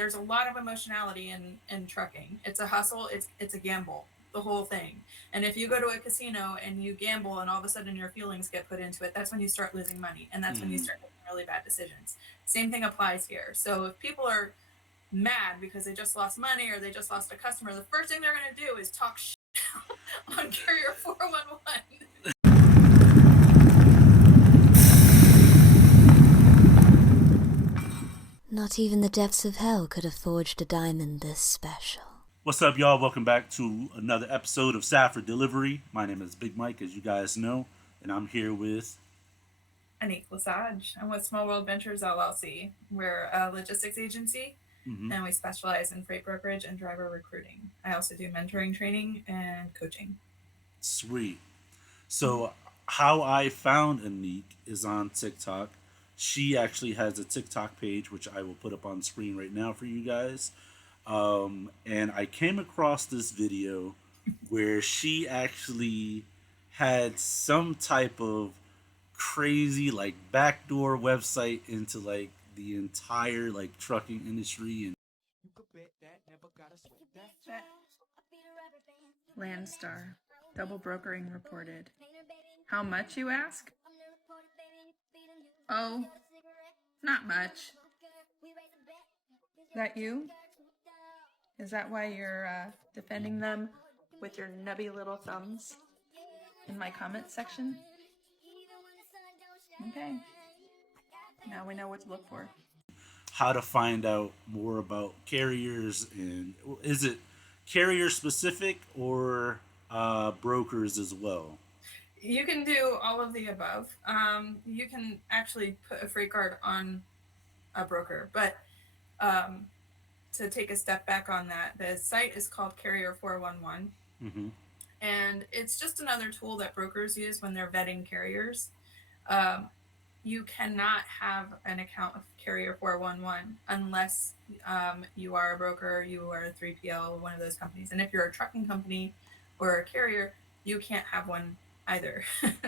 there's a lot of emotionality in trucking. It's a hustle. It's a gamble, the whole thing. And if you go to a casino and you gamble and all of a sudden your feelings get put into it, that's when you start losing money, and that's when you Mm. start making really bad decisions. Same thing applies here. So if people are mad because they just lost money or they just lost a customer, the first thing they're going to do is talk shit on carrier 411. Not even the depths of hell could have forged a diamond this special. What's up, y'all? Welcome back to another episode of Safford Delivery. My name is Big Mike, as you guys know, and I'm here with. Anik Lesage. I'm with Small World Ventures LLC. We're a logistics agency, Mhm. and we specialize in freight brokerage and driver recruiting. I also do mentoring, training, and coaching. Sweet. So, how I found Anik is on TikTok. She actually has a TikTok page, which I will put up on screen right now for you guys. And I came across this video where she actually had some type of crazy like backdoor website into like the entire like trucking industry and Landstar. Double brokering reported. How much, you ask? Oh, not much. That you? Is that why you're defending them with your nubby little thumbs in my comment section? Okay. Now we know what to look for. how to find out more about carriers and is it carrier specific or brokers as well? You can do all of the above. You can actually put a freight card on a broker, but um, to take a step back on that, the site is called Carrier 411, Mm-hmm. and it's just another tool that brokers use when they're vetting carriers. Um, you cannot have an account with Carrier 411 unless you are a broker, you are a 3PL, one of those companies. And if you're a trucking company or a carrier, you can't have one either.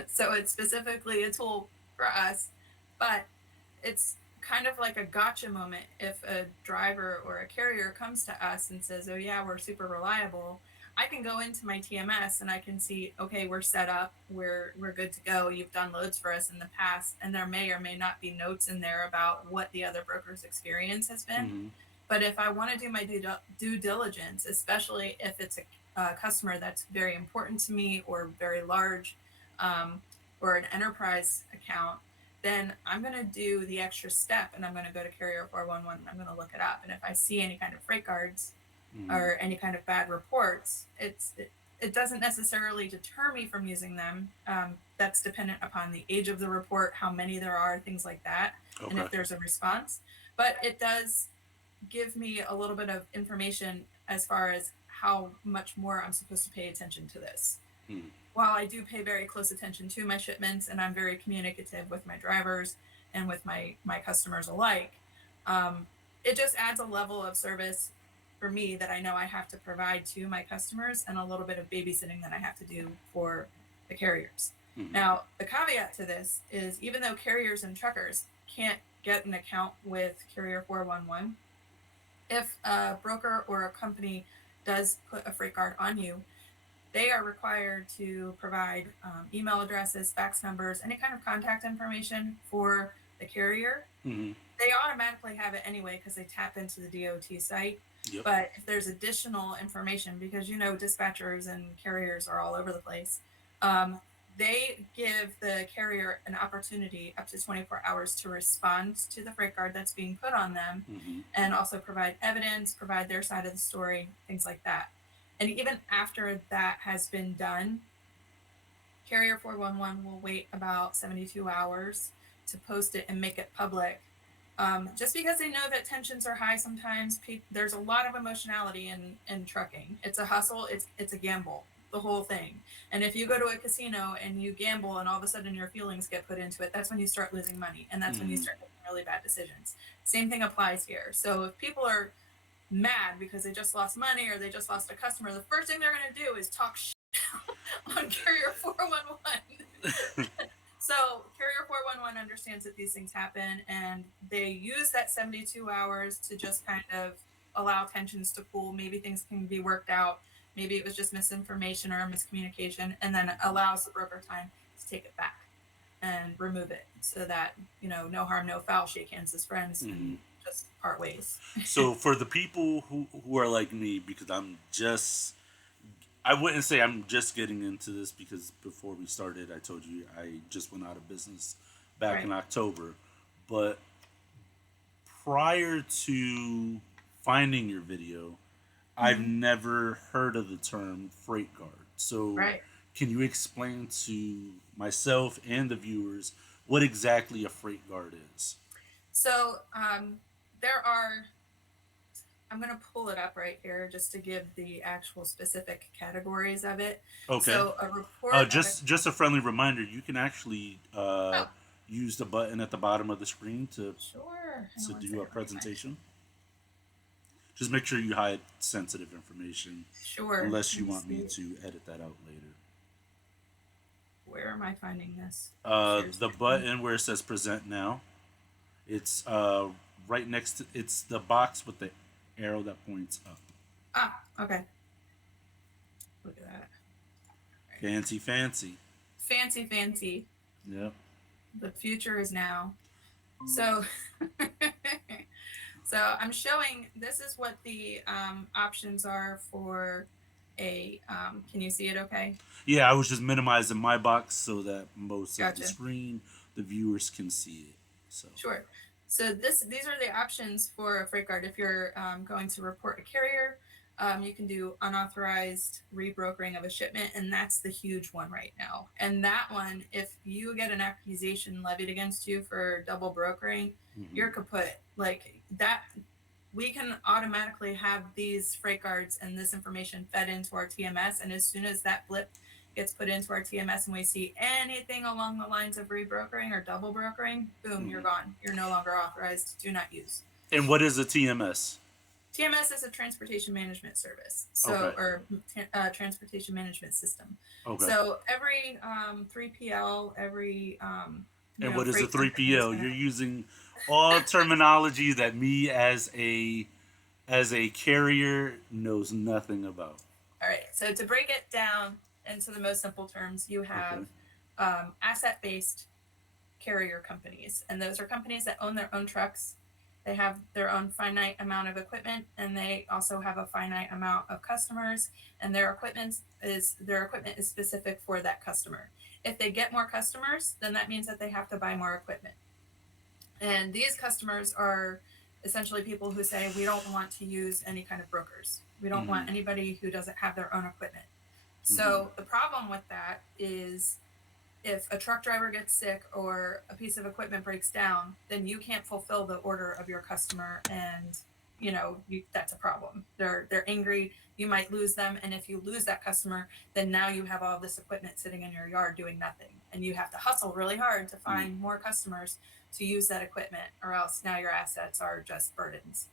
So it's specifically a tool for us, but it's kind of like a gotcha moment if a driver or a carrier comes to us and says, "Oh yeah, we're super reliable." I can go into my TMS and I can see, okay, we're set up, we're good to go. You've done loads for us in the past, and there may or may not be notes in there about what the other broker's experience has been. Mm-hmm. But if I want to do my due diligence, especially if it's a customer that's very important to me or very large, um, or an enterprise account, then I'm going to do the extra step and I'm going to go to Carrier 411 and I'm going to look it up. And if I see any kind of freight guards Mm-hmm. or any kind of bad reports, it doesn't necessarily deter me from using them. That's dependent upon the age of the report, how many there are, things like that, and Okay. if there's a response. But it does give me a little bit of information as far as how much more I'm supposed to pay attention to this. Mm. While I do pay very close attention to my shipments and I'm very communicative with my drivers and with my customers alike, um, it just adds a level of service for me that I know I have to provide to my customers and a little bit of babysitting that I have to do for the carriers. Mm-hmm. Now, the caveat to this is even though carriers and truckers can't get an account with Carrier 411, if a broker or a company does put a freight guard on you, they are required to provide email addresses, fax numbers, any kind of contact information for the carrier. Mm-hmm. They automatically have it anyway because they tap into the DOT site. Yep. But if there's additional information, because dispatchers and carriers are all over the place, um, they give the carrier an opportunity up to 24 hours to respond to the freight guard that's being put on them Mm-hmm. and also provide evidence, provide their side of the story, things like that. And even after that has been done, Carrier 411 will wait about 72 hours to post it and make it public. Just because they know that tensions are high sometimes, there's a lot of emotionality in trucking. It's a hustle, it's a gamble, the whole thing. And if you go to a casino and you gamble and all of a sudden your feelings get put into it, that's when you start losing money and that's when you Mm-hmm. start making really bad decisions. Same thing applies here. So if people are mad because they just lost money or they just lost a customer, the first thing they're going to do is talk shit on Carrier 411. So Carrier 411 understands that these things happen, and they use that 72 hours to just kind of allow tensions to cool. Maybe things can be worked out. Maybe it was just misinformation or miscommunication, and then it allows the broker time to take it back and remove it so that, no harm, no foul, shake hands as friends Hmm. and just part ways. So for the people who are like me, because I wouldn't say I'm just getting into this, because before we started, I told you I just went out of business back in Right. October. But prior to finding your video, I've Mm-hmm. never heard of the term freight guard. So, Right. can you explain to myself and the viewers what exactly a freight guard is? So there are, I'm going to pull it up right here just to give the actual specific categories of it. Okay. So a report of a, Just a friendly reminder: you can actually oh, use the button at the bottom of the screen sure. Hang on to one do a second. Let me find it. presentation. Just make sure you hide sensitive information, Sure. unless Let you me want me see. to edit that out later. Where am I finding this? Share The screen. button where it says "Present Now," it's right next to, it's the box with the arrow that points up. Ah, okay. Look at that. All right. Fancy, fancy. Fancy, fancy. Yep. The future is now. So, so I'm showing, this is what the options are for a, can you see it okay? Yeah, I was just minimizing my box so that most of the Gotcha. screen the viewers can see it. So. Sure. So these are the options for a freight guard. If you're going to report a carrier, you can do unauthorized rebrokering of a shipment, and that's the huge one right now. And that one, if you get an accusation levied against you for double brokering, Hmm. you're kaput. Like that, we can automatically have these freight guards and this information fed into our TMS. And as soon as that blip gets put into our TMS and we see anything along the lines of rebrokering or double brokering, boom, you're Hmm. gone. You're no longer authorized. Do not use. And what is a TMS? TMS is a transportation management service, Okay. so or transportation management system. Okay. So every 3PL, every And what is a freight company is 3PL? going You're to. using all terminology that me as a carrier knows nothing about. All right. So to break it down into the most simple terms, you Okay. have asset-based carrier companies, and those are companies that own their own trucks. They have their own finite amount of equipment, and they also have a finite amount of customers. And their equipment is specific for that customer. If they get more customers, then that means that they have to buy more equipment. And these customers are essentially people who say, we don't want to use any kind of brokers. We don't Hmm. want anybody who doesn't have their own equipment. Hmm. So the problem with that is if a truck driver gets sick or a piece of equipment breaks down, then you can't fulfill the order of your customer, and that's a problem. They're angry. You might lose them, and if you lose that customer, then now you have all this equipment sitting in your yard doing nothing, and you have to hustle really hard to find more customers to use that equipment, or else now your assets are just burdens.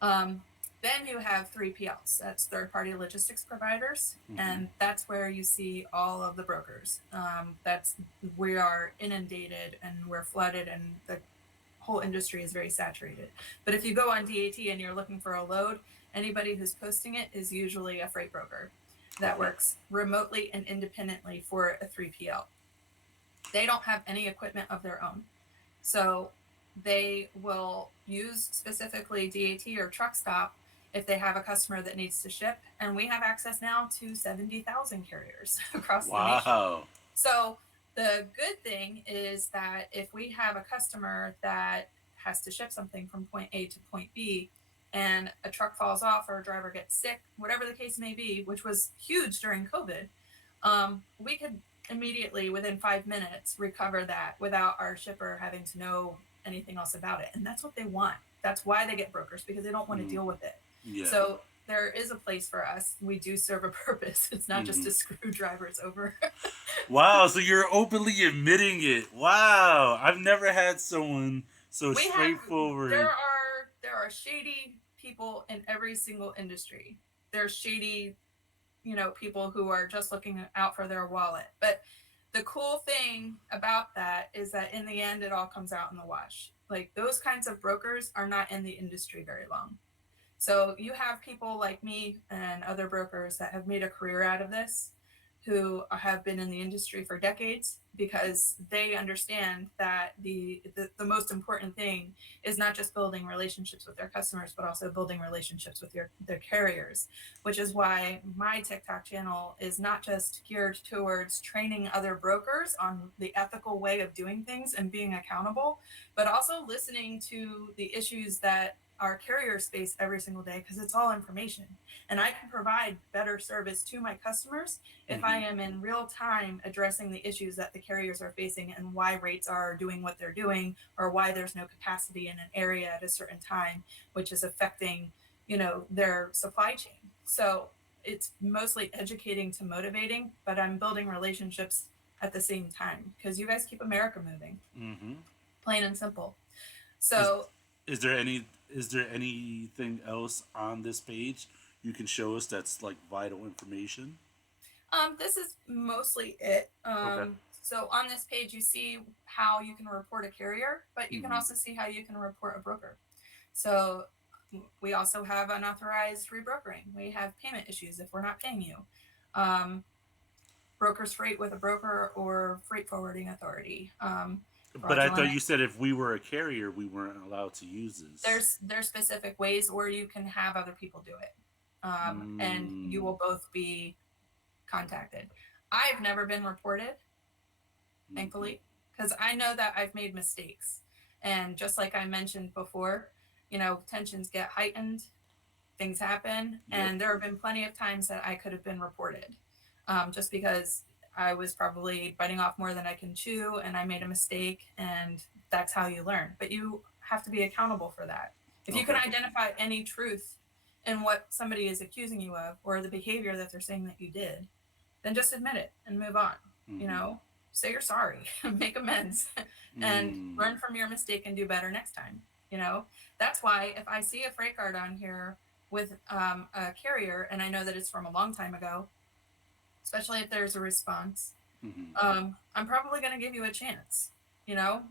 Um, then you have 3PLs, that's third party logistics providers. Hmm. And that's where you see all of the brokers. We are inundated and we're flooded, and the whole industry is very saturated. But if you go on DAT and you're looking for a load, anybody who's posting it is usually a freight broker that Okay. works remotely and independently for a 3PL. They don't have any equipment of their own. So they will use specifically DAT or truck stop if they have a customer that needs to ship. And we have access now to 70,000 carriers across the nation. Wow. So the good thing is that if we have a customer that has to ship something from point A to point B, and a truck falls off or a driver gets sick, whatever the case may be, which was huge during COVID, we could immediately, within 5 minutes, recover that without our shipper having to know anything else about it. And that's what they want. That's why they get brokers, because they don't want to Mm. deal with it. Yeah. So there is a place for us. We do serve a purpose. It's not just Hmm. to screw drivers over. Wow. So you're openly admitting it. Wow. I've never had someone so we have straightforward. there are shady people in every single industry. There's shady, people who are just looking out for their wallet. But The cool thing about that is that in the end, it all comes out in the wash. Like those kinds of brokers are not in the industry very long. So you have people like me and other brokers that have made a career out of this, who have been in the industry for decades because they understand that the most important thing is not just building relationships with their customers, but also building relationships with their carriers, which is why my TikTok channel is not just geared towards training other brokers on the ethical way of doing things and being accountable, but also listening to the issues that our carriers face every single day, because it's all information. And I can provide better service to my customers if I Hmm. am in real time addressing the issues that the carriers are facing and why rates are doing what they're doing, or why there's no capacity in an area at a certain time, which is affecting, their supply chain. So it's mostly educating to motivating, but I'm building relationships at the same time because you guys keep America moving, Hmm. plain and simple. Is So is there anything else on this page you can show us that's like vital information? This is mostly it. Okay. So on this page, you see how you can report a carrier, but you can Hmm. also see how you can report a broker. So we also have unauthorized rebrokering. We have payment issues if we're not paying you. Um, brokers freight with a broker or freight forwarding authority. But I thought Fraudulent. you said if we were a carrier, we weren't allowed to use this. There's specific ways where you can have other people do it, and you Mm. will both be contacted. I've never been reported, Hmm. thankfully, because I know that I've made mistakes. And just like I mentioned before, tensions get heightened, things happen, Yep. and there have been plenty of times that I could have been reported, just because I was probably biting off more than I can chew and I made a mistake, and that's how you learn. But you have to be accountable for that. If you can Okay. identify any truth in what somebody is accusing you of or the behavior that they're saying that you did, then just admit it and move on. You Hmm. know, say you're sorry, make amends, and Mm. learn from your mistake and do better next time. That's why if I see a freight card on here with a carrier and I know that it's from a long time ago, especially if there's a response, Hmm. I'm probably going to give you a chance.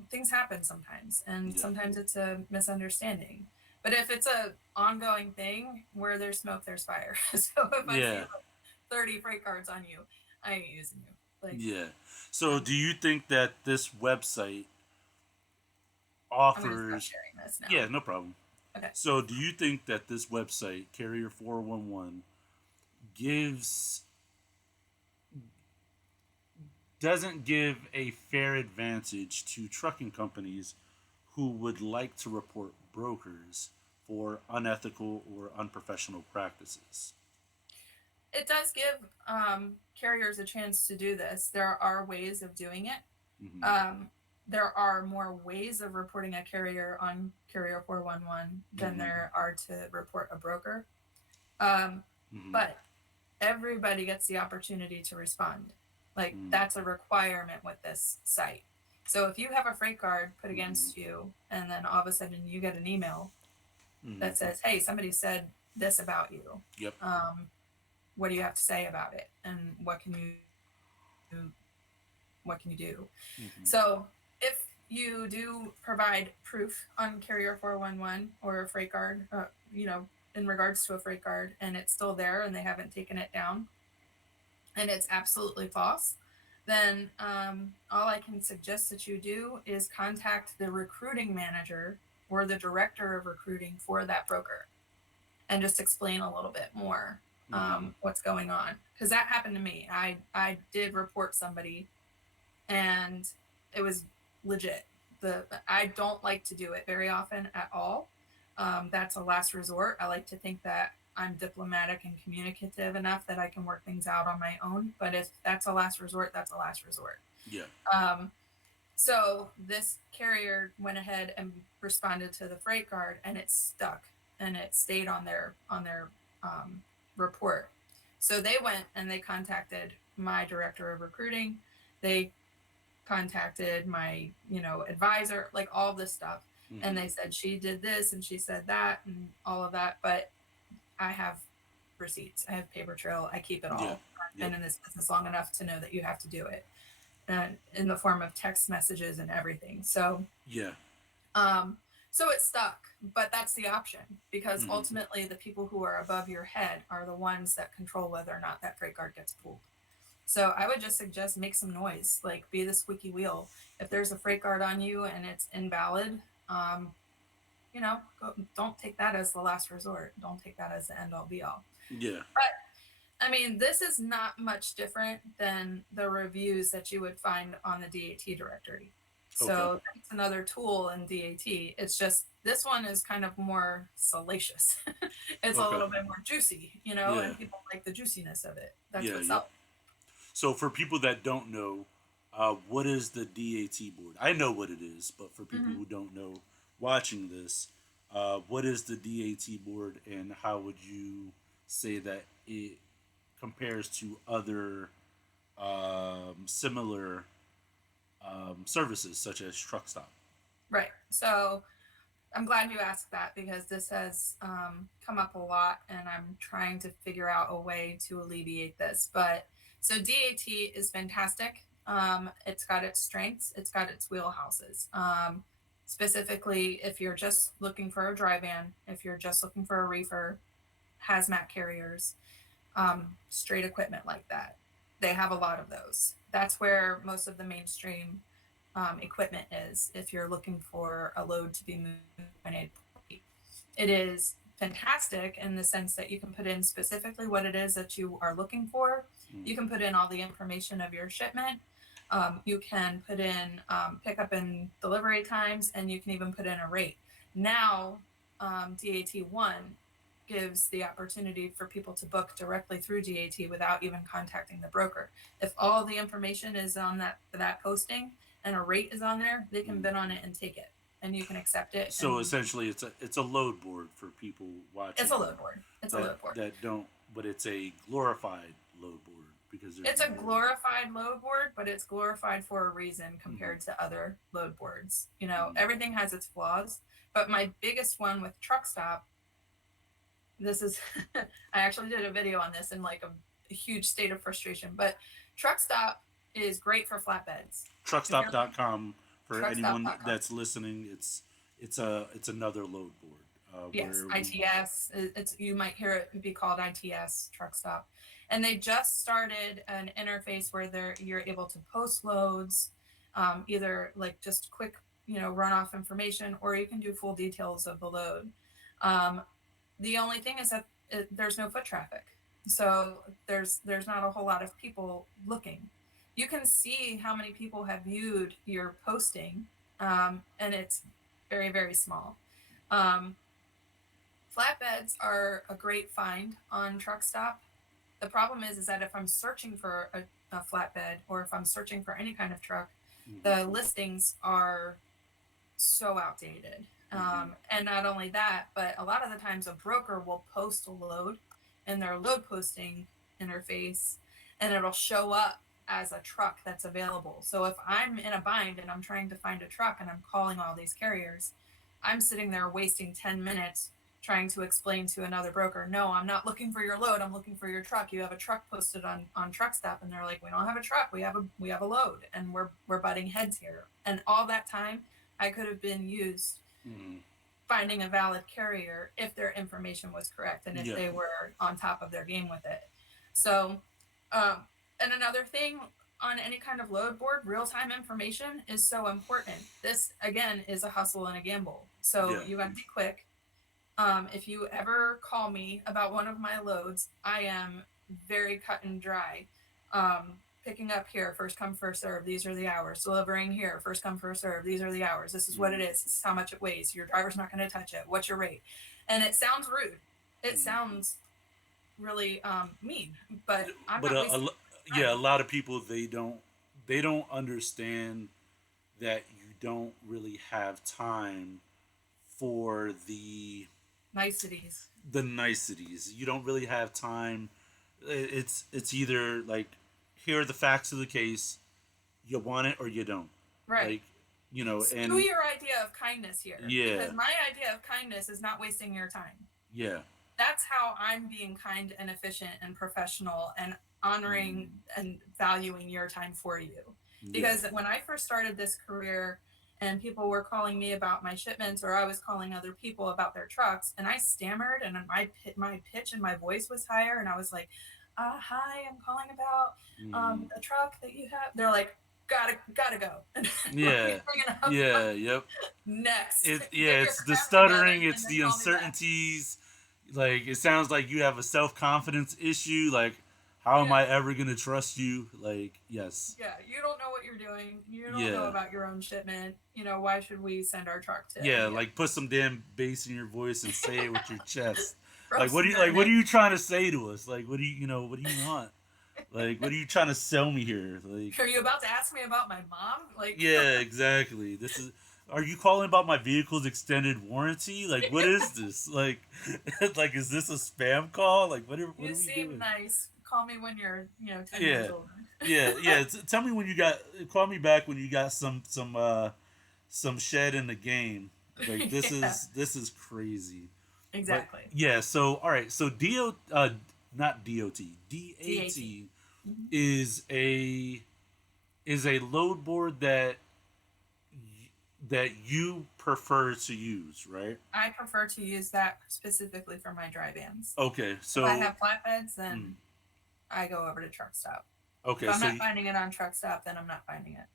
Things happen sometimes, and Yeah. sometimes it's a misunderstanding. But if it's a ongoing thing, where there's smoke, there's fire. So if I see Yeah. like 30 freight cards on you, I ain't using you. Like, Yeah. So, do you think that this website I'm going to stop offers? sharing this Yeah, now. no problem. Okay. So, do you think that this website, Carrier 411, gives doesn't give a fair advantage to trucking companies who would like to report brokers for unethical or unprofessional practices? It does give carriers a chance to do this. There are ways of doing it. Hmm. Um, there are more ways of reporting a carrier on Carrier 411 than Hmm. there are to report a broker. Um, Hmm. but everybody gets the opportunity to respond. Like, Hmm. that's a requirement with this site. So if you have a freight card put Hmm. against you, and then all of a sudden you get an email Hmm. that says, "Hey, somebody said this about you. Yep. Um, what do you have to say about it? And what can you do?" Hmm. So if you do provide proof on Carrier 411 or a freight card, in regards to a freight card, and it's still there and they haven't taken it down, and it's absolutely false, then all I can suggest that you do is contact the recruiting manager or the director of recruiting for that broker and just explain a little bit more Hmm. what's going on. Because that happened to me. I did report somebody, and it was legit. I don't like to do it very often at all. That's a last resort. I like to think that I'm diplomatic and communicative enough that I can work things out on my own. But if that's a last resort, that's a last resort. Yeah. Um, so this carrier went ahead and responded to the freight guard, and it stuck, and it stayed on their report. So they went and they contacted my director of recruiting. They contacted my advisor, like all this stuff, and Hmm. they said she did this and she said that and all of that. But I have receipts, I have paper trail, I keep it Yeah. all. I've Yep. been in this business long enough to know that you have to do it. in the form of text messages and everything. Yeah. Um, so it's stuck, but that's the option because Hmm. ultimately the people who are above your head are the ones that control whether or not that freight guard gets pulled. So I would just suggest make some noise, like be the squeaky wheel. If there's a freight guard on you and it's invalid, um, don't take that as the last resort. Don't take that as the end all be all. Yeah. But I mean, this is not much different than the reviews that you would find on the DAT directory. Okay. So that's another tool in DAT. It's just this one is kind of more salacious. It's a Okay. little bit more juicy, Yeah. and people like the juiciness of it. That's Yeah. what's Yep. up. So for people that don't know, what is the DAT board? I know what it is, but for people Mm-hmm. who don't know, watching this, what is the DAT board, and how would you say that it compares to other similar services such as Truck Stop? Right. So I'm glad you asked that because this has come up a lot, and I'm trying to figure out a way to alleviate this. But so DAT is fantastic. It's got its strengths, it's got its wheelhouses. Specifically, if you're just looking for a dry van, if you're just looking for a reefer, hazmat carriers, straight equipment like that, they have a lot of those. That's where most of the mainstream equipment is if you're looking for a load to be moved from A to B. It is fantastic in the sense that you can put in specifically what it is that you are looking for. Mm. You can put in all the information of your shipment. You can put in pickup and delivery times, and you can even put in a rate. Now, DAT1 gives the opportunity for people to book directly through DAT without even contacting the broker. If all the information is on that posting and a rate is on there, they can Mm. bid on it and take it, and you can accept it. So And essentially, it's a load board for people it's a watching load board. It's a that load board. that don't, but it's a glorified load board because there's It's a more. glorified load board, but it's glorified for a reason Hmm. compared to other load boards. Hmm. Everything has its flaws, but my biggest one with Truck Stop, this is, I actually did a video on this in like a huge state of frustration, but Truck Stop is great for flatbeds. If you're looking Truckstop.com for anyone truckstop.com. that's listening. It's another load board Yes, where we. ITS. It's you might hear it be called ITS Truck Stop, and they just started an interface where you're able to post loads, either like just quick runoff information, or you can do full details of the load. Um, the only thing is that there's no foot traffic, so there's not a whole lot of people looking. You can see how many people have viewed your posting, and it's very very small. Um, Flatbeds are a great find on Truck Stop. The problem is that if I'm searching for a flatbed or if I'm searching for any kind of truck, Hmm. the listings are so outdated. Hmm. And not only that, but a lot of the times a broker will post a load in their load posting interface, and it'll show up as a truck that's available. So if I'm in a bind and I'm trying to find a truck and I'm calling all these carriers, I'm sitting there wasting 10 minutes trying to explain to another broker, no, I'm not looking for your load, I'm looking for your truck. You have a truck posted on Truck Stop, and they're like, we don't have a truck, we have a load, and we're butting heads here. And all that time I could have been used Hmm. finding a valid carrier if their information was correct and if Yeah. they were on top of their game with it. So, um, and another thing on any kind of load board, real time information is so important. This, again, is a hustle and a gamble. So Yeah. you got to be quick. If you ever call me about one of my loads, I am very cut and dry. Picking up here, first come, first serve. These are the hours. Delivering here, first come, first serve. These are the hours. This is what it Hmm. is. This is how much it weighs. Your driver's not going to touch it. What's your rate? And it sounds rude. It Hmm. sounds really mean, but I'm But not wasting yeah, a time. lot of people they don't understand that you don't really have time for Niceties. the niceties. You don't really have time. It's either like, here are the facts of the case. You want it or you don't. Right. Like, Do and your idea of kindness here yeah, because my idea of kindness is not wasting your time. yeah. That's how I'm being kind and efficient and professional and honoring Mm, and valuing your time for you. Yeah. Because when I first started this career and people were calling me about my shipments, or I was calling other people about their trucks, and I stammered, and my pitch and my voice was higher, and I was like, hi, I'm calling about Mm. a truck that you have. They're like, gotta go. And Yeah. I'm Yeah. like, Yep. next, Yeah, get your it's the crap together stuttering, and it's then the call me back. uncertainties. Like, it sounds like you have a self confidence issue. Like, how am Yeah. I ever gonna trust you? Like, yes. Yeah, you don't know what you're doing. You don't know Yeah. about your own shipment. Why should we send our truck to Yeah, India? like put some damn bass in your voice and say it with your chest. Throw some dirt What in are you trying to say to us? Like, what do what do you want? Like, what are you trying to sell me here? Like, it. Are you about to ask me about my mom? Like, yeah, exactly. This is. Are you calling about my vehicle's extended warranty? Like, what is this? Like, like, is this a spam call? Like, what you are we seem doing? nice. Call me when you're, 10 years Yeah, older. yeah. Tell me when you got. Call me back when you got some shed in the game. Like, Yeah, this is crazy. But exactly. yeah, so all right, so not DOT, DAT. DAT is a load board that you prefer to use, right? I prefer to use that specifically for my dry vans. Okay, If I so have flatbeds, mm, then I go over to truck stop. If okay, I'm not finding it on truck stop, then I'm not finding it.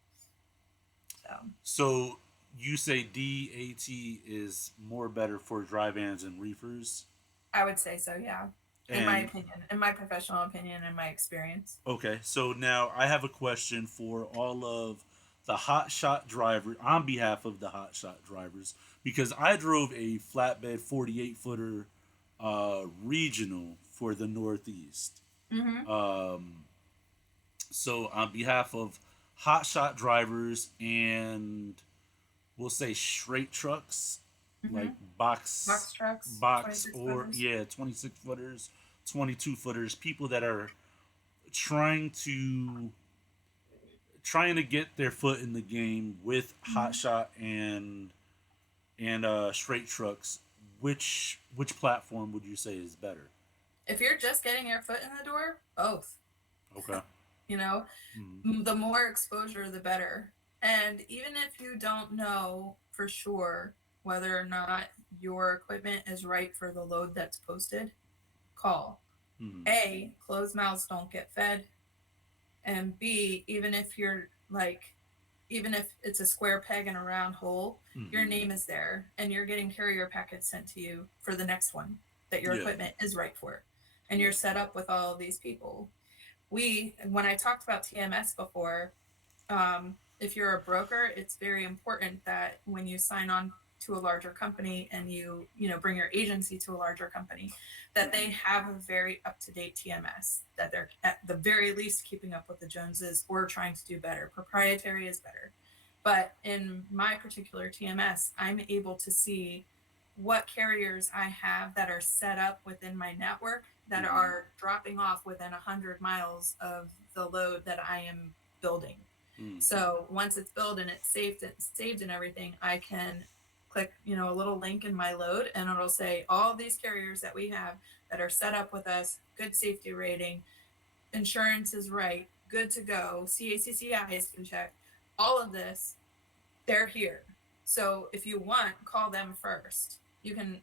So so you say DAT is more better for dry vans and reefers, I would say so, yeah. In my and opinion, in my professional opinion, in my experience. okay, so now I have a question for all of the hot shot driver on behalf of the hot shot drivers because I drove a flatbed 48 footer regional for the Northeast. Mm-hmm. Um, so on behalf of hot shot drivers and we'll say straight trucks like Mm-hmm. Box trucks, box 26 or footers. yeah 26 footers 22 footers people that are trying to get their foot in the game with Mm-hmm. hot shot and straight trucks. Which platform would you say is better? If you're just getting your foot in the door, both. Okay. You know, Mm-hmm. the more exposure, the better. And even if you don't know for sure whether or not your equipment is right for the load that's posted, call. Mm-hmm. A, closed mouths don't get fed. And B, even if it's a square peg in a round hole, your Mm-hmm. name is there and you're getting carrier packets sent to you for the next one that your Yeah. equipment is right for. And Yeah. you're set up with all of these people. When I talked about TMS before, if you're a broker, it's very important that when you sign on to a larger company and bring your agency to a larger company, that they have a very up to date TMS, that they're at the very least keeping up with the Joneses or trying to do better. Proprietary is better. But in my particular TMS, I'm able to see what carriers I have that are set up within my network that Mm-hmm. are dropping off within 100 miles of the load that I am building. Mm-hmm. So once it's built and it's saved and everything, I can click, a little link in my load and it'll say all these carriers that we have that are set up with us, good safety rating, insurance is right, good to go, CACCI has been checked, all of this, they're here. So if you want, call them first.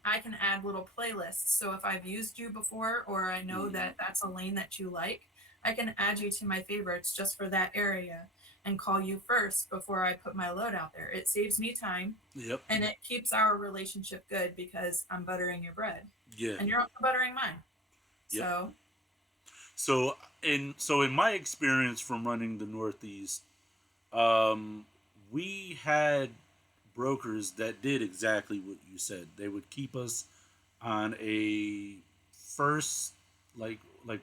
I can add little playlists. So if I've used you before or I know Mm-hmm. that that's a lane that you like, I can add you to my favorites just for that area and call you first before I put my load out there. It saves me time Yep. and it keeps our relationship good because I'm buttering your bread Yeah. and you're also buttering mine. Yep. So, So in my experience from running the Northeast, um, we had brokers that did exactly what you said. They would keep us on a first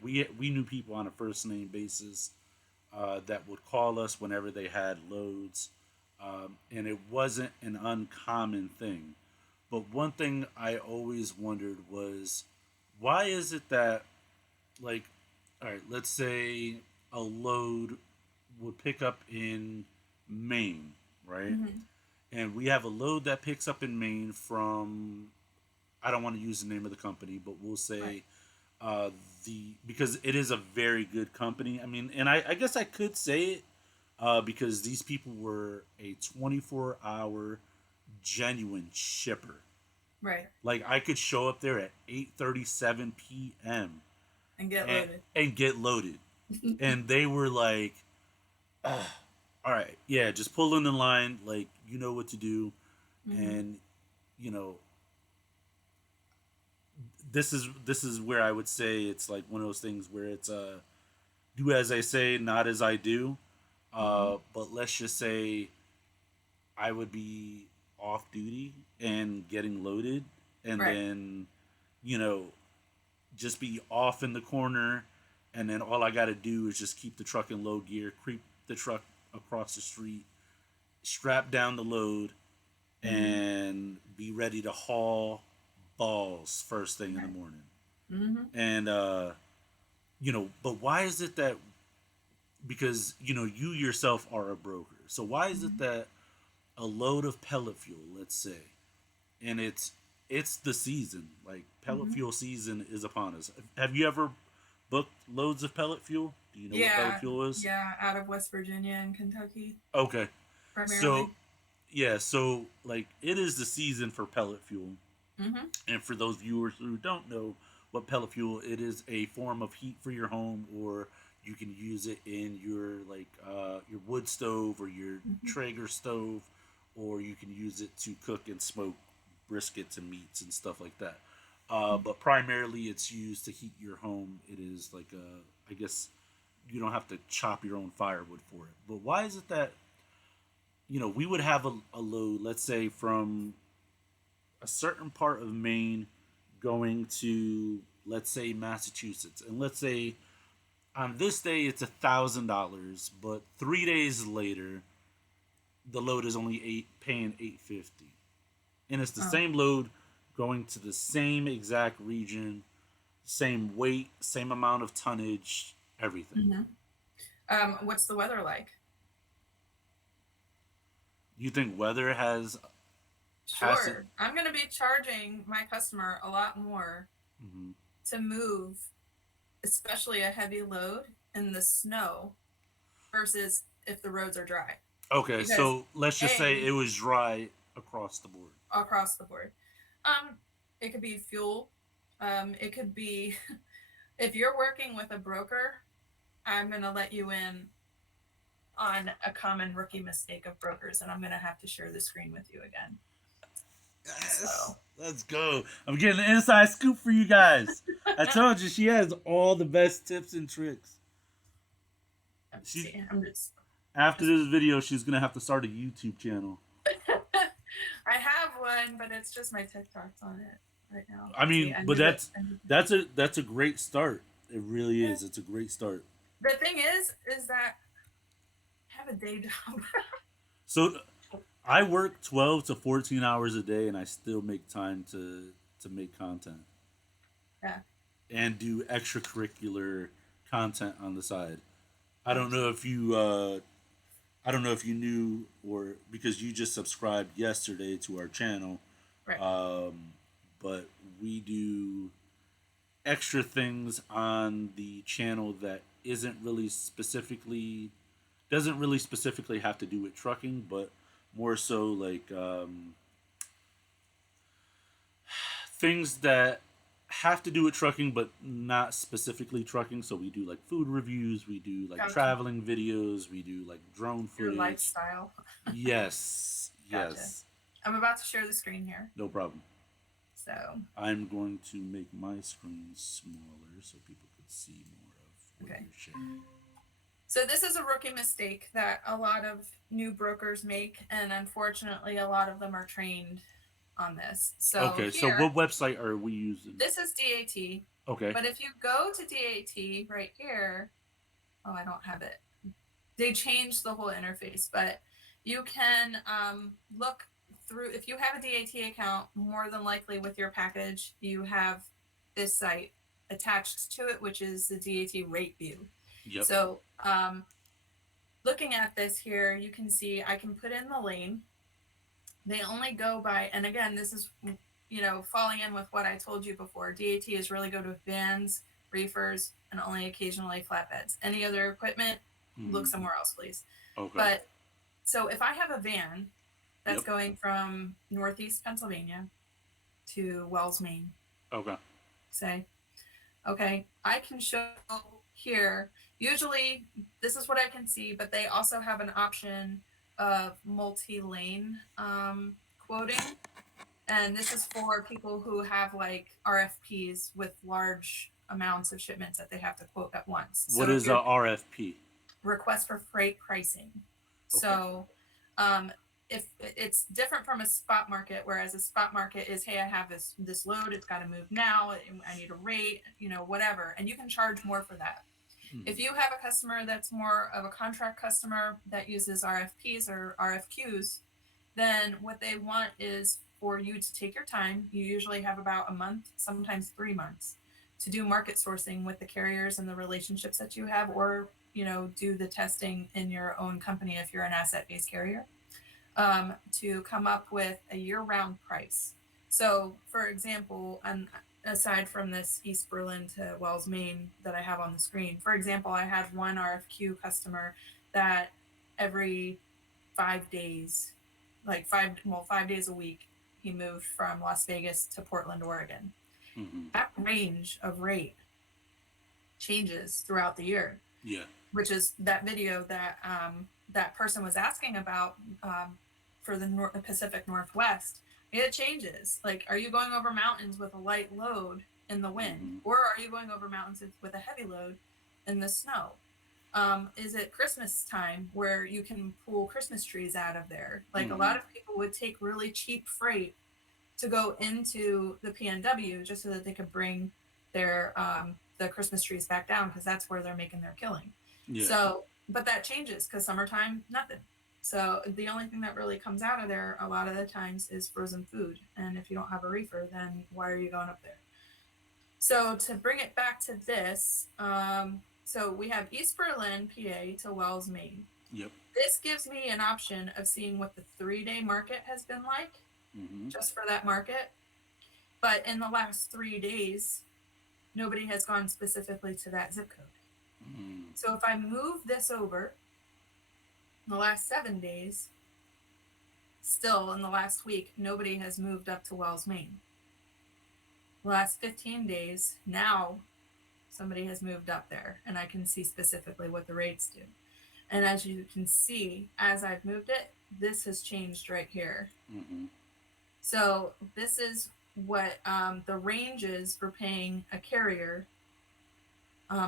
we knew people on a first name basis that would call us whenever they had loads, and it wasn't an uncommon thing. But one thing I always wondered was why is it that like all right, let's say a load would pick up in Maine, right? mhm, And we have a load that picks up in Maine from I don't want to use the name of the company, but we'll right. say the because it is a very good company. I mean, and I guess I could say it, because these people were a 24-hour genuine shipper. Right. Like I could show up there at 8:37 p.m. And get and loaded. get loaded, and they were like, "All right, yeah, just pull in the line. Like you know what to do." Hmm. And you know, this is where I would say it's like one of those things where it's do as I say, not as I do. Hmm. But let's just say I would be off duty and getting loaded, and Right. then you know just be off in the corner, and then all I got to do is just keep the truck in low gear, creep the truck across the street, strap down the load, Hmm. and be ready to haul balls first thing in the Right. morning. Hmm. And but why is it that because you yourself are a broker, so why is it Hmm. that a load of pellet fuel, let's say, and it's the season, like pellet Hmm. fuel season is upon us. Have you ever booked loads of pellet fuel? Do you know what pellet Yeah. fuel is? Yeah. Out of West Virginia and Kentucky, Okay, so primarily. yeah, so like it is the season for pellet fuel. Hmm. And for those viewers who don't know what pellet fuel, it is a form of heat for your home, or you can use it in your your wood stove or your Hmm. Traeger stove, or you can use it to cook and smoke briskets and meats and stuff like that. But primarily, it's used to heat your home. It is like I guess you don't have to chop your own firewood for it. But why is it that we would have a load, let's say from a certain part of Maine going to, let's say, Massachusetts, and let's say on this day it's $1,000, but 3 days later the load is only paying $850, and it's the Oh. same load going to the same exact region, same weight, same amount of tonnage, everything. Hmm. What's the weather like? You think weather has it? Sure. I'm going to be charging my customer a lot more Mhm. to move, especially a heavy load in the snow versus if the roads are dry. Okay, Because so let's just say A, it was dry across the board. across the board. Um, it could be fuel. It could be if you're working with a broker, I'm gonna let you in on a common rookie mistake of brokers, and I'm gonna have to share the screen with you again. Yes. So Let's go. I'm getting an inside scoop for you guys. I told you she has all the best tips and tricks. let me She see. I'm just After this video, she's gonna have to start a YouTube channel. I have one, but it's just my TikTok's on it right now. I See, mean, I but knew it. that's a great start. It really Yeah. is. It's a great start. The thing is that I have a day job. So I work 12 to 14 hours a day, and I still make time to make content Yeah, and do extracurricular content on the side. I don't gotcha. know if you I don't know if you knew, or because you just subscribed yesterday to our channel, Right. um, but we do extra things on the channel that isn't really specifically doesn't really specifically have to do with trucking, but more so like things that have to do with trucking, but not specifically trucking. So we do like food reviews, we do like Gotcha. traveling videos, we do like drone Your footage. lifestyle. Yes, Gotcha. yes, I'm about to share the screen here. no problem. So, I'm going to make my screen smaller so people can see more of what okay. you're sharing. So this is a rookie mistake that a lot of new brokers make, and unfortunately, a lot of them are trained on this. So Okay, so here, what website are we using? this is DAT, Okay. but if you go to DAT right here, oh, I don't have it. They changed the whole interface, but you can look through. If you have a DAT account, more than likely with your package, you have this site attached to it, which is the DAT rate view. Yep. So looking at this here, you can see I can put in the lane. They only go by, and again, this is, falling in with what I told you before. DAT is really good with vans, reefers, and only occasionally flatbeds. Any other equipment, look Hmm. somewhere else, please. Okay. But so if I have a van that's Yep. going from Northeast Pennsylvania to Wells, Maine, Okay. say, okay, I can show here. Usually, this is what I can see, but they also have an option of multi-lane quoting, and this is for people who have like RFPs with large amounts of shipments that they have to quote at once. What So if is a you're RFP? request for freight pricing. Okay. So um, if it's different from a spot market, whereas a spot market is, hey, I have this load, it's got to move now, I need a rate, whatever, and you can charge more for that. If you have a customer that's more of a contract customer that uses RFPs or RFQs, then what they want is for you to take your time. You usually have about a month, sometimes 3 months, to do market sourcing with the carriers and the relationships that you have, or do the testing in your own company if you're an asset-based carrier, to come up with a year-round price. So, for example, and aside from this East Berlin to Wells, Maine that I have on the screen, for example, I had one RFQ customer that every 5 days, like 5 days a week, he moved from Las Vegas to Portland, Oregon. Mm-hmm. That range of rate changes throughout the year, Yeah. which is that video that that person was asking about, for the Pacific Northwest. It changes. Like, are you going over mountains with a light load in the wind, Mm-hmm. or are you going over mountains with a heavy load in the snow? Is it Christmas time where you can pull Christmas trees out of there? Like, a Mm-hmm. lot of people would take really cheap freight to go into the PNW just so that they could bring their the Christmas trees back down, because that's where they're making their killing. Yeah. So, but that changes because summertime, nothing. So the only thing that really comes out of there a lot of the times is frozen food. And if you don't have a reefer, then why are you going up there? So to bring it back to this, so we have East Berlin, PA to Wells, Maine. Yep. This gives me an option of seeing what the 3-day market has been like, Mm-hmm. just for that market. But in the last 3 days, nobody has gone specifically to that zip code. Mm-hmm. So if I move this over in the last 7 days, still in the last week, nobody has moved up to Wells, Maine. The last 15 days, now somebody has moved up there, and I can see specifically what the rates do. And as you can see, as I've moved it, this has changed right here. Mm-hmm. So this is what the range is for paying a carrier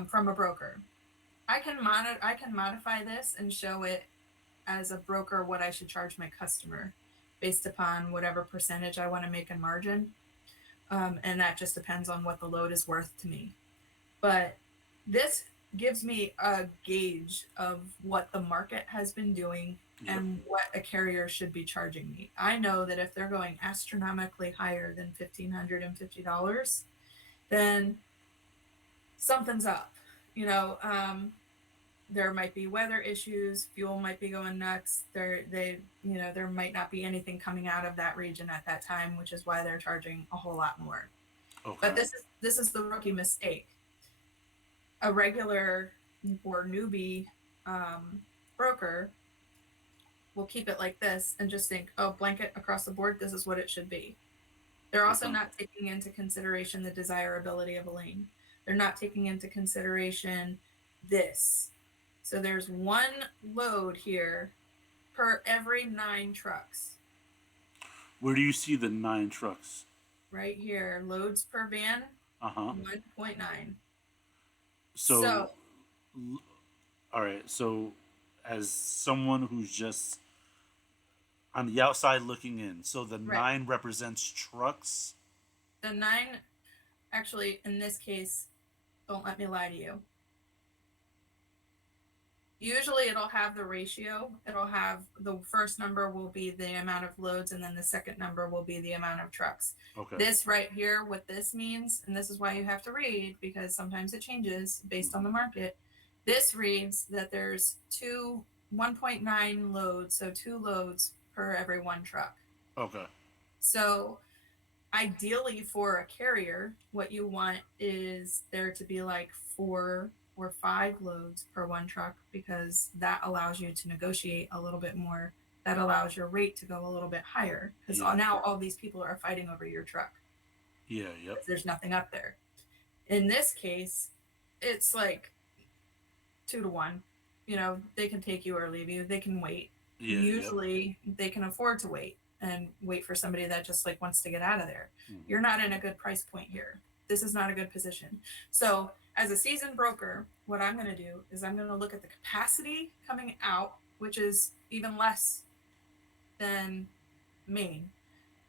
from a broker. I can modify this and show it as a broker what I should charge my customer based upon whatever percentage I want to make in margin. And that just depends on what the load is worth to me. But this gives me a gauge of what the market has been doing Yep. and what a carrier should be charging me. I know that if they're going astronomically higher than $1,550, then something's up. You know, there might be weather issues, fuel might be going nuts. There might not be anything coming out of that region at that time, which is why they're charging a whole lot more. Okay. But this is the rookie mistake. A regular or newbie broker will keep it like this and just think, oh, blanket across the board, this is what it should be. They're also Okay. not taking into consideration the desirability of a lane. They're not taking into consideration this. So there's one load here per every 9 trucks. Where do you see the 9 trucks? Right here, loads per van, Uh huh. 1.9. So, So, all right. So, as someone who's just on the outside looking in, so the right. 9 represents trucks. The 9, actually, in this case, don't let me lie to you. Usually it'll have the ratio. It'll have the first number will be the amount of loads, and then the second number will be the amount of trucks. Okay. This right here, what this means, and this is why you have to read, because sometimes it changes based on the market. This reads that there's 1.9 loads, so 2 loads per every 1 truck. Okay. So Ideally, for a carrier, what you want is there to be like 4 or 5 loads per one truck, because that allows you to negotiate a little bit more. That allows your rate to go a little bit higher, because Yeah. now all these people are fighting over your truck Yeah. Yep. because there's nothing up there. In this case, it's like 2 to 1. They can take you or leave you. They can wait. Yeah. Yep. Usually, they can afford to wait and wait for somebody that just like wants to get out of there. You're Hmm. not in a good price point here. This is not a good position. So, as a seasoned broker, what I'm going to do is I'm going to look at the capacity coming out, which is even less than Maine.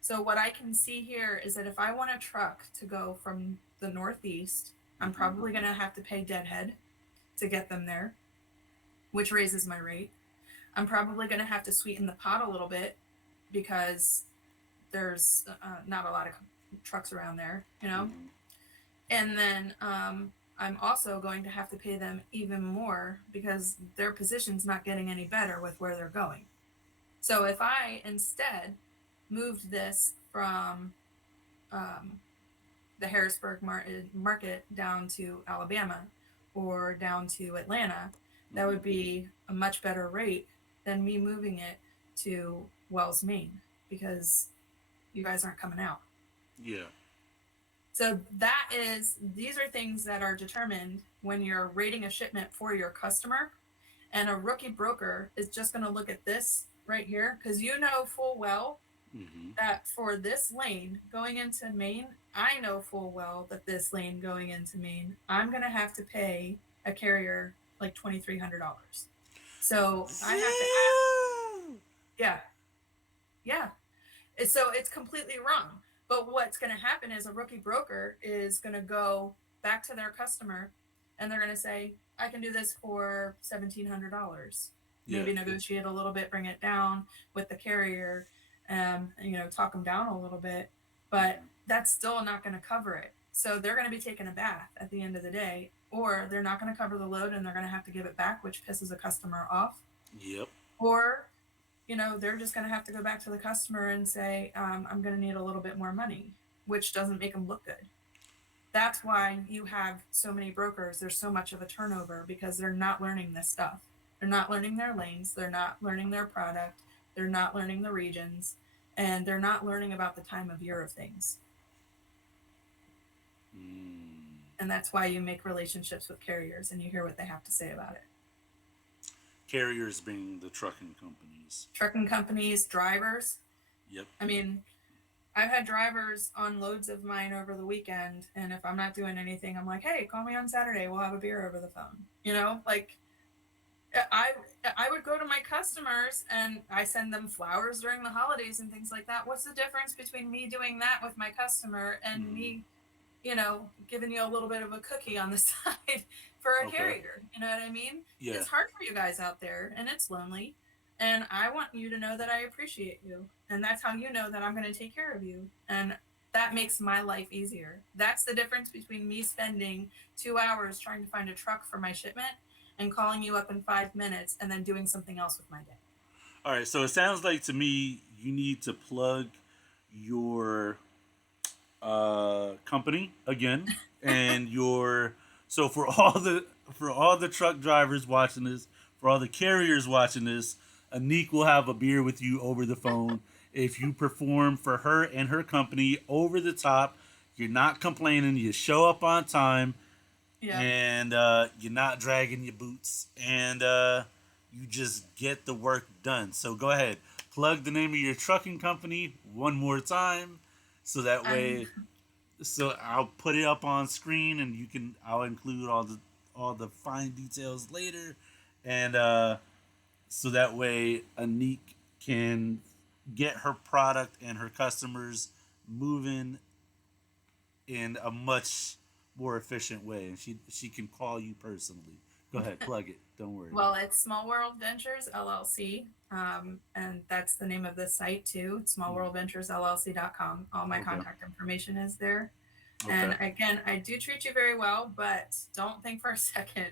So, what I can see here is that if I want a truck to go from the Northeast, I'm Hmm. probably going to have to pay deadhead to get them there, which raises my rate. I'm probably going to have to sweeten the pot a little bit because there's not a lot of trucks around there. Hmm. And then I'm also going to have to pay them even more because their position's not getting any better with where they're going. So if I instead moved this from um, the Harrisburg market down to Alabama or down to Atlanta, that would Hmm. be a much better rate than me moving it to Wells, Maine, because you guys aren't coming out. Yeah. So these are things that are determined when you're rating a shipment for your customer. And a rookie broker is just going to look at this right here because you know full well Hmm. that for this lane going into Maine, I know full well that this lane going into Maine, I'm going to have to pay a carrier like $2,300. So I have to ask, yeah, yeah. So it's completely wrong. But what's going to happen is a rookie broker is going to go back to their customer and they're going to say, I can do this for $1,700. Yeah. Maybe negotiate a little bit, bring it down with the carrier, talk them down a little bit. But Hmm. that's still not going to cover it. So they're going to be taking a bath at the end of the day, or they're not going to cover the load and they're going to have to give it back, which pisses a customer off. Yep. Or they're just going to have to go back to the customer and say, I'm going to need a little bit more money, which doesn't make them look good. That's why you have so many brokers. There's so much of a turnover because they're not learning this stuff. They're not learning their lanes. They're not learning their product. They're not learning the regions. And they're not learning about the time of year of things. Mm. And that's why you make relationships with carriers and you hear what they have to say about it. Carriers being the trucking companies. Trucking companies, drivers. Yep. I mean, I've had drivers on loads of mine over the weekend, and if I'm not doing anything, I'm like, "Hey, call me on Saturday. We'll have a beer over the phone." Like I I would go to my customers and I send them flowers during the holidays and things like that. What's the difference between me doing that with my customer and Hmm. me giving you a little bit of a cookie on the side for a Okay. carrier. You know what I mean? Yeah. It's hard for you guys out there and it's lonely. And I want you to know that I appreciate you. And that's how you know that I'm going to take care of you. And that makes my life easier. That's the difference between me spending 2 hours trying to find a truck for my shipment and calling you up in 5 minutes and then doing something else with my day. All right. So it sounds like to me you need to plug your company again, and your so for all the truck drivers watching this, for all the carriers watching this, Anik will have a beer with you over the phone if you perform for her and her company over the top. You're not complaining. You show up on time, Yep. and you're not dragging your boots, and you just get the work done. So go ahead, plug the name of your trucking company one more time, so that I'm way so I'll put it up on screen, and I'll include all the fine details later, and so that way Anik can get her product and her customers moving in a much more efficient way, and she can call you personally. Go ahead, plug it. Don't worry. Well, it's Small World Ventures LLC, and that's the name of the site too. It's Mm. smallworldventuresllc.com. All my Okay. contact information is there. Okay. And again, I do treat you very well, but don't think for a second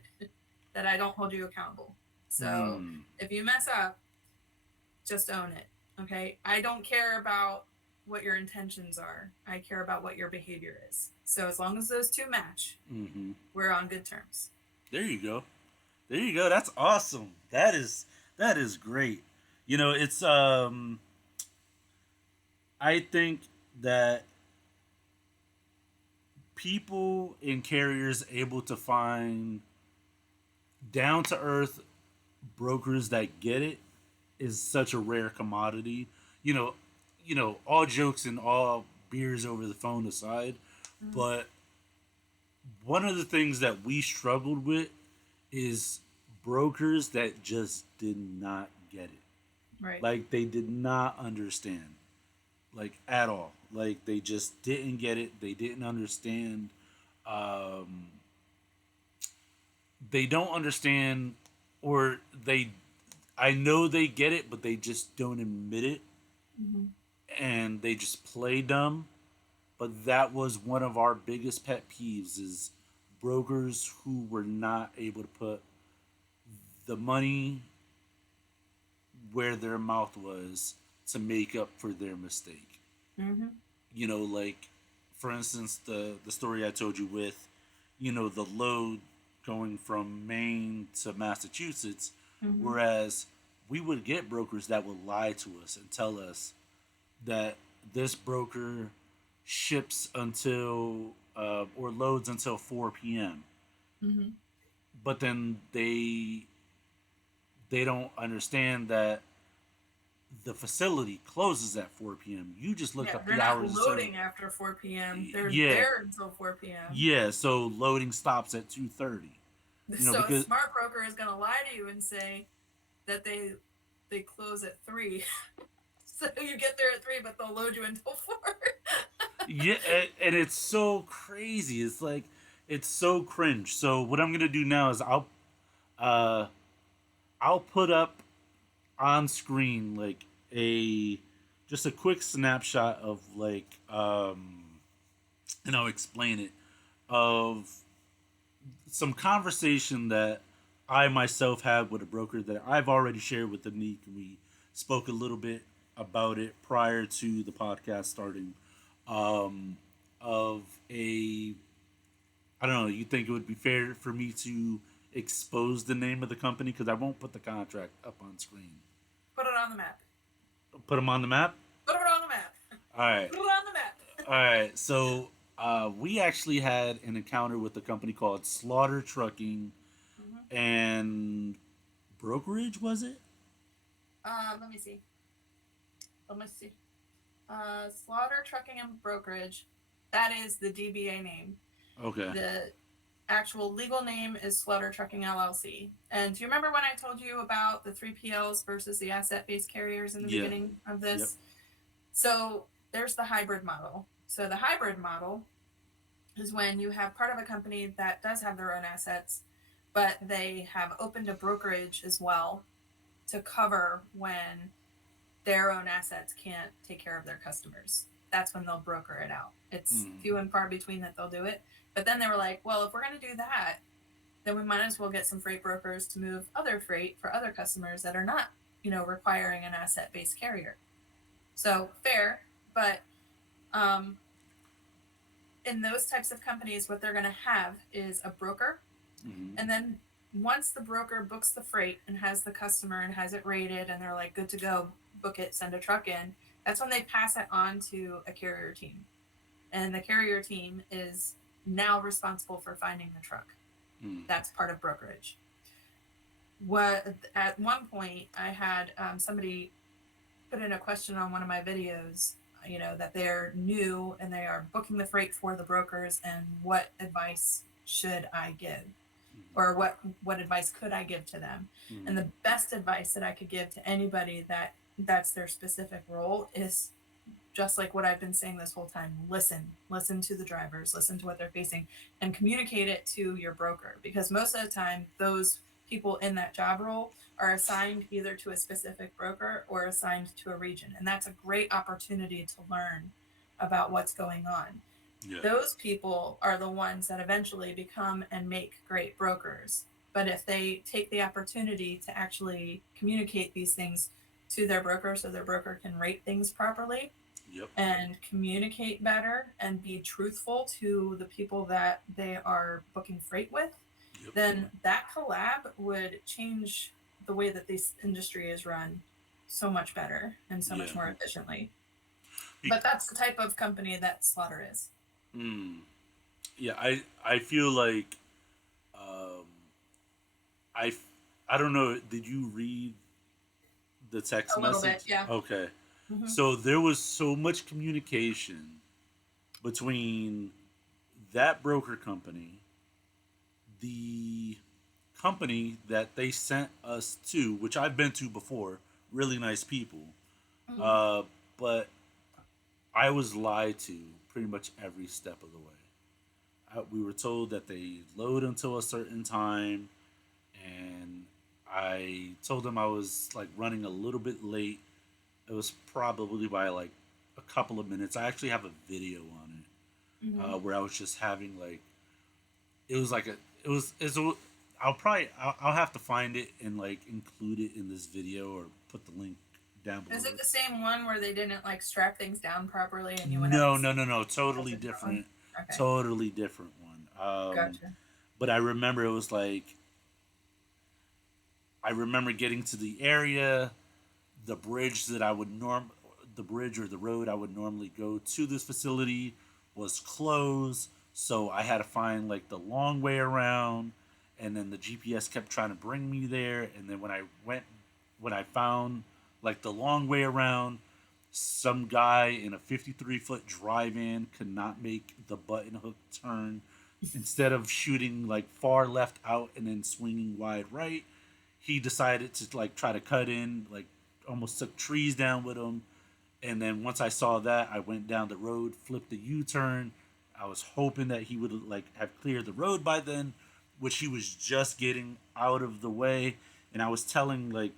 that I don't hold you accountable. So Mm. if you mess up, just own it. Okay. I don't care about what your intentions are. I care about what your behavior is. So as long as those two match, Mm-hmm. we're on good terms. There you go. There you go. That's awesome. That is great. It's I think that people in carriers able to find down to earth brokers that get it is such a rare commodity. You know, all jokes and all beers over the phone aside, Mm-hmm. but one of the things that we struggled with is brokers that just did not get it. Right. Like they did not understand, like at all. Like they just didn't get it. They didn't understand. Um, they don't understand, or they. I know they get it, but they just don't admit it, Mm-hmm. and they just play dumb. But that was one of our biggest pet peeves: is brokers who were not able to put the money where their mouth was to make up for their mistake. Mm-hmm. Like for instance, the story I told you with, the load going from Maine to Massachusetts, Mm-hmm. whereas we would get brokers that would lie to us and tell us that this broker ships until or loads until 4 p.m. Mm-hmm. But then they don't understand that the facility closes at 4 p.m. You just looked Yeah, up they're the not hours of service. loading after 4 p.m. They're Yeah, there until 4 p.m. yeah. So loading stops at 2:30. So a Because smart broker is going to lie to you and say that they close at 3. So you get there at 3, but they'll load you until 4. yeah, and it's so crazy. It's like it's so cringe. So what I'm gonna do now is uh I'll put up on screen like a just a quick snapshot of like and I'll explain it of some conversation that I myself had with a broker that I've already shared with Anik. We spoke a little bit about it prior to the podcast starting. Um, of a, I don't know. You think it would be fair for me to expose the name of the company because I won't put the contract up on screen. Put it on the map. Put them on the map. Put it on the map. All right. Put it on the map. All right. So we actually had an encounter with a company called Slaughter Trucking Mm-hmm. and Brokerage. Was it? Let me see. Let me see. Slaughter Trucking and Brokerage. That is the DBA name. Okay. The actual legal name is Slaughter Trucking LLC. And do you remember when I told you about the 3PLs versus the asset-based carriers in the Yeah. beginning of Yep. this? So there's the hybrid model. So the hybrid model is when you have part of a company that does have their own assets, but they have opened a brokerage as well to cover when their own assets can't take care of their customers. That's when they'll broker it out. It's Mm. few and far between that they'll do it. But then they were like, well, if we're going to do that, then we might as well get some freight brokers to move other freight for other customers that are not, requiring an asset based carrier. So fair, but um, in those types of companies, what they're going to have is a broker. Mm-hmm. And then once the broker books the freight and has the customer and has it rated and they're like, good to go, book it, send a truck in, that's when they pass it on to a carrier team. And the carrier team is now responsible for finding the truck. Mm. That's part of brokerage. What at one point I had somebody put in a question on one of my videos, that they're new and they are booking the freight for the brokers, and what advice should I give, or what advice could I give to them? Mm. And the best advice that I could give to anybody that's their specific role is just like what I've been saying this whole time. Listen to the drivers, listen to what they're facing, and communicate it to your broker, because most of the time those people in that job role are assigned either to a specific broker or assigned to a region, and that's a great opportunity to learn about what's going on. Yeah. Those people are the ones that eventually become and make great brokers. But if they take the opportunity to actually communicate these things to their broker so their broker can rate things properly, Yep. and communicate better and be truthful to the people that they are booking freight with, Yep. then that collab would change the way that this industry is run so much better and so Yeah. much more efficiently. Be- But that's the type of company that Slaughter is. mm, yeah. I feel like um, I I don't know. Did you read the text A little bit, message? yeah. Okay. Hmm. So there was so much communication between that broker company, the company that they sent us to, which I've been to before, really nice people. Hmm. Uh, but I was lied to pretty much every step of the way. We were told that they load until a certain time, and I told them I was like running a little bit late. It was probably by like a couple of minutes. I actually have a video on it Hmm. where I was just having like it was like a it was it's a, I'll have to find it and like include it in this video or put the link down Is it below. the same one where they didn't like strap things down properly and you went up No, the no, stairs? no, no. That's Totally a different one. different. Okay, Totally different one. gotcha. But I remember it was like I remember getting to the area, the bridge that I would the bridge or the road I would normally go to this facility was closed, so I had to find like the long way around, and then the GPS kept trying to bring me there, and then when I found like the long way around, some guy in a 53-foot drive-in could not make the button hook turn. Instead of shooting like far left out and then swinging wide right, he decided to like try to cut in, like almost took trees down with him. And then once I saw that, I went down the road, flipped the U-turn. I was hoping that he would like have cleared the road by then, which he was just getting out of the way. And I was telling like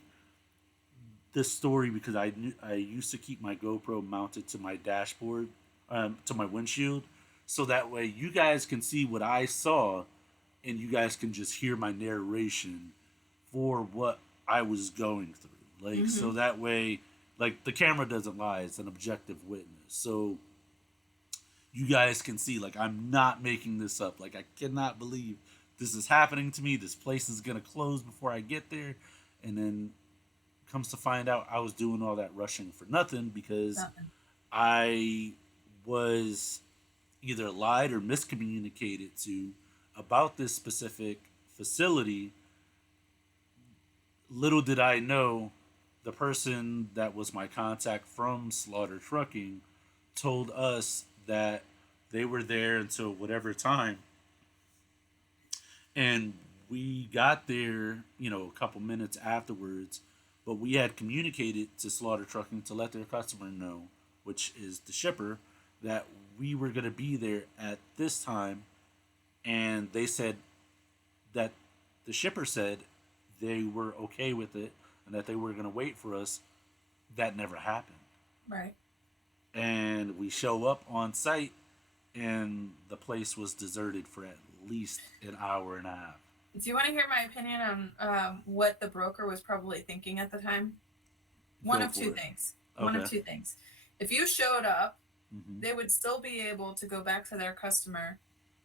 this story because I used to keep my GoPro mounted to my dashboard, to my windshield, so that way you guys can see what I saw, and you guys can just hear my narration for what I was going through. Like so Hmm. that way, like the camera doesn't lie; it's an objective witness. So you guys can see, like I'm not making this up. Like I cannot believe this is happening to me. This place is gonna close before I get there, and then comes to find out I was doing all that rushing for nothing because Nothing. I was either lied or miscommunicated to about this specific facility. Little did I know the person that was my contact from Slaughter Trucking told us that they were there until whatever time, and we got there, a couple minutes afterwards, but we had communicated to Slaughter Trucking to let their customer know, which is the shipper, that we were going to be there at this time, and they said that the shipper said they were okay with it and that they were going to wait for us. That never happened. Right. And we show up on site, and the place was deserted for at least an hour and a half. Do you want to hear my opinion on what the broker was probably thinking at the time? One Go of two for it. things. One of Okay. two things. If you showed up, Mm-hmm. they would still be able to go back to their customer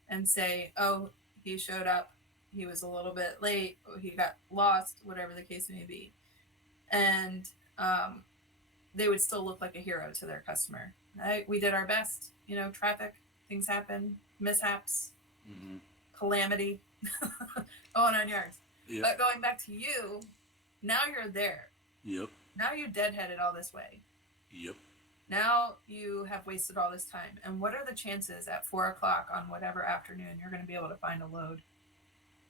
and say, oh, he showed up. He was a little bit late. Or he got lost, whatever the case may be. And um, they would still look like a hero to their customer. Right? We did our best. Traffic, things happen, mishaps, Mm-hmm. calamity, going on yards. Yep. But going back to you, now you're there. Yep. Now you deadheaded all this way. Yep. Now you have wasted all this time. And what are the chances at 4 o'clock on whatever afternoon you're going to be able to find a load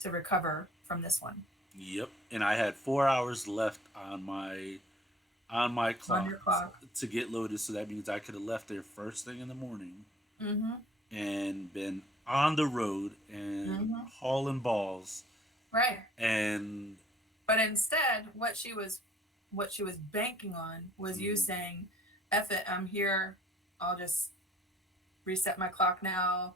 to recover from this one Yep. And I had 4 hours left on my on clock your clock? to get loaded, so that means I could have left there first thing in the morning Mm-hmm. and been on the road and Mm-hmm. hauling balls Right. and But instead, what she was banking on was you mm, saying, "Eff it, I'm here. I'll just reset my clock now.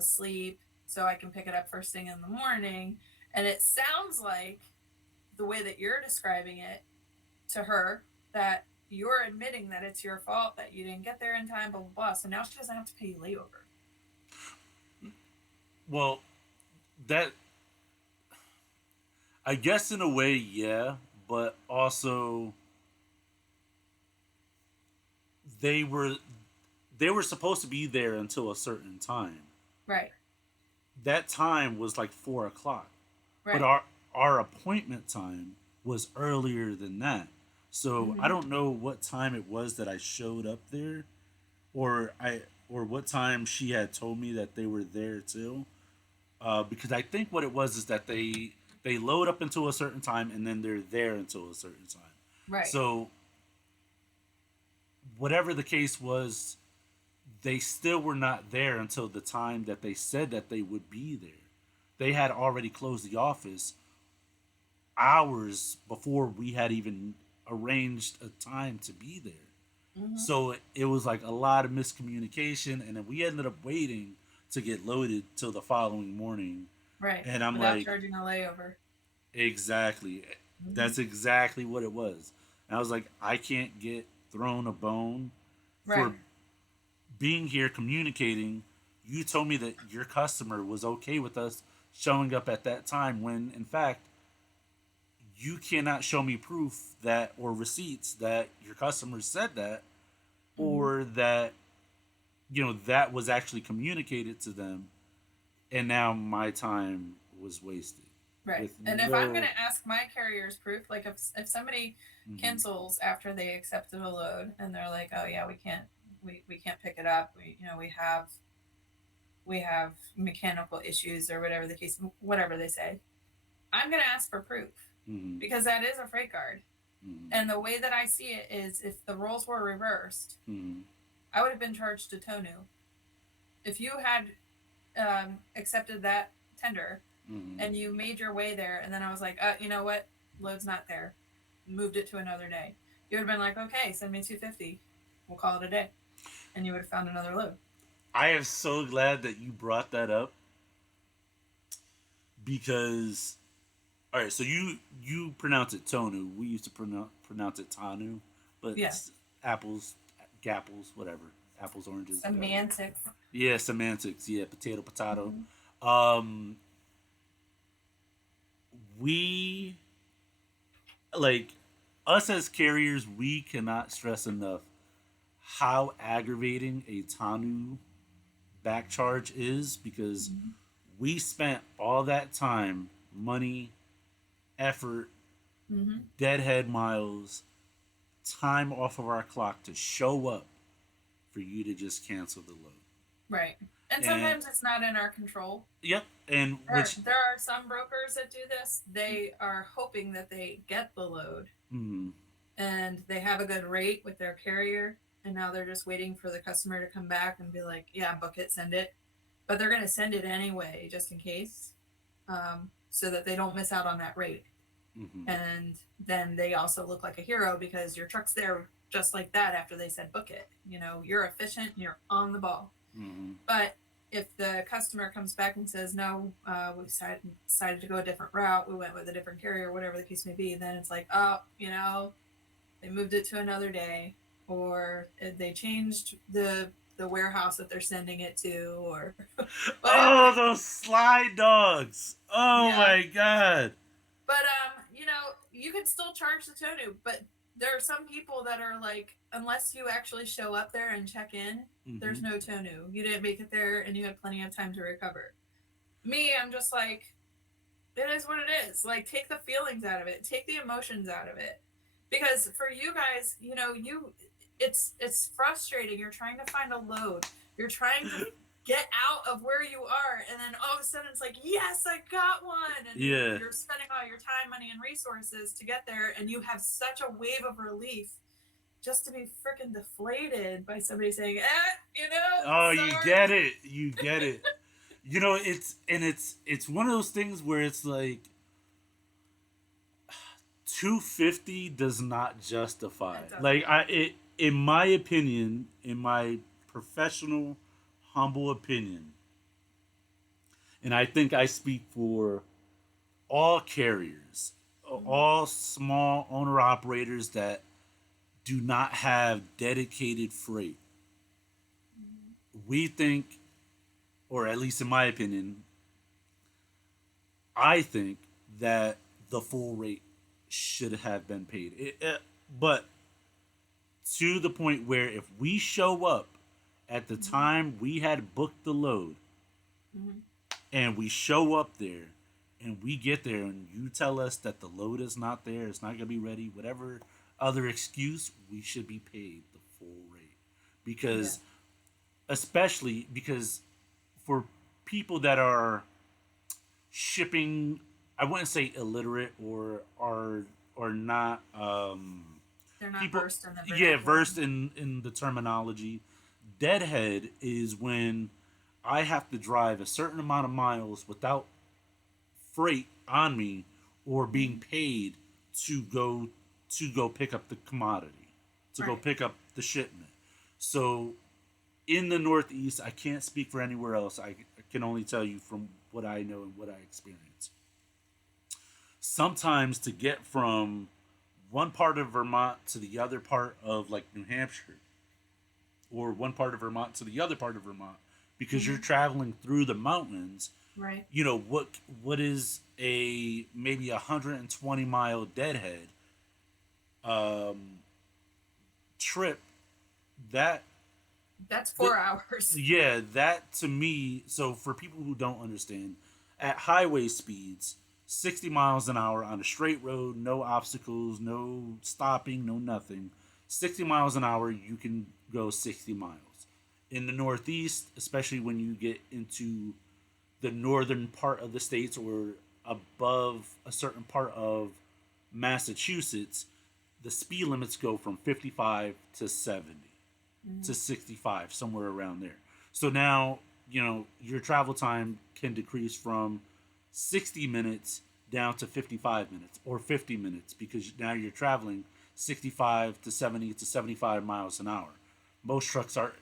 Sleep so I can pick it up first thing in the morning." And it sounds like the way that you're describing it to her that you're admitting that it's your fault that you didn't get there in time, blah blah blah. So now she doesn't have to pay you layover. Well, that I guess in a way, yeah, but also they were they were supposed to be there until a certain time. Right. That time was like 4 o'clock, but Right. our appointment time was earlier than that. So I Mm-hmm. don't know what time it was that I showed up there, or or what time she had told me that they were there too. Because I think what it was is that they load up until a certain time and then they're there until a certain time. Right. So whatever the case was, they still were not there until the time that they said that they would be there. They had already closed the office hours before we had even arranged a time to be there. Mm-hmm. So it was like a lot of miscommunication, and then we ended up waiting to get loaded till the following morning. Right. And I'm Without like, charging a layover. exactly. Mm-hmm. That's exactly what it was. And I was like, I can't get thrown a bone Right. for being here communicating. You told me that your customer was okay with us showing up at that time when, in fact, you cannot show me proof that or receipts that your customer said that Mm-hmm. or that that was actually communicated to them, and now my time was wasted Right. with And if I'm going no. to ask my carrier's proof, like if somebody Mhm. cancels after they accepted a load and they're like, "Oh yeah, we can't pick it up. We have mechanical issues or whatever the case whatever they say." I'm going to ask for proof Mhm. because that is a freight guard. Mhm. And the way that I see it is if the roles were reversed, Mhm. I would have been charged a tonu. If you had accepted that tender Mhm. and you made your way there, and then I was like, you know what? Load's not there. Moved it to another day. You would have been like, okay, send me 250. We'll call it a day. And you would have found another load. I am so glad that you brought that up because all right, so you pronounce it Tonu. We used to pronounce it Tanu, but Yeah. it's apples, gapples, whatever, apples, oranges, whatever. Semantics. Yeah, semantics. Yeah, potato, potato. Mm-hmm. Um, we like us as carriers. We cannot stress enough how aggravating a Tanu back charge is because Mm-hmm. we spent all that time, money, effort, Mm-hmm. deadhead miles, time off of our clock to show up for you to just cancel the load. Right. And And sometimes it's not in our control. yep, and which There are some brokers that do this. They are hoping that they get the load mm, and they have a good rate with their carrier. And now they're just waiting for the customer to come back and be like, yeah, book it, send it. But they're going to send it anyway, just in case, so that they don't miss out on that rate. mm-hmm, And then they also look like a hero because your truck's there just like that after they said book it. You're efficient and you're on the ball. mm-hmm, But if the customer comes back and says, no, we decided to go a different route, we went with a different carrier, whatever the case may be, then it's like, oh, they moved it to another day, or they changed the warehouse that they're sending it to, or whatever oh, the those slide dogs! Oh yeah. my god! But you could still charge the tonu, but there are some people that are like, unless you actually show up there and check in, there's Mm-hmm, no tonu. You didn't make it there, and you had plenty of time to recover. Me, I'm just like, it is what it is. Like, take the feelings out of it, take the emotions out of it, because for you guys, it's frustrating. You're trying to find a load. You're trying to get out of where you are, and then all of a sudden it's like, yes, I got one, and yeah. you're spending all your time, money, and resources to get there, and you have such a wave of relief just to be freaking deflated by somebody saying, Oh, you get sorry. it. You get it. It's one of those things where it's like 250 does not justify. It Like doesn't. in my opinion, in my professional humble opinion, and I think I speak for all carriers, Mm-hmm. all small owner operators that do not have dedicated freight. We think, or at least in my opinion, I think that the full rate should have been paid. But to the point where if we show up at the Mm-hmm. time we had booked the load Mm-hmm. and we show up there and we get there and you tell us that the load is not there, it's not going to be ready, whatever other excuse, we should be paid the full rate. Yeah. Because, especially because for people that are shipping, I wouldn't say illiterate or not They're not people, versed in the yeah, vernacular. versed in the terminology. Deadhead is when I have to drive a certain amount of miles without freight on me or being Mm-hmm. paid to go pick up the commodity, to go Right. pick up the shipment. So in the Northeast, I can't speak for anywhere else. I can only tell you from what I know and what I experience. Sometimes to get from one part of Vermont to the other part of like New Hampshire, or one part of Vermont to the other part of Vermont, because you're Mm-hmm. traveling through the mountains. Right. You know what is a maybe 120-mile deadhead um, trip. That That's th- 4 hours. yeah, that to me. So for people who don't understand, at highway speeds, 60 miles an hour on a straight road, no obstacles, no stopping, no nothing. 60 miles an hour, you can go 60 miles. In the Northeast, especially when you get into the northern part of the states or above a certain part of Massachusetts, the speed limits go from 55 to 70 Mm-hmm. to 65, somewhere around there. So now, your travel time can decrease from 60 minutes down to 55 minutes or 50 minutes because now you're traveling 65 to 70 to 75 miles an hour. Most trucks are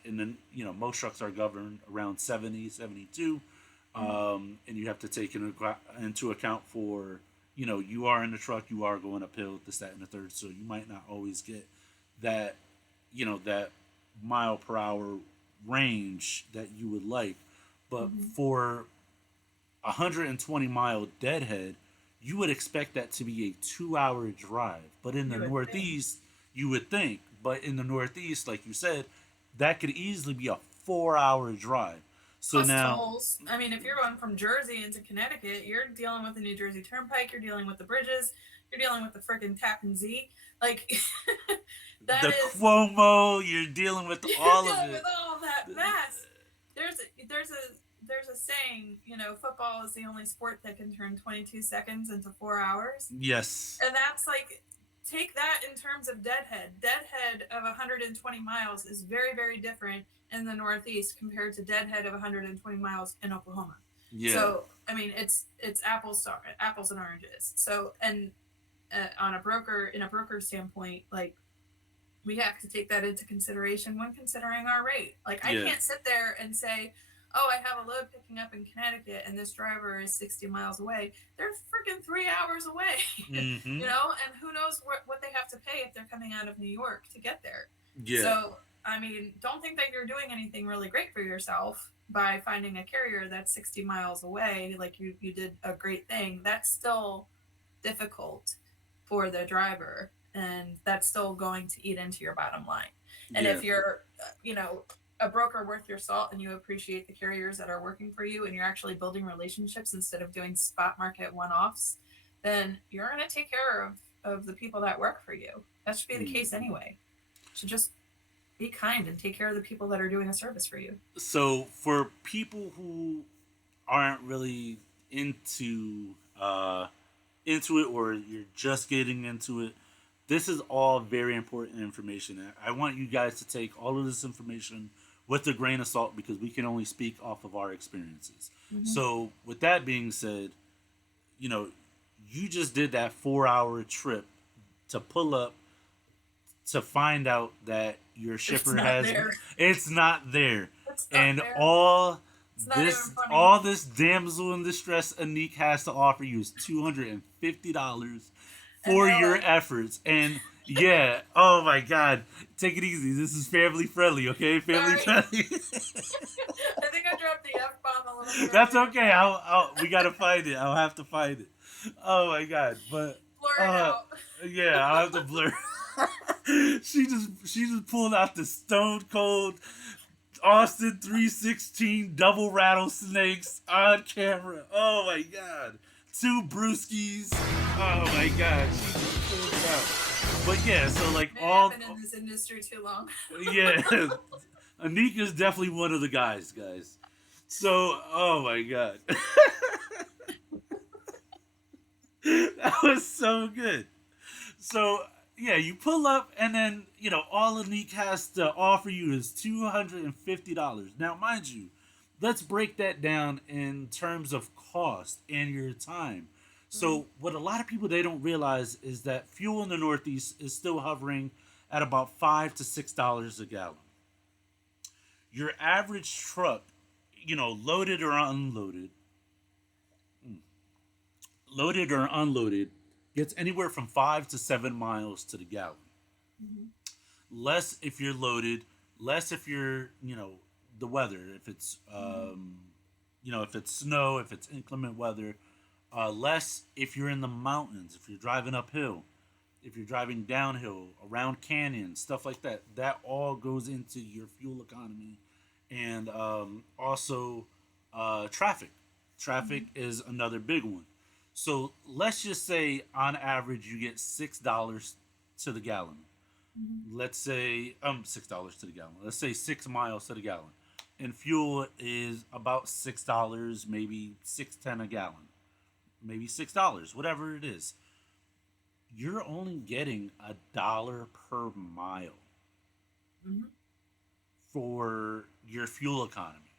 most trucks are governed around 70, 72, Mm-hmm. and you have to take into account for you are in the truck, you are going uphill, this, that, and the third, so you might not always get that that mile per hour range that you would like. But Mm-hmm. for 120-mile deadhead, you would expect that to be a 2-hour drive. But in the You would think. Northeast, you would think. But in the Northeast, like you said, that could easily be a 4-hour drive. So Plus now, tolls. I mean, if you're going from Jersey into Connecticut, you're dealing with the New Jersey Turnpike, you're dealing with the bridges, you're dealing with the frickin' Tappan Zee. Like, that the is, Cuomo, you're dealing with you're all of dealing with it. all that mess. There's a saying, football is the only sport that can turn 22 seconds into 4 hours. Yes. And that's like, take that in terms of deadhead. Deadhead of 120 miles is very, very different in the Northeast compared to deadhead of 120 miles in Oklahoma. Yeah. So, I mean, it's apples and oranges. So, and on a broker, in a broker standpoint, like, we have to take that into consideration when considering our rate. Like, I Yeah. can't sit there and say, oh, I have a load picking up in Connecticut and this driver is 60 miles away. They're freaking 3 hours away, Mm-hmm. and who knows what they have to pay if they're coming out of New York to get there. Yeah. So, I mean, don't think that you're doing anything really great for yourself by finding a carrier that's 60 miles away. Like, you did a great thing. That's still difficult for the driver, and that's still going to eat into your bottom line. And Yeah. if you're a broker worth your salt and you appreciate the carriers that are working for you and you're actually building relationships instead of doing spot market one-offs, then you're going to take care of the people that work for you. That should be the case Mm-hmm. anyway. You should just be kind and take care of the people that are doing a service for you. So for people who aren't really into it or you're just getting into it, this is all very important information. I want you guys to take all of this information with a grain of salt because we can only speak off of our experiences. Mm-hmm. So with that being said, you know, you just did that 4-hour trip to pull up to find out that your It's shipper not has there. it's not there. It's not And there. It's not even funny. all this damsel in distress Anik has to offer you is $250 And for they're your like, efforts. And Yeah. Oh my God. Take it easy. This is family friendly, okay? Family Sorry. friendly. I think I dropped the F bomb a little bit That's earlier. okay. We gotta find it. I'll have to find it. Oh my God. But Blur it uh, out. yeah, I'll have to blur. She just pulled out the stone cold Austin 316 double rattlesnakes on camera. Oh my God. Two brewskis. Oh my God. She just pulled it out. But yeah, so like Maybe I've all been in this industry too long. yeah, Anik is definitely one of the guys, guys. So, oh my god, that was so good. So, yeah, you pull up, and then all Anik has to offer you is $250. Now, mind you, let's break that down in terms of cost and your time. Mhm. So, what a lot of people they don't realize is that fuel in the Northeast is still hovering at about $5 to $6 a gallon. Your average truck, loaded or unloaded, loaded or unloaded, gets anywhere from 5 to 7 miles to the gallon. Mhm. Less if you're loaded, less if you're, the weather. If it's, Mhm. if it's snow, if it's inclement weather. Less if you're in the mountains, if you're driving uphill, if you're driving downhill, around canyons, stuff like that. That all goes into your fuel economy, and also traffic. Traffic Mhm. is another big one. So let's just say on average you get $6 to the gallon. Mhm. Let's say $6 to the gallon. Let's say 6 miles to the gallon, and fuel is about $6, maybe 6.10 a gallon, maybe $6, whatever it is. You're only getting $1 per mile Mhm. for your fuel economy.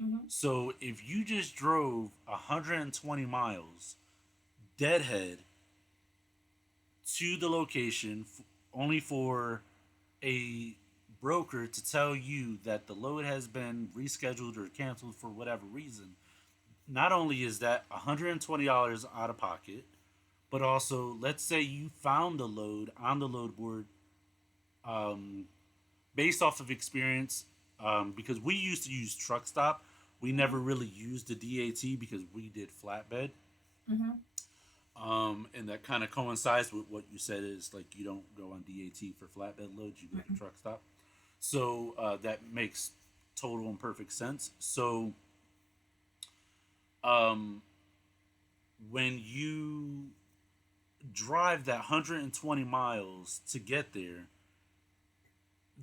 Mhm. So if you just drove 120 miles deadhead to the location only for a broker to tell you that the load has been rescheduled or canceled for whatever reason, not only is that $120 out of pocket, but also let's say you found the load on the load board, um, based off of experience, because we used to use truck stop. We never Mhm. really used the DAT because we did flatbed. Mhm. And that kind of coincides with what you said is like you don't go on DAT for flatbed loads, you go to Mhm. truck stop. So that makes total and perfect sense. So um, when you drive that 120 miles to get there,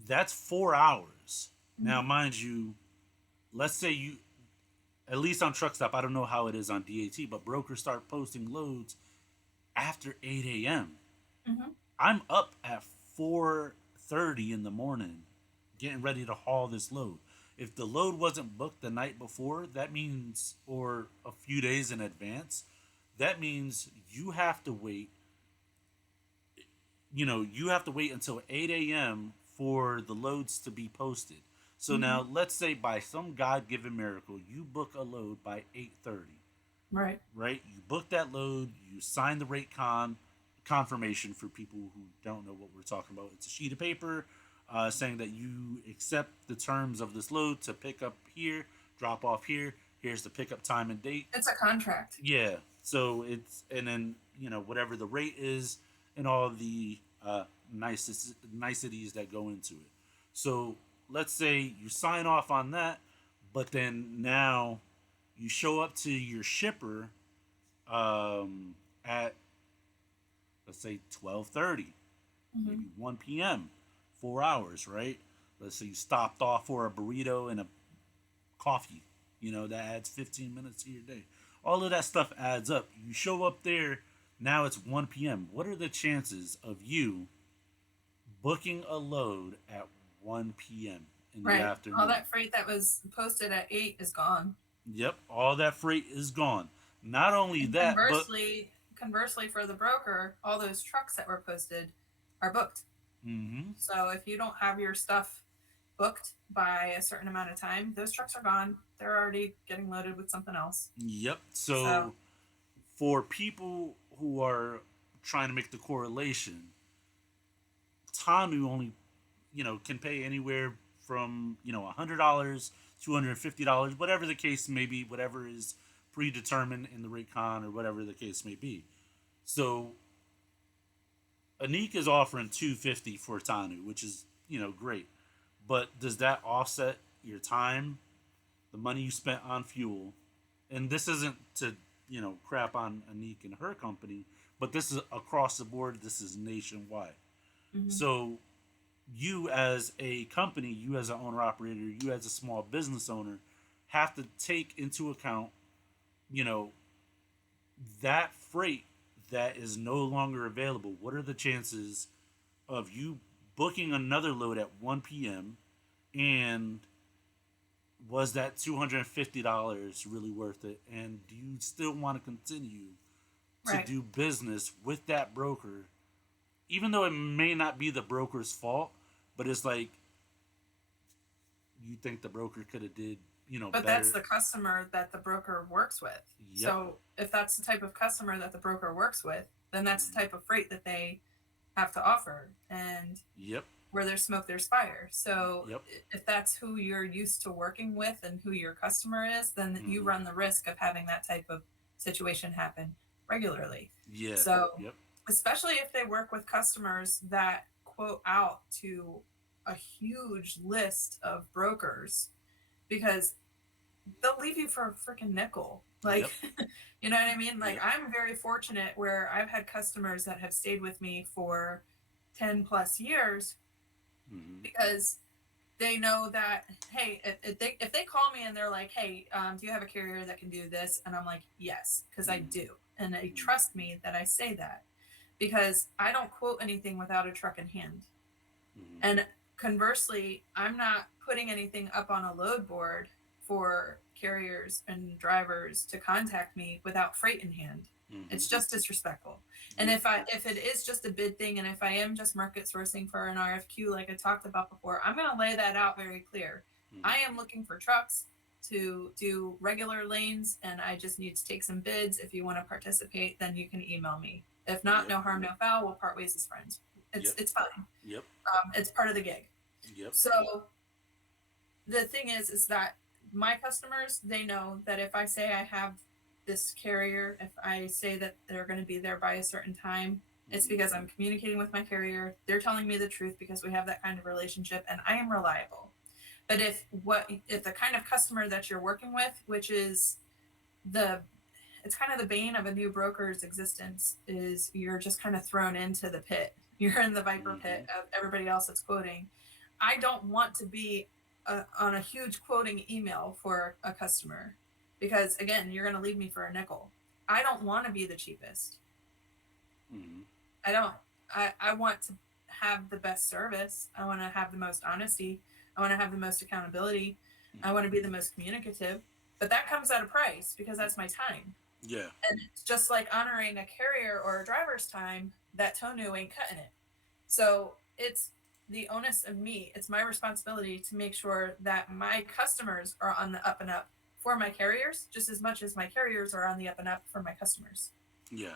that's 4 hours. Now, Mhm. mind you, let's say you, at least on truck stop, I don't know how it is on DAT, but brokers start posting loads after 8 a.m. Mhm. I'm up at 4:30 in the morning getting ready to haul this load. If the load wasn't booked the night before, that means, or a few days in advance, that means you have to wait until 8 a.m. for the loads to be posted. So Mhm. now let's say by some God-given miracle you book a load by 8:30, Right. right? You book that load, you sign the rate confirmation. For people who don't know what we're talking about, it's a sheet of paper saying that you accept the terms of this load to pick up here, drop off here. Here's the pickup time and date. It's a contract. Yeah. So it's, and then whatever the rate is and all the niceties that go into it. So let's say you sign off on that, but then now you show up to your shipper at, let's say, 12:30, maybe Mhm. 1 p.m., 4 hours, right? Let's say you stopped off for a burrito and a coffee. That adds 15 minutes to your day. All of that stuff adds up. You show up there, now it's 1 p.m. What are the chances of you booking a load at 1 p.m. in the Right. All afternoon? that freight that was posted at 8 is gone. Yep, all that freight is gone. Not only And that, but conversely for the broker, all those trucks that were posted are booked. mm-hmm, So if you don't have your stuff booked by a certain amount of time, those trucks are gone. They're already getting loaded with something else. yep. So, So for people who are trying to make the correlation, Tanu only, can pay anywhere from $100, $250, whatever the case may be, whatever is predetermined in the rate con or whatever the case may be. So Anik is offering 250 for Tanu, which is great, but does that offset your time, the money you spent on fuel? And this isn't to crap on Anik and her company, but this is across the board. This is nationwide. Hmm. So you as a company, you as an owner operator, you as a small business owner, have to take into account, you know, that freight that is no longer available. What are the chances of you booking another load at 1 p.m. and was that $250 really worth it? And do you still want to continue to Right. do business with that broker, even though it may not be the broker's fault? But it's like you think the broker could have did But that's better. the customer that the broker works with. Yep. So if that's the type of customer that the broker works with, then that's the type of freight that they have to offer. And Yep. where there's smoke, there's fire. So Yep. if that's who you're used to working with and who your customer is, then you Hmm. run the risk of having that type of situation happen regularly. Yeah. So, Yep. especially if they work with customers that quote out to a huge list of brokers, because they'll leave you for a freaking nickel. Like, Yep. you know what I mean? Like, Yep. I'm very fortunate where I've had customers that have stayed with me for 10 plus years Hmm. because they know that, hey, if they call me and they're like, hey, do you have a carrier that can do this? And I'm like, yes, because I Hmm. do. And they trust me that I say that because I don't quote anything without a truck in hand. Hmm. And conversely, I'm not putting anything up on a load board for carriers and drivers to contact me without freight in hand. Hmm. It's just disrespectful. And Yep. if it is just a bid thing and if I am just market sourcing for an RFQ like I talked about before, I'm going to lay that out very clear. I Hmm. am looking for trucks to do regular lanes and I just need to take some bids. If you want to participate, then you can email me. If not, Yep. no harm, no foul. We'll part ways as friends. It's Yep. it's fine. Yep. It's part of the gig. Yep. So the thing is that my customers, they know that if I say I have this carrier, if I say that they're going to be there by a certain time, it's Hmm. because I'm communicating with my carrier. They're telling me the truth because we have that kind of relationship and I am reliable. But if the kind of customer that you're working with, which is the it's kind of the bane of a new broker's existence, is you're just kind of thrown into the pit. You're in the viper Hmm. pit of everybody else that's quoting. I don't want to be on a huge quoting email for a customer because again, you're going to leave me for a nickel. I don't want to be the cheapest. Hmm. I don't. I want to have the best service. I want to have the most honesty. I want to have the most accountability. I want to be the most communicative. But that comes at a price because that's my time. Yeah. And it's just like honoring a carrier or a driver's time, that Tonu ain't cutting it. So it's the onus of me. It's my responsibility to make sure that my customers are on the up and up for my carriers, just as much as my carriers are on the up and up for my customers. Yeah.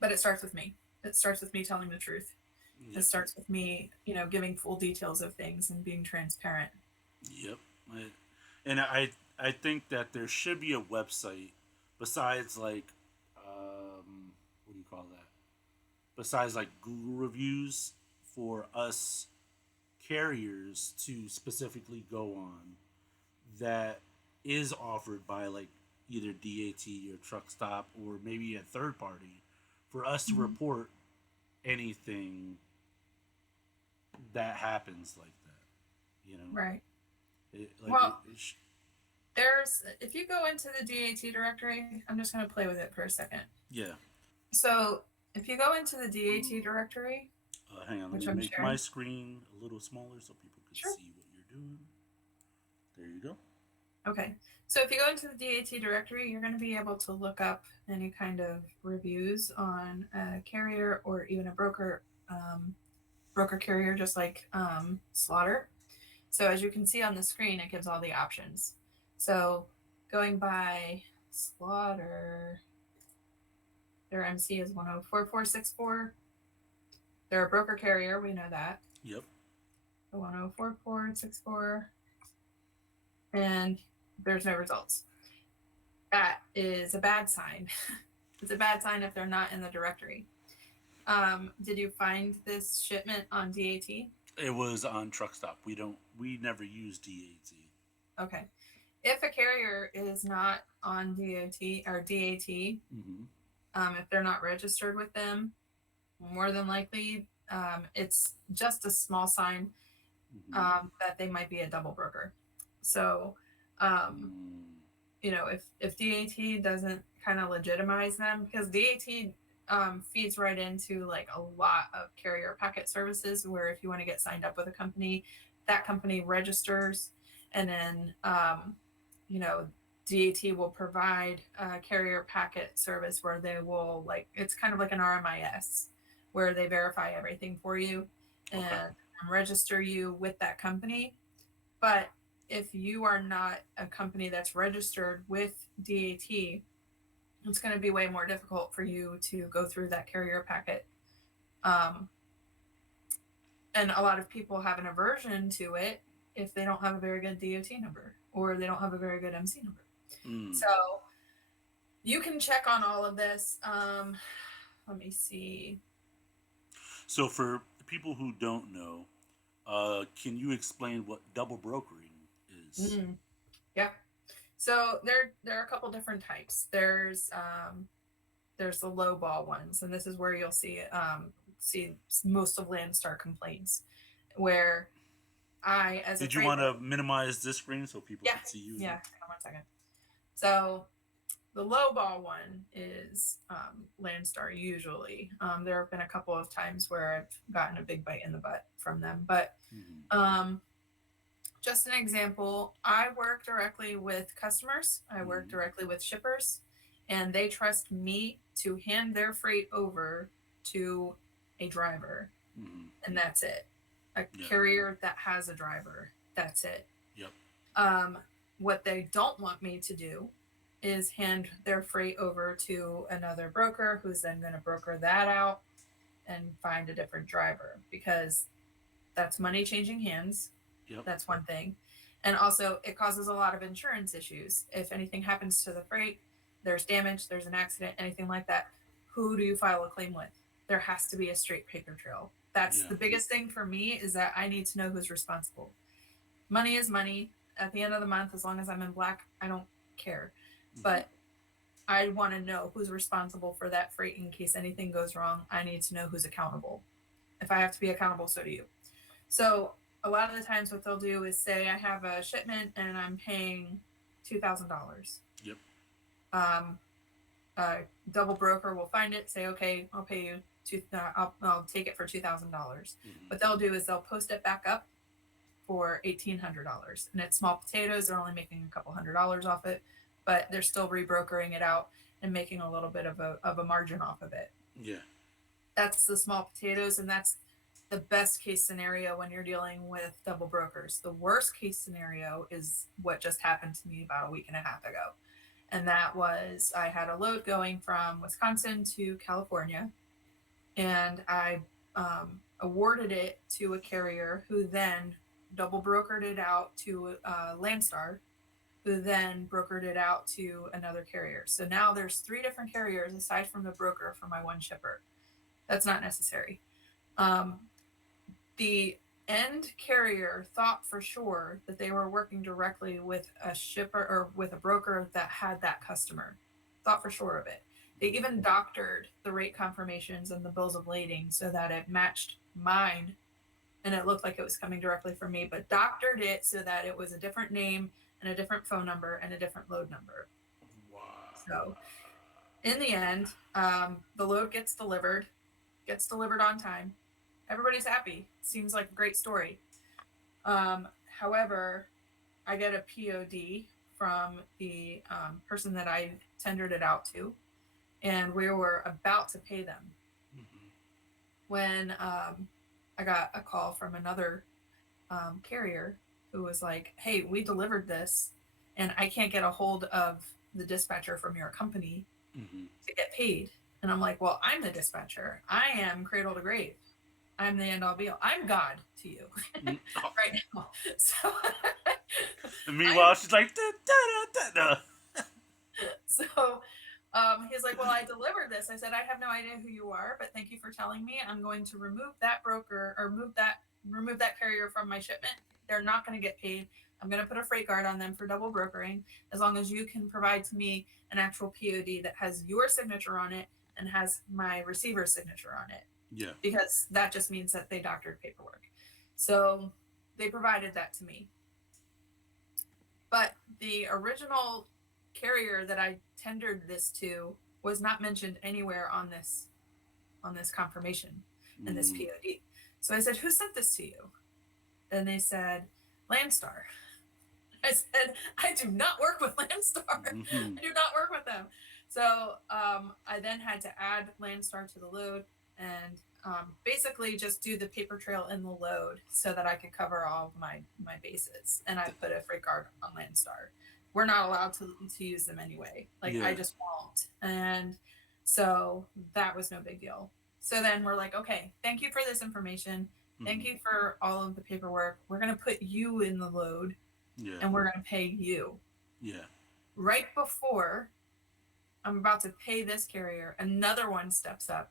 But it starts with me. It starts with me telling the truth. It Yep. starts with me, giving full details of things and being transparent. Yep. And I think that there should be a website besides like what do you call that? Besides like Google reviews for us carriers to specifically go on that is offered by like either DAT or truck stop or maybe a third party for us to Mhm. report anything that happens like that. Right. Like Well, there's if you go into the DAT directory, I'm just going to play with it for a second. yeah. So if you go into the DAT directory, Hang on, let which me I'm make my sharing, screen a little smaller so people could sure. see what you're doing. There you go. Okay. So if you go into the DAT directory, you're going to be able to look up any kind of reviews on a carrier or even a broker carrier, just like Slaughter. So as you can see on the screen, it gives all the options. So going by Slaughter, their MC is 104464. They're a broker carrier, we know that. Yep. The 104464, and there's no results. That is a bad sign. It's a bad sign if they're not in the directory. Did you find this shipment on DAT? It was on truck stop. We never use DAT. Okay. If a carrier is not on DOT or DAT, Mm-hmm. if they're not registered with them, more than likely, it's just a small sign Mm-hmm. that they might be a double broker. So, um, if DAT doesn't kind of legitimize them, because DAT feeds right into like a lot of carrier packet services, where if you want to get signed up with a company, that company registers, and then DAT will provide a carrier packet service where they will, like, it's kind of like an RMIS, where they verify everything for you Okay. and register you with that company. But if you are not a company that's registered with DAT, it's going to be way more difficult for you to go through that carrier packet. Um, and a lot of people have an aversion to it if they don't have a very good DOT number or they don't have a very good MC number. Mm. So you can check on all of this. Let me see. So for people who don't know, can you explain what double brokering is? Yeah. So there are a couple different types. There's the low ball ones, and this is where you'll see most of Landstar complaints, where I, as a Did you freight want broker, to minimize this screen so people yeah, could see you? yeah, hang on 1 second. So the low ball one is Landstar usually. There have been a couple of times where I've gotten a big bite in the butt from them, but Mm-hmm. just an example, I work directly with customers, I work Mm-hmm. directly with shippers, and they trust me to hand their freight over to a driver, Mm-hmm. and that's it. A Yeah. carrier that has a driver, that's it. Yep. Um, what they don't want me to do is hand their freight over to another broker who's then going to broker that out and find a different driver, because that's money changing hands. Yep. That's one thing. And also, it causes a lot of insurance issues. If anything happens to the freight, there's damage, there's an accident, anything like that, who do you file a claim with? There has to be a straight paper trail. That's Yeah. the biggest thing for me, is that I need to know who's responsible. Money is money. At the end of the month, as long as I'm in black, I don't care. Mm-hmm. But I want to know who's responsible for that freight in case anything goes wrong. I need to know who's accountable. If I have to be accountable, so do you. So a lot of the times what they'll do is say I have a shipment and I'm paying $2,000. Yep. A double broker will find it, say, okay, I'll pay you I'll take it for $2,000. Mm-hmm. What they'll do is they'll post it back up for $1,800, and it's small potatoes. They're only making a couple $100s off it, but they're still rebrokering it out and making a little bit of a margin off of it. Yeah. That's the small potatoes, and that's the best case scenario when you're dealing with double brokers. The worst case scenario is what just happened to me about a week and a half ago. And that was, I had a load going from Wisconsin to California, and I awarded it to a carrier who then double brokered it out to Landstar, who then brokered it out to another carrier. So now there's 3 different carriers aside from the broker for my one shipper. That's not necessary. The end carrier thought for sure that they were working directly with a shipper or with a broker that had that customer. Thought for sure of it. They even doctored the rate confirmations and the bills of lading so that it matched mine and it looked like it was coming directly from me, but doctored it so that it was a different name and a different phone number and a different load number. Wow. So in the end, the load gets delivered on time. Everybody's happy. Seems like a great story. However, I get a POD from the person that I tendered it out to, and we were about to pay them Mm-hmm. when I got a call from another carrier who was like, hey, we delivered this, and I can't get a hold of the dispatcher from your company Mm-hmm. to get paid. And I'm like, well, I'm the dispatcher. I am cradle to grave. I'm the end all be all. I'm God to you Mm, oh. right now. So And I am meanwhile, she's like, da, da, da, da, da. so he's like, well, I delivered this. I said, I have no idea who you are, but thank you for telling me. I'm going to remove that broker or remove that carrier from my shipment. They're not going to get paid. I'm going to put a freight guard on them for double brokering as long as you can provide to me an actual POD that has your signature on it and has my receiver's signature on it, Yeah. because that just means that they doctored paperwork. So they provided that to me. But the original carrier that I tendered this to was not mentioned anywhere on this confirmation and this Mm, POD. So I said, "Who sent this to you?" And they said, "Landstar." I said, "I do not work with Landstar. mm-hmm. I do not work with them." So I then had to add Landstar to the load and basically just do the paper trail in the load so that I could cover all of my bases. And I put a freight guard on Landstar. We're not allowed to use them anyway. Like I Yeah. just won't. And so that was no big deal. So then we're like, okay, thank you for this information. Thank Mm-hmm. you for all of the paperwork. We're going to put you in the load Yeah. and we're going to pay you. Yeah. Right before I'm about to pay this carrier, another one steps up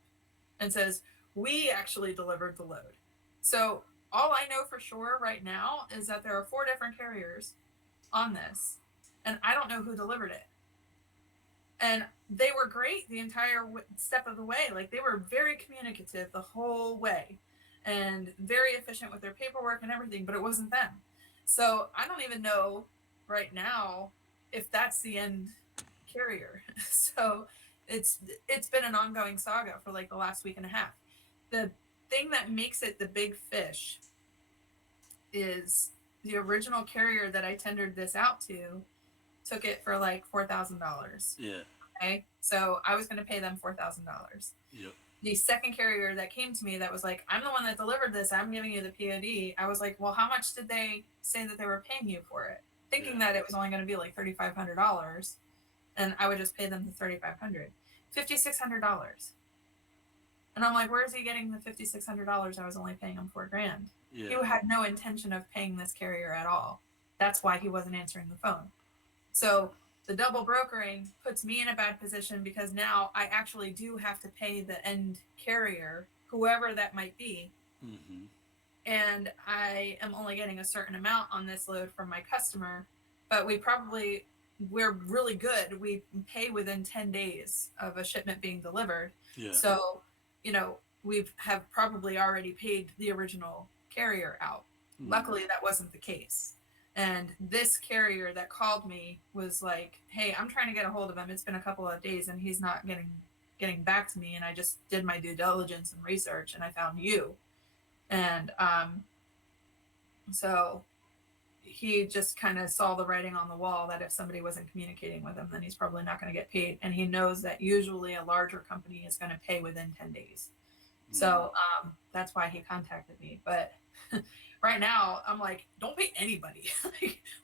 and says, "We actually delivered the load." So all I know for sure right now is that there are 4 different carriers on this, and I don't know who delivered it. And they were great the entire step of the way. Like they were very communicative the whole way and very efficient with their paperwork and everything, but it wasn't them. So I don't even know right now if that's the end carrier. So it's been an ongoing saga for like the last week and a half. The thing that makes it the big fish is the original carrier that I tendered this out to took it for like $4,000. Yeah. Okay. So I was going to pay them $4,000. Yep. The second carrier that came to me that was like, "I'm the one that delivered this. I'm giving you the POD." I was like, "Well, how much did they say that they were paying you for it?" Yeah. Thinking that it was only going to be like $3,500 and I would just pay them the $3,500. $5,600. And I'm like, where is he getting the $5,600? I was only paying him $4,000. He Yeah. had no intention of paying this carrier at all. That's why he wasn't answering the phone. So the double brokering puts me in a bad position because now I actually do have to pay the end carrier, whoever that might be. Mm-hmm. And I am only getting a certain amount on this load from my customer, but we're really good. We pay within 10 days of a shipment being delivered. Yeah. So, we have probably already paid the original carrier out. Mm-hmm. Luckily, that wasn't the case. And this carrier that called me was like, "Hey, I'm trying to get a hold of him. It's been a couple of days and he's not getting back to me. And I just did my due diligence and research and I found you." And so he just kind of saw the writing on the wall that if somebody wasn't communicating with him, then he's probably not going to get paid. And he knows that usually a larger company is going to pay within 10 days. Mm-hmm. So that's why he contacted me. But right now, I'm like, don't pay anybody.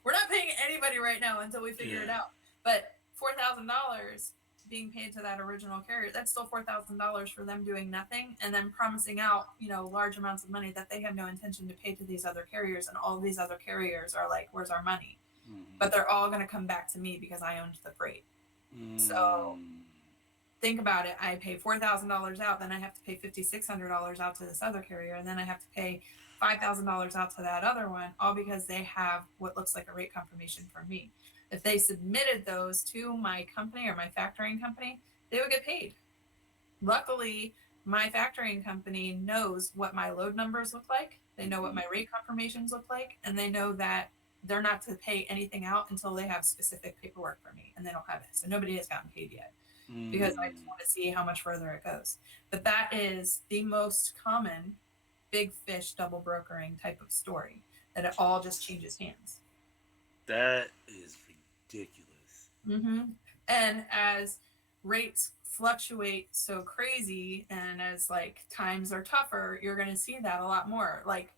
We're not paying anybody right now until we figure it Yeah. out. But $4,000 being paid to that original carrier, that's still $4,000 for them doing nothing and then promising out, large amounts of money that they have no intention to pay to these other carriers. And all these other carriers are like, "Where's our money?" Mm-hmm. But they're all going to come back to me because I owned the freight. So Mm-hmm. think about it. I pay $4,000 out, then I have to pay $5,600 out to this other carrier, and then I have to pay $5,000 out to that other one, all because they have what looks like a rate confirmation from me. If they submitted those to my company or my factoring company, they would get paid. Luckily, my factoring company knows what my load numbers look like. They know what Mm-hmm. my rate confirmations look like, and they know that they're not to pay anything out until they have specific paperwork for me, and they don't have it. So nobody has gotten paid yet because I just Mm-hmm. want to see how much further it goes. But that is the most common big fish double brokering type of story, that it all just changes hands. That is ridiculous. Mm-hmm. And as rates fluctuate so crazy and as like times are tougher, you're going to see that a lot more. Like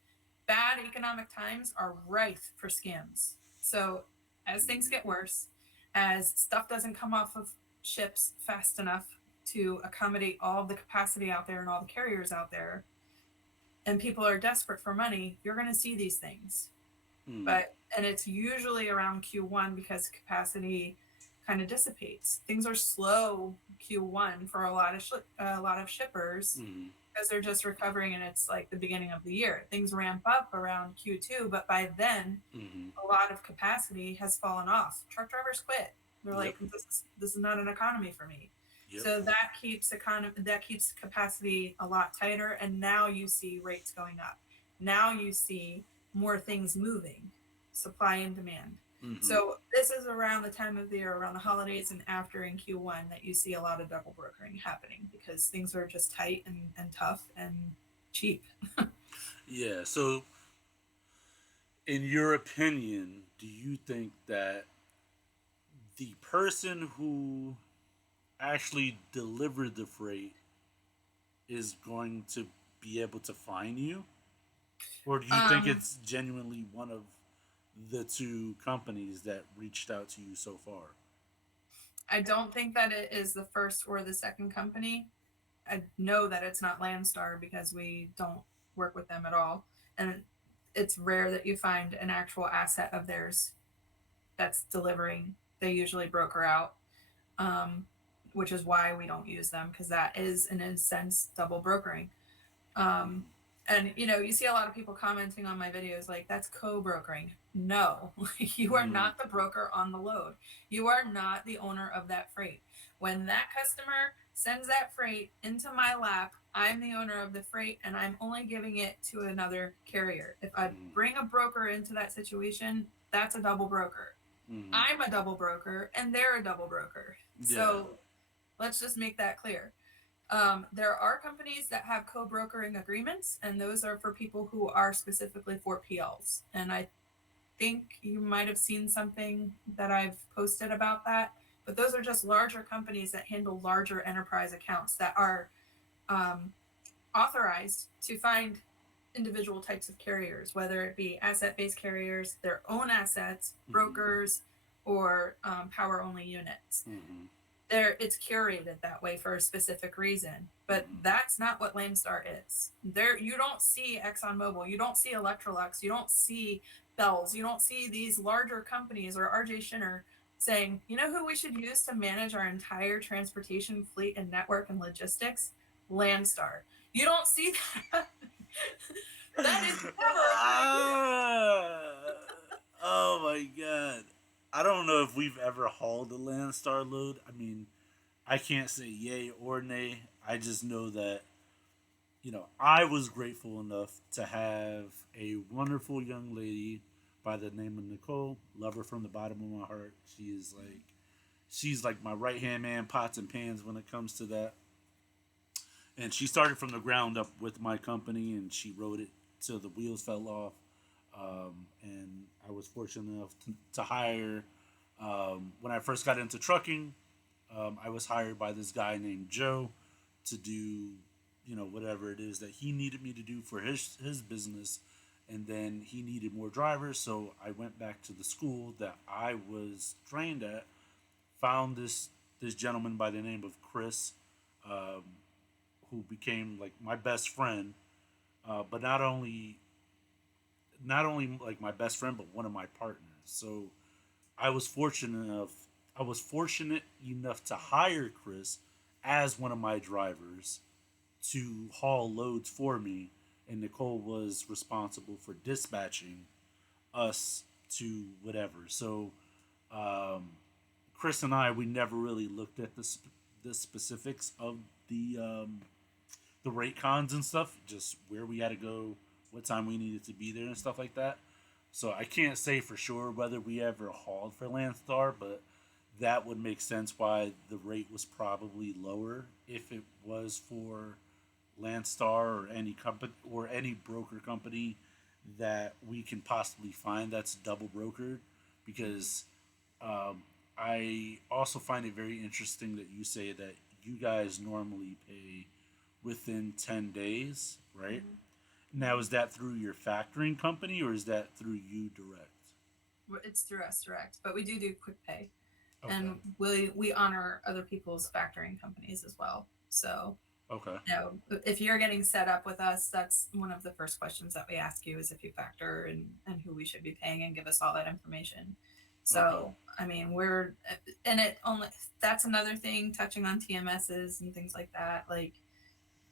bad economic times are rife for scams. So as things get worse, as stuff doesn't come off of ships fast enough to accommodate all of the capacity out there and all the carriers out there, and people are desperate for money, you're going to see these things. Mm. And it's usually around Q1 because capacity kind of dissipates. Things are slow Q1 for a lot of shippers Mm. because they're just recovering and it's like the beginning of the year. Things ramp up around Q2, but by then Mm. a lot of capacity has fallen off. Truck drivers quit. They're Yep. like, this is not an economy for me. Yep. So that keeps capacity a lot tighter, and now you see rates going up. Now you see more things moving, supply and demand. Mm-hmm. So this is around the time of the year, around the holidays and after in Q1, that you see a lot of double brokering happening because things are just tight and tough and cheap. Yeah. So, in your opinion, do you think that the person who actually delivered the freight is going to be able to find you? Or do you think Um, it's genuinely one of the two companies that reached out to you so far? I don't think that it is the first or the second company. I know that it's not Landstar because we don't work with them at all. And it's rare that you find an actual asset of theirs that's delivering. They usually broker out, um, which is why we don't use them because that is, in a sense, double brokering. Um, and you see a lot of people commenting on my videos like that's co-brokering. No, you are Mm. not the broker on the load. You are not the owner of that freight. When that customer sends that freight into my lap, I'm the owner of the freight and I'm only giving it to another carrier. If I Mm. bring a broker into that situation, that's a double broker. Mm. I'm a double broker and they're a double broker. Yeah. So let's just make that clear. There are companies that have co-brokering agreements, and those are for people who are specifically for PLs. And I think you might have seen something that I've posted about that. But those are just larger companies that handle larger enterprise accounts that are um, authorized to find individual types of carriers, whether it be asset-based carriers, their own assets, Mm-hmm. brokers, or power-only units. Mm-hmm. It's curated that way for a specific reason, but Mm-hmm. that's not what Landstar is. There you don't see ExxonMobil, you don't see Electrolux, you don't see Bells, you don't see these larger companies or RJ Shinner saying, you know who we should use to manage our entire transportation fleet and network and logistics? Landstar. You don't see that. That is never a good idea. Ah! Oh my god. I don't know if we've ever hauled a Landstar load. I mean, I can't say yay or nay. I just know that, I was grateful enough to have a wonderful young lady by the name of Nicole. Love her from the bottom of my heart. She's like my right hand man, pots and pans when it comes to that. And she started from the ground up with my company, and she rode it till the wheels fell off. And I was fortunate enough to hire. When I first got into trucking, I was hired by this guy named Joe to do, whatever it is that he needed me to do for his business. And then he needed more drivers, so I went back to the school that I was trained at. Found this gentleman by the name of Chris, um, who became like my best friend. But not only like my best friend, but one of my partners. So I was fortunate enough. I was fortunate enough to hire Chris as one of my drivers to haul loads for me, and Nicole was responsible for dispatching us to whatever. So um, Chris and I, we never really looked at the specifics of the rate cons and stuff, just where we had to go, what time we needed to be there, and stuff like that. So I can't say for sure whether we ever hauled for Landstar, but that would make sense why the rate was probably lower if it was for Landstar or any company or any broker company that we can possibly find that's double brokered. Because um, I also find it very interesting that you say that you guys normally pay within 10 days, right? Mm-hmm. Now, is that through your factoring company or is that through you direct? It's through us direct, but we do quick pay, Okay. and we honor other people's factoring companies as well. So Okay. You know, if you're getting set up with us, that's one of the first questions that we ask you is if you factor and who we should be paying and give us all that information. Okay. So, I mean, and it only, that's another thing touching on TMSs and things like that. Like,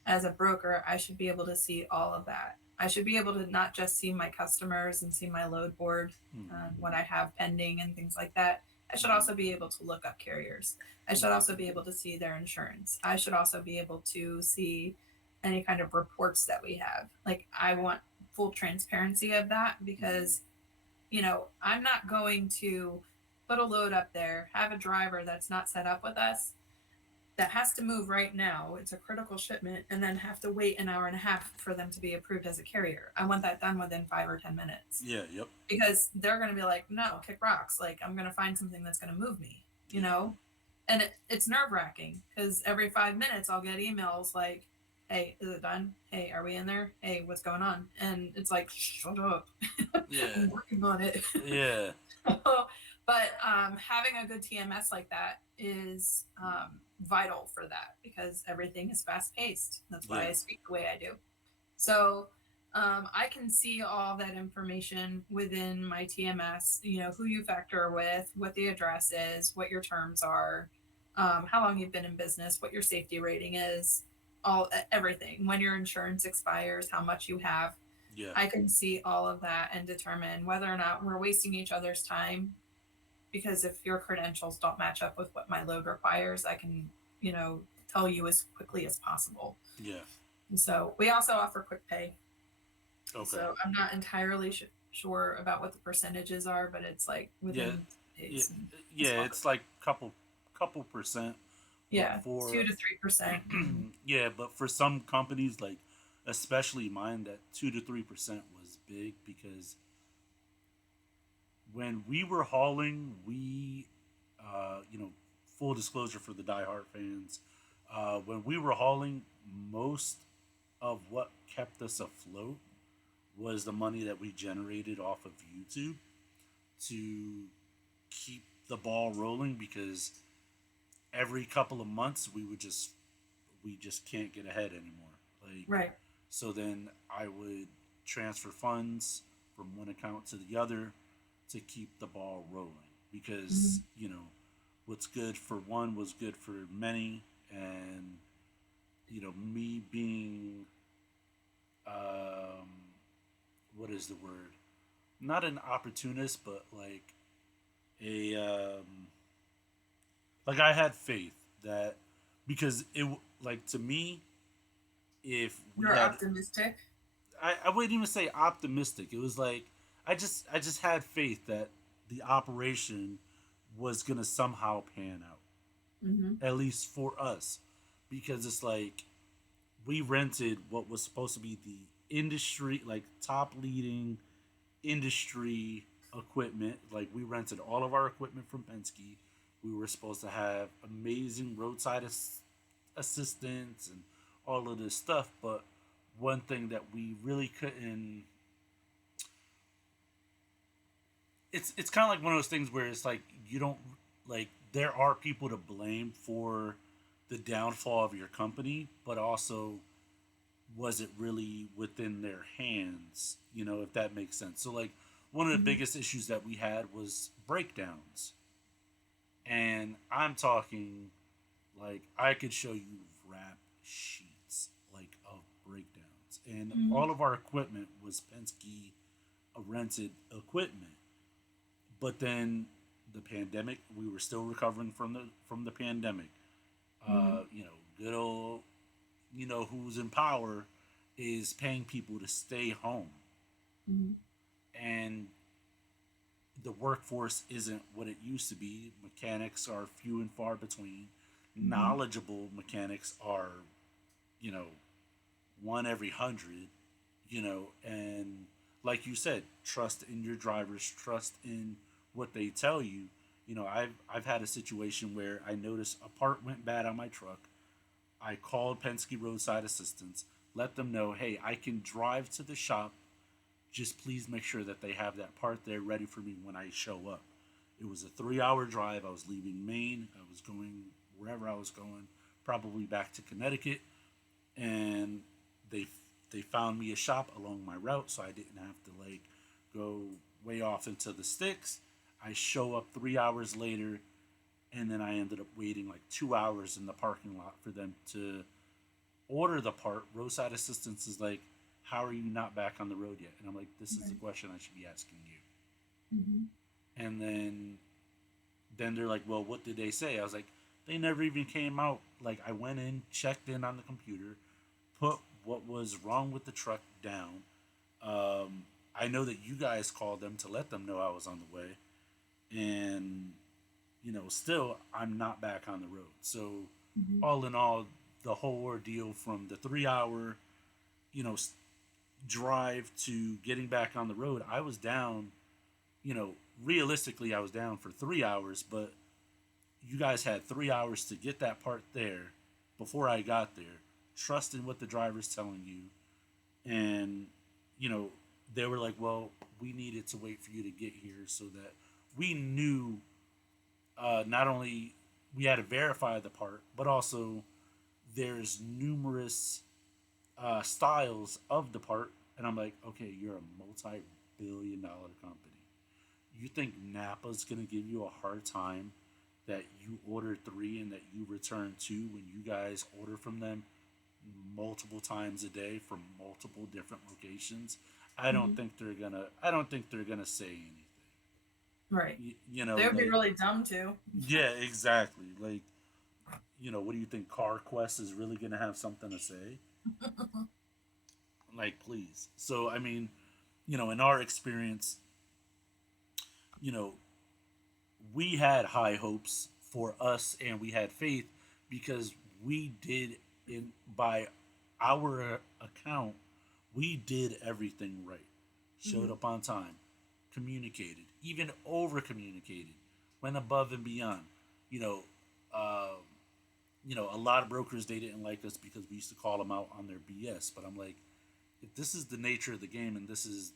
as a broker, I should be able to see all of that. I should be able to not just see my customers and see my load board, Mm-hmm. what I have pending and things like that. I should Mm-hmm. also be able to look up carriers. I should Yeah. also be able to see their insurance. I should also be able to see any kind of reports that we have. Like, I want full transparency of that Mm-hmm. because, I'm not going to put a load up there, have a driver that's not set up with us that has to move right now. It's a critical shipment, and then have to wait an hour and a half for them to be approved as a carrier. I want that done within 5 or 10 minutes Yeah. Yep. because they're going to be like, no, kick rocks. Like, I'm going to find something that's going to move me, you Yeah. know? And it's nerve wracking because every 5 minutes I'll get emails like, hey, is it done? Hey, are we in there? Hey, what's going on? And it's like, shut up. Yeah. I'm working on it. Yeah. But having a good TMS like that is vital for that because everything is fast paced. That's why Yeah. I speak the way I do. So I can see all that information within my TMS, who you factor with, what the address is, what your terms are, how long you've been in business, what your safety rating is, everything, when your insurance expires, how much you have. Yeah. I can see all of that and determine whether or not we're wasting each other's time because if your credentials don't match up with what my load requires, I can, tell you as quickly as possible. Yeah. And so we also offer quick pay. Okay. So I'm not entirely sure about what the percentages are, but it's like Yeah. within Yeah. days and as Yeah. far It's like couple percent, but yeah, for 2 to 3%. yeah, but for some companies, like especially mine, that 2 to 3% was big because when we were hauling, full disclosure for the diehard fans, when we were hauling, most of what kept us afloat was the money that we generated off of YouTube to keep the ball rolling because every couple of months we just can't get ahead anymore. Like, Right. so then I would transfer funds from one account to the other to keep the ball rolling because, Mhm. what's good for one was good for many. And, me being, um, what is the word? Not an opportunist, but a, like I had faith that because like to me, if we You're had optimistic. I wouldn't even say optimistic. It was like I just had faith that the operation was gonna somehow pan out, Hmm. at least for us, because it's like we rented what was supposed to be the industry, like top leading industry equipment. Like we rented all of our equipment from Penske. We were supposed to have amazing roadside assistance and all of this stuff, but one thing that we really couldn't, it's kind of like one of those things where it's like you don't, like, there are people to blame for the downfall of your company, but also was it really within their hands, if that makes sense. So like one of the Hmm. biggest issues that we had was breakdowns, and I'm talking, like, I could show you rap sheets like of breakdowns, and Hmm. all of our equipment was Penske rented equipment. But then the pandemic, we were still recovering from the pandemic. Hmm. Good old, who's in power is paying people to stay home, Hmm. and the workforce isn't what it used to be. Mechanics are few and far between. Hmm. Knowledgeable mechanics are, you know, one every 100. And like you said, trust in your drivers, trust in what they tell you. I've had a situation where I noticed a part went bad on my truck. I called Penske Roadside Assistance, let them know, hey, I can drive to the shop. Just please make sure that they have that part there ready for me when I show up. It was a 3 hour drive. I was leaving Maine. I was going wherever I was going, probably back to Connecticut. and they they found me a shop along my route, so I didn't have to like go way off into the sticks. I show up 3 hours later, and then I ended up waiting like 2 hours in the parking lot for them to order the part. Roadside assistance is like, "How are you not back on the road yet?" And I'm like, "This is the Right. question I should be asking you." Hmm. And then they're like, "Well, what did they say?" I was like, "They never even came out." Like I went in, checked in on the computer, put what was wrong with the truck down. I know that you guys called them to let them know I was on the way, and still I'm not back on the road. So Hmm. all in all, the whole ordeal from the 3 hour, you know, drive to getting back on the road, I was down. You know, realistically, I was down for 3 hours, but you guys had 3 hours to get that part there before I got there, trusting what the driver's telling you, and you know, they were like, "Well, we needed to wait for you to get here so that we knew not only we had to verify the part, but also there's numerous styles of the part." And I'm like, "Okay, you're a multi-billion-dollar company. You think Napa's gonna give you a hard time that you order three and that you return two when you guys order from them multiple times a day from multiple different locations?" I don't Hmm. think they're gonna. I don't think they're gonna say anything. Right. They would be Like, really dumb to. yeah, exactly. Like, what do you think? CarQuest is really gonna have something to say? Like, please. So, I mean, in our experience, you know, we had high hopes for us and we had faith because we did in by our account, we did everything right. Showed Hmm. up on time, communicated, even over communicated, went above and beyond. You know, uh, a lot of brokers, they didn't like us because we used to call them out on their BS. But I'm like, if this is the nature of the game and this is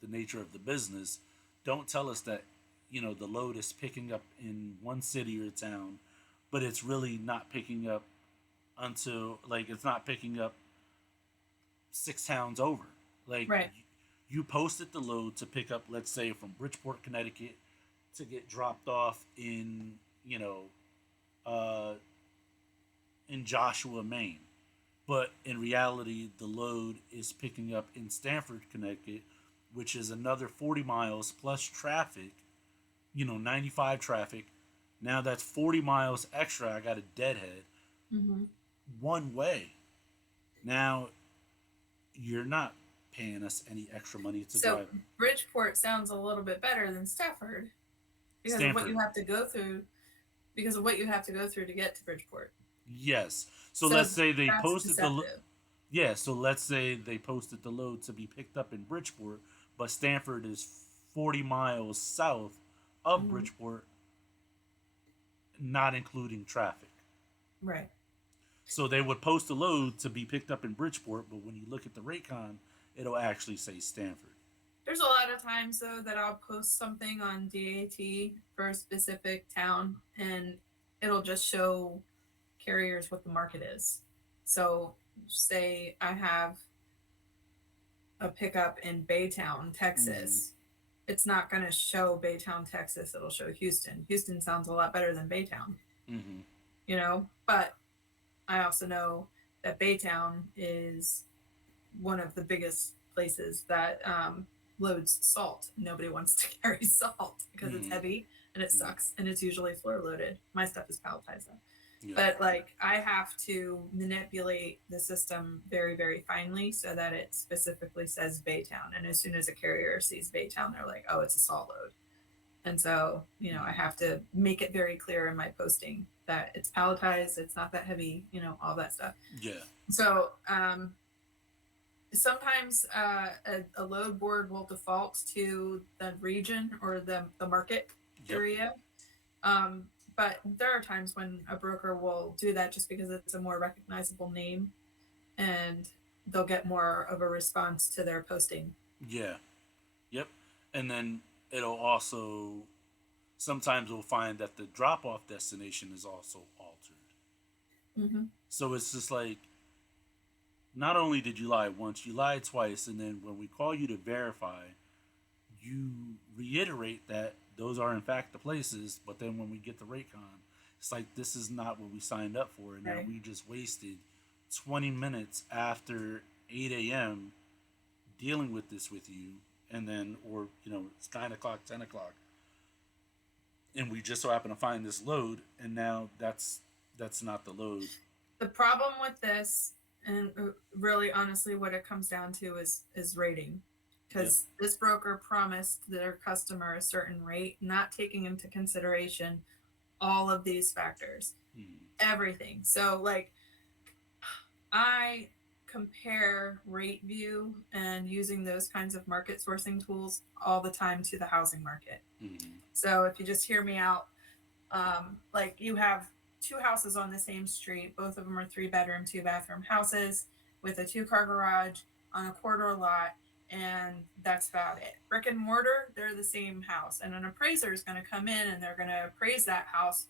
the nature of the business, don't tell us that the load is picking up in one city or town, but it's really not picking up until like it's not picking up six towns over. Like Right. you posted the load to pick up, let's say, from Bridgeport, Connecticut, to get dropped off in uh, in Joshua, Maine. But in reality, the load is picking up in Stamford, Connecticut, which is another 40 miles plus traffic, 95 traffic. Now that's 40 miles extra. I got a deadhead Hmm. one way. Now you're not paying us any extra money to So drive Bridgeport sounds a little bit better than Stafford because of what Stanford. you have to go through. Because of what you have to go through to get to Bridgeport. Yes. So So let's say they that's posted deceptive. yeah. So let's say they posted the load to be picked up in Bridgeport, but Stanford is 40 miles south of Hmm. Bridgeport, not including traffic. Right. So they would post a load to be picked up in Bridgeport, but when you look at the Raycon, it'll actually say Stanford. There's a lot of times though that I'll post something on DAT for a specific town and it'll just show carriers what the market is. So say I have a pickup in Baytown, Mm-hmm. Texas. It's not going to show Baytown, Texas. It'll show Houston. Houston sounds a lot better than Baytown, Mm-hmm. But I also know that Baytown is one of the biggest places that loads salt. Nobody wants to carry salt because it's Mm-hmm. heavy and it Mm-hmm. sucks and it's usually floor loaded. My stuff is palletized though. Yeah. But like I have to manipulate the system very, very finely so that it specifically says Baytown. And as soon as a carrier sees Baytown, they're like, oh, it's a salt load. And so, I Mm-hmm. have to make it very clear in my posting that it's palletized, it's not that heavy, all that stuff. Yeah. So sometimes a load board will default to the region or the market Yep. area. Um, but there are times when a broker will do that just because it's a more recognizable name and they'll get more of a response to their posting. Yeah. Yep. And then it'll also sometimes we'll find that the drop off destination is also altered. Hmm. So it's just like not only did you lie once, you lied twice, and then when we call you to verify, you reiterate that those are in fact the places, but then when we get the Raycon, it's like this is not what we signed up for, and now Right. we just wasted 20 minutes after 8 a.m. dealing with this with you, and then, or, it's 9 o'clock, 10 o'clock, and we just so happen to find this load, and now that's not the load. The problem with this, and really honestly, what it comes down to is rating, Yep. because this broker promised their customer a certain rate, not taking into consideration all of these factors, Mm-hmm. everything. So like I compare rate view and using those kinds of market sourcing tools all the time to the housing market. Mm-hmm. So if you just hear me out, like you have two houses on the same street, both of them are 3 bedroom, 2 bathroom houses with a 2 car garage on a quarter lot, and that's about it. Brick and mortar, they're the same house, and an appraiser is going to come in and they're going to appraise that house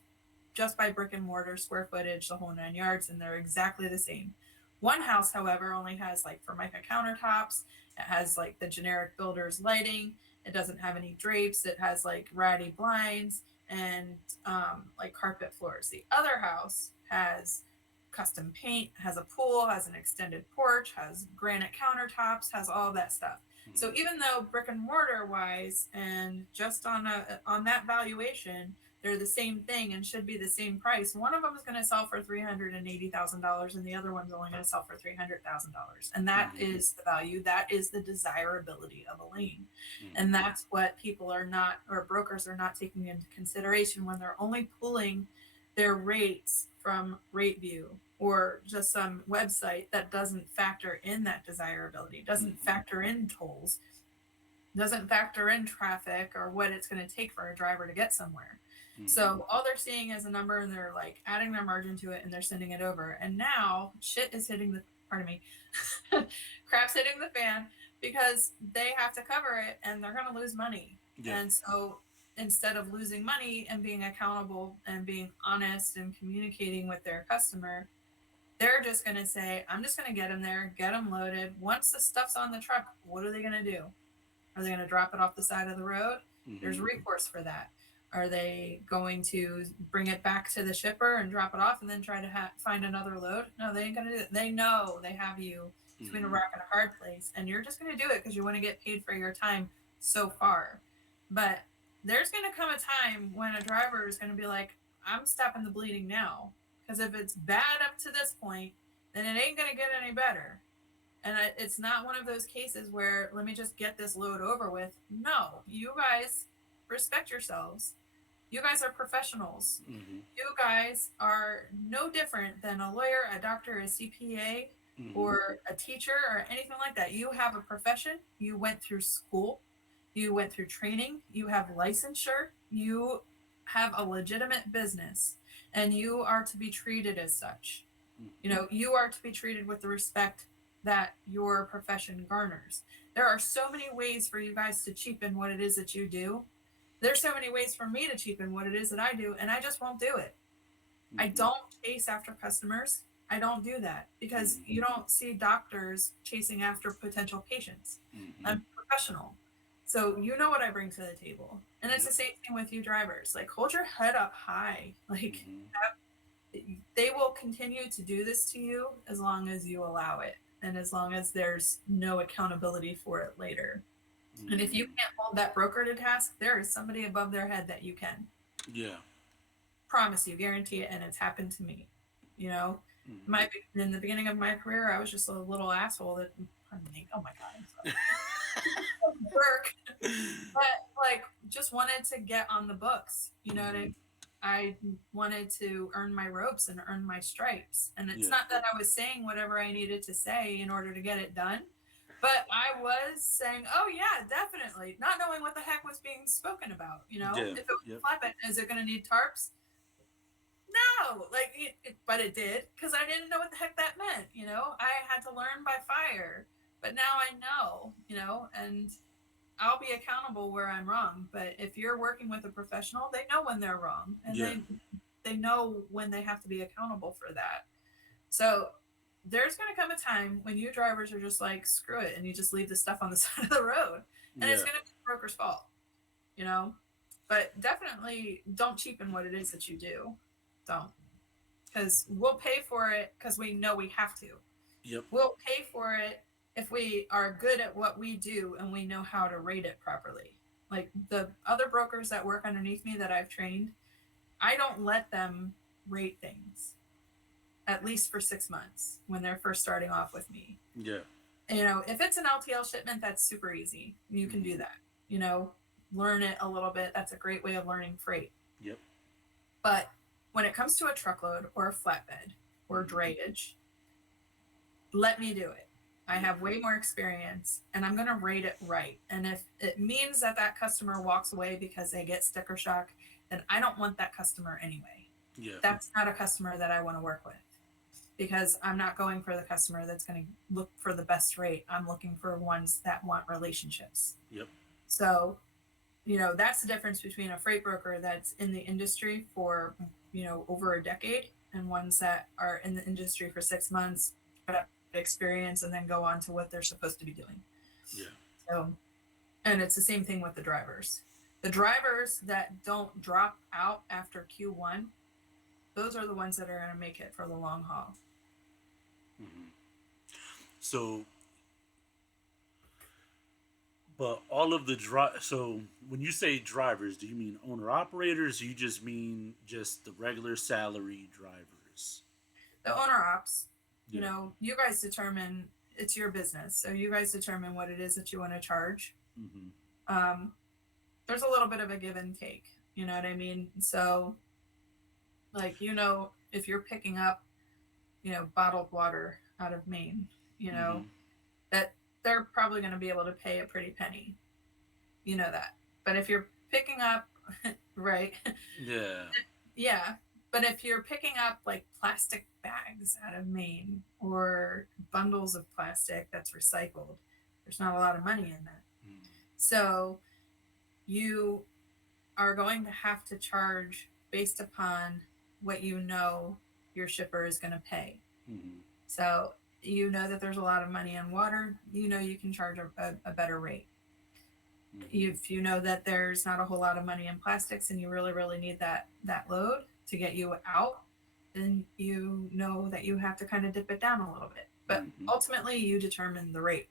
just by brick and mortar, square footage, the whole 9 yards, and they're exactly the same. One house, however, only has like Formica countertops. It has like the generic builder's lighting. It doesn't have any drapes. It has like ratty blinds and like carpet floors. The other house has custom paint, has a pool, has an extended porch, has granite countertops, has all of that stuff. So even though brick and mortar wise and just on that valuation, they're the same thing and should be the same price. One of them is going to sell for $380,000, and the other one's only going to sell for $300,000. And that Mm-hmm. is the value. That is the desirability of a lane, and Mm-hmm. that's what people are not, or brokers are not taking into consideration when they're only pulling their rates from RateView or just some website that doesn't factor in that desirability, doesn't Mm-hmm. factor in tolls, doesn't factor in traffic or what it's going to take for a driver to get somewhere. Mm-hmm. So all they're seeing is a number and they're like adding their margin to it and they're sending it over. And now shit is hitting the, pardon me, crap's hitting the fan because they have to cover it and they're going to lose money. Yeah. And so instead of losing money and being accountable and being honest and communicating with their customer, they're just going to say, I'm just going to get them there, get them loaded. Once the stuff's on the truck, what are they going to do? Are they going to drop it off the side of the road? There's Mm-hmm. recourse for that. Are they going to bring it back to the shipper and drop it off and then try to find another load? No, they ain't going to do it. They know they have you between a Mm-hmm. rock and a hard place, and you're just going to do it because you want to get paid for your time so far. But there's going to come a time when a driver is going to be like, I'm stopping the bleeding now. Because if it's bad up to this point, then it ain't going to get any better. And it's not one of those cases where let me just get this load over with. No, you guys respect yourselves. You guys are professionals. Mm-hmm. You guys are no different than a lawyer, a doctor, a CPA, Mm-hmm. or a teacher, or anything like that. You have a profession. You went through school. You went through training. You have licensure. You have a legitimate business, and you are to be treated as such. You are to be treated with the respect that your profession garners. There are so many ways for you guys to cheapen what it is that you do. There's so many ways for me to cheapen what it is that I do, and I just won't do it. I Mm-hmm. don't chase after customers. I don't do that because Mm-hmm. you don't see doctors chasing after potential patients. Mm-hmm. I'm professional. So you know what I bring to the table. And it's Yep. the same thing with you drivers. Like hold your head up high. Like Mm-hmm. they will continue to do this to you as long as you allow it and as long as there's no accountability for it later. And if you Mm-hmm. can't hold that broker to task, there is somebody above their head that you can. Yeah. Promise you, guarantee it. And it's happened to me. You know, Mm-hmm. my in the beginning of my career, I was just a little asshole that, pardon me, oh my God, I'm sorry. Work, but like just wanted to get on the books. You know what Mm-hmm. I wanted to earn my ropes and earn my stripes. And it's Yeah. not that I was saying whatever I needed to say in order to get it done, but I was saying, oh, yeah, definitely, not knowing what the heck was being spoken about. Yeah. If it was Yep. a flatbed, is it going to need tarps? No, like, but it did because I didn't know what the heck that meant. I had to learn by fire, but now I know, and I'll be accountable where I'm wrong. But if you're working with a professional, they know when they're wrong and Yeah. they know when they have to be accountable for that. So there's going to come a time when you drivers are just like, screw it, and you just leave the stuff on the side of the road, and it's Yeah. going to be the broker's fault, you know. But definitely don't cheapen what it is that you do. Don't, because we'll pay for it because we know we have to. Yep. We'll pay for it if we are good at what we do and we know how to rate it properly. Like the other brokers that work underneath me that I've trained, I don't let them rate things at least for 6 months when they're first starting off with me. Yeah. You know, if it's an LTL shipment, that's super easy. You can do Mm-hmm. that. You know, learn it a little bit. That's a great way of learning freight. Yep. But when it comes to a truckload or a flatbed or Mm-hmm. drayage, let me do it. I Yep. have way more experience and I'm going to rate it right. And if it means that that customer walks away because they get sticker shock, then I don't want that customer anyway. Yeah. That's not a customer that I want to work with, because I'm not going for the customer that's going to look for the best rate. I'm looking for ones that want relationships. Yep. So, you know, that's the difference between a freight broker that's in the industry for, you know, over a decade and ones that are in the industry for 6 months, experience, and then go on to what they're supposed to be doing. Yeah. So, and it's the same thing with the drivers. The drivers that don't drop out after Q1, those are the ones that are going to make it for the long haul. Mm-hmm. So, but all of the So, when you say drivers, do you mean owner operators? Or you just mean just the regular salary drivers? The owner ops, you Yeah. know, you guys determine, it's your business. So you guys determine what it is that you want to charge. Mm-hmm. Um, there's a little bit of a give and take. You know what I mean? So, like, you know, if you're picking up, you know, bottled water out of Maine, you Mm-hmm. know, that they're probably going to be able to pay a pretty penny. You know that. But if you're picking up, right, Yeah. yeah. But if you're picking up like plastic bags out of Maine or bundles of plastic that's recycled, there's not a lot of money in that. Mm-hmm. So you are going to have to charge based upon what you know your shipper is going to pay. Mm-hmm. So you know that there's a lot of money in water, you know you can charge a better rate. Mm-hmm. If you know that there's not a whole lot of money in plastics and you really need that load to get you out, then you know that you have to kind of dip it down a little bit. But Mm-hmm. ultimately you determine the rate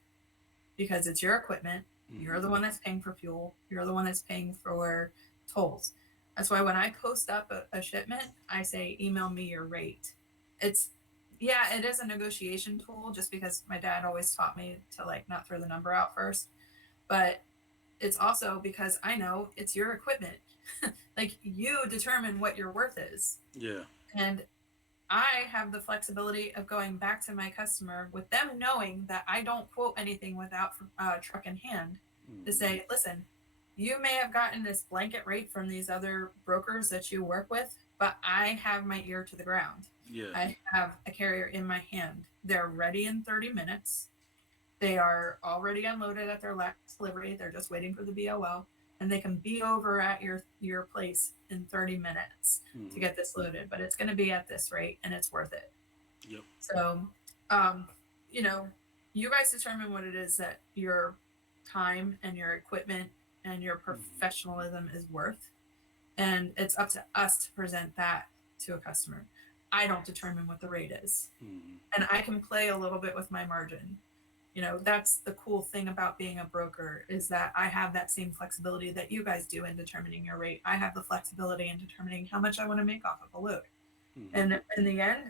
because it's your equipment. You're Mm-hmm. the one that's paying for fuel. You're the one that's paying for tolls. That's why when I post up a shipment, I say email me your rate. It's, yeah, it is a negotiation tool just because my dad always taught me to like not throw the number out first. But it's also because I know it's your equipment. Like you determine what your worth is. Yeah. And I have the flexibility of going back to my customer with them knowing that I don't quote anything without truck in hand to Mm-hmm. say, listen, you may have gotten this blanket rate from these other brokers that you work with, but I have my ear to the ground. Yeah. I have a carrier in my hand. They're ready in 30 minutes. They are already unloaded at their last delivery. They're just waiting for the BOL, and they can be over at your place in 30 minutes to Mm-hmm. get this loaded. But it's going to be at this rate, and it's worth it. Yep. So, um, you know, you guys determine what it is that your time and your equipment and your Mm-hmm. professionalism is worth, and it's up to us to present that to a customer. I don't determine what the rate is, Mm-hmm. and I can play a little bit with my margin. You know, that's the cool thing about being a broker is that I have that same flexibility that you guys do in determining your rate. I have the flexibility in determining how much I want to make off of a load. Mm-hmm. And in the end,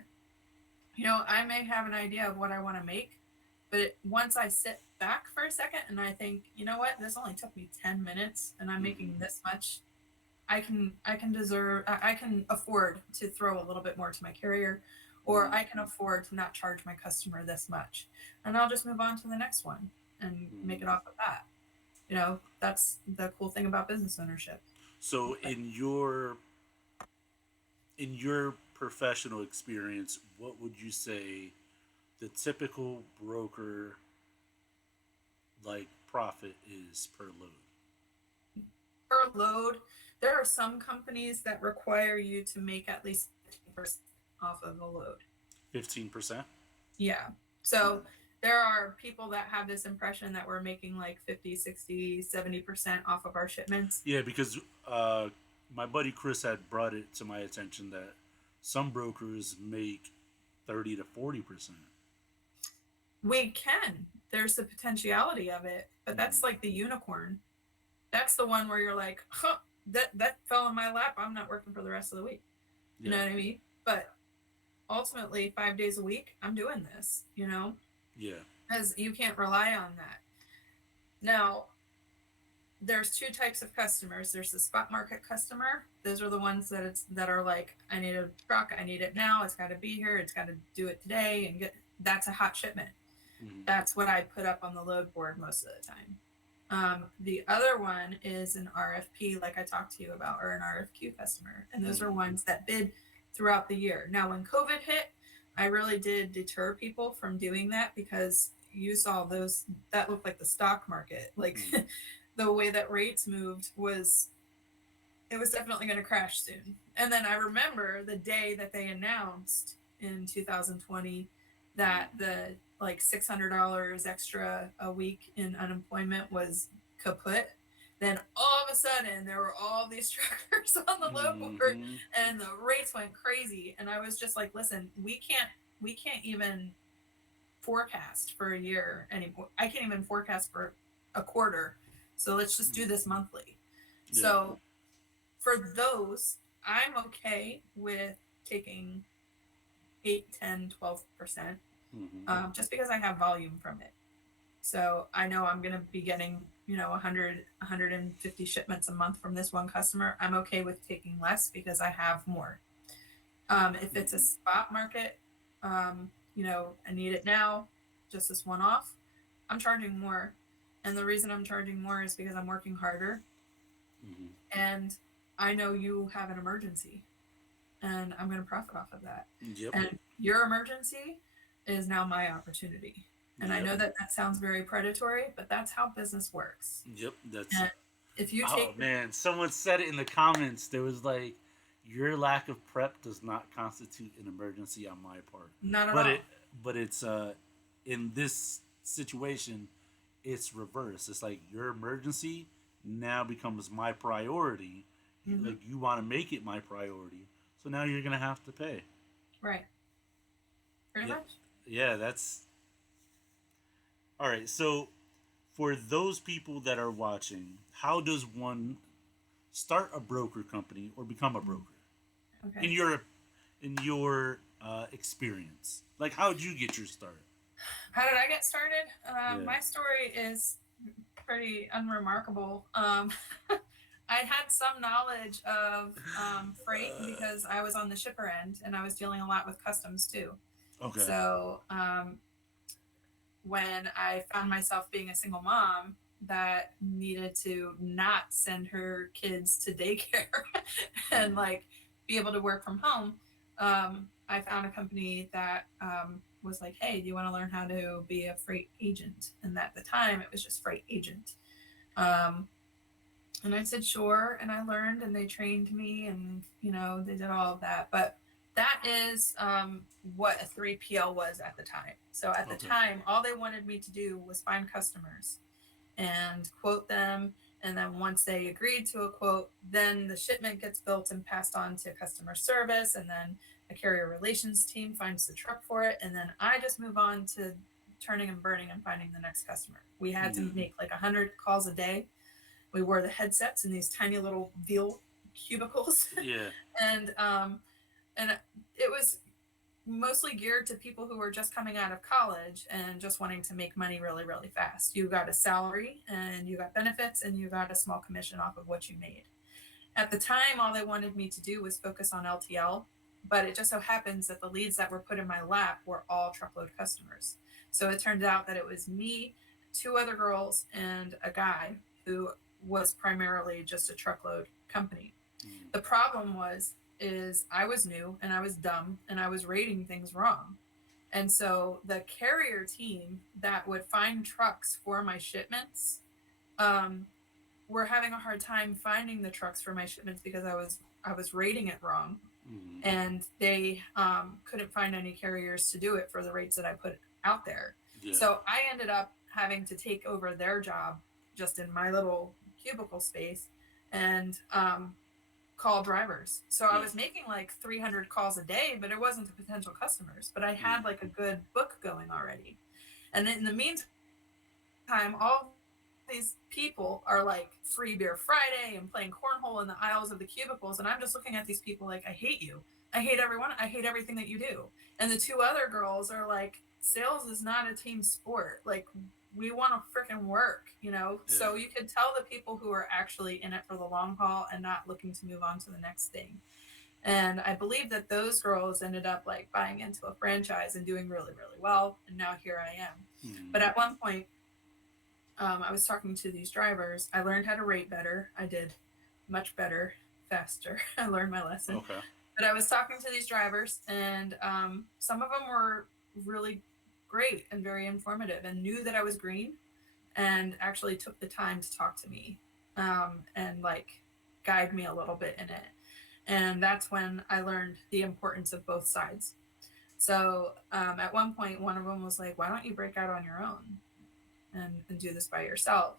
you know, I may have an idea of what I want to make, but once I sit back for a second and I think, you know what, this only took me 10 minutes and I'm Mm-hmm. making this much, I can afford to throw a little bit more to my carrier, or I can Mm-hmm. afford to not charge my customer this much. And I'll just move on to the next one and make Mm-hmm. it off of that. You know, that's the cool thing about business ownership. So, in your professional experience, what would you say the typical broker like profit is per load? Per load, there are some companies that require you to make at least 15% off of a load. 15%. Yeah. So there are people that have this impression that we're making like 50, 60, 70% off of our shipments. Yeah, because my buddy Chris had brought it to my attention that some brokers make 30 to 40%. We can. There's the potentiality of it, but that's like the unicorn. That's the one where you're like, huh, that fell in my lap. I'm not working for the rest of the week. You know Yeah, what I mean? But ultimately, 5 days a week, I'm doing this, yeah. because you can't rely on that. Now, there's two types of customers. There's the spot market customer. Those are the ones that are like, I need a truck, I need it now, it's got to be here, it's got to do it today, and get that's a hot shipment. Mm-hmm. That's what I put up on the load board most of the time. The other one is an RFP, like I talked to you about, or an RFQ customer, and those are Mm-hmm. ones that bid throughout the year. Now, when COVID hit, I really did deter people from doing that because you saw those that looked like the stock market, like Mm-hmm. the way that rates moved was it was definitely going to crash soon. And then I remember the day that they announced in 2020 that the like $600 extra a week in unemployment was kaput. Then all of a sudden there were all these truckers on the load board Mm-hmm. and the rates went crazy. And I was just like, listen, we can't even forecast for a year anymore. I can't even forecast for a quarter. So let's just do this monthly. Yeah. So for those, I'm okay with taking 8, 10, 12%, Mm-hmm. just because I have volume from it. So I know I'm going to be getting, 100, 150 shipments a month from this one customer. I'm okay with taking less because I have more. If it's a Mm-hmm. spot market, I need it now, just this one off, I'm charging more. And the reason I'm charging more is because I'm working harder Mm-hmm. and I know you have an emergency and I'm going to profit off of that. Yep. And your emergency is now my opportunity. And I Yep. know that that sounds very predatory, but that's how business works. Yep. That's. And if you Oh take man, someone said it in the comments. There was like, your lack of prep does not constitute an emergency on my part, not at but it, all. but it's in this situation, it's reverse. It's like your emergency now becomes my priority. Hmm. Like you want to make it my priority, so now you're gonna have to pay. Right. Pretty Yep. much. Yeah, that's all right. So for those people that are watching, how does one start a broker company or become a broker? In Okay. your experience, like how did you get your start? How did I get started? Yeah. My story is pretty unremarkable. I had some knowledge of freight because I was on the shipper end and I was dealing a lot with customs too. Okay. So when I found myself being a single mom that needed to not send her kids to daycare and Mm. like be able to work from home, I found a company that was like, hey, do you want to learn how to be a freight agent? And at the time, it was just freight agent. Um, and I said, sure. And I learned and they trained me and, they did all of that. But that is what a 3PL was at the time. So at the Okay. time, all they wanted me to do was find customers and quote them. And then once they agreed to a quote, then the shipment gets built and passed on to customer service. And then the carrier relations team finds the truck for it. And then I just move on to turning and burning and finding the next customer. We had to Yeah. make like 100 calls a day. We wore the headsets in these tiny little veal cubicles. Yeah. and and it was mostly geared to people who were just coming out of college and just wanting to make money really, really fast. You got a salary and you got benefits and you got a small commission off of what you made. At the time, all they wanted me to do was focus on LTL, but it just so happens that the leads that were put in my lap were all truckload customers. So it turned out that it was me, two other girls, and a guy who was primarily just a truckload company. Mm. The problem is I was new and I was dumb and I was rating things wrong. And so the carrier team that would find trucks for my shipments um, were having a hard time finding the trucks for my shipments because I was rating it wrong. Mm-hmm. and they couldn't find any carriers to do it for the rates that I put out there. Yeah. So I ended up having to take over their job just in my little cubicle space and call drivers. So I Yeah. was making like 300 calls a day, but it wasn't to potential customers, but I Yeah. had like a good book going already. And in the meantime, all these people are like free beer Friday and playing cornhole in the aisles of the cubicles. And I'm just looking at these people like, I hate you. I hate everyone. I hate everything that you do. And the two other girls are like, sales is not a team sport. Like, we want to freaking work, So you could tell the people who are actually in it for the long haul and not looking to move on to the next thing. And I believe that those girls ended up like buying into a franchise and doing really, really well. And now here I am. But at Mm-hmm. one point, I was talking to these drivers. I learned how to rate better. I did much better, faster. I learned my lesson. Okay. But I was talking to these drivers, and some of them were really great and very informative and knew that I was green and actually took the time to talk to me and like guide me a little bit in it. And that's when I learned the importance of both sides. So at one point, one of them was like, "Why don't you break out on your own and do this by yourself?"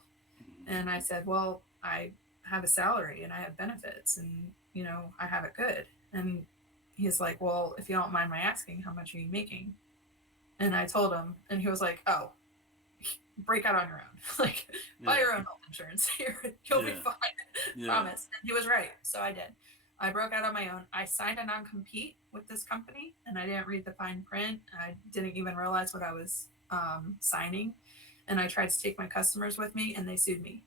And I said, "Well, I have a salary and I have benefits and, I have it good." And he's like, "Well, if you don't mind my asking, how much are you making?" And I told him, and he was like, "Oh, break out on your own. Like, buy Yeah. your own health insurance. You'll be Yeah. fine." Yeah. Promise. And he was right. So I did. I broke out on my own. I signed a non compete with this company and I didn't read the fine print. I didn't even realize what I was signing. And I tried to take my customers with me and they sued me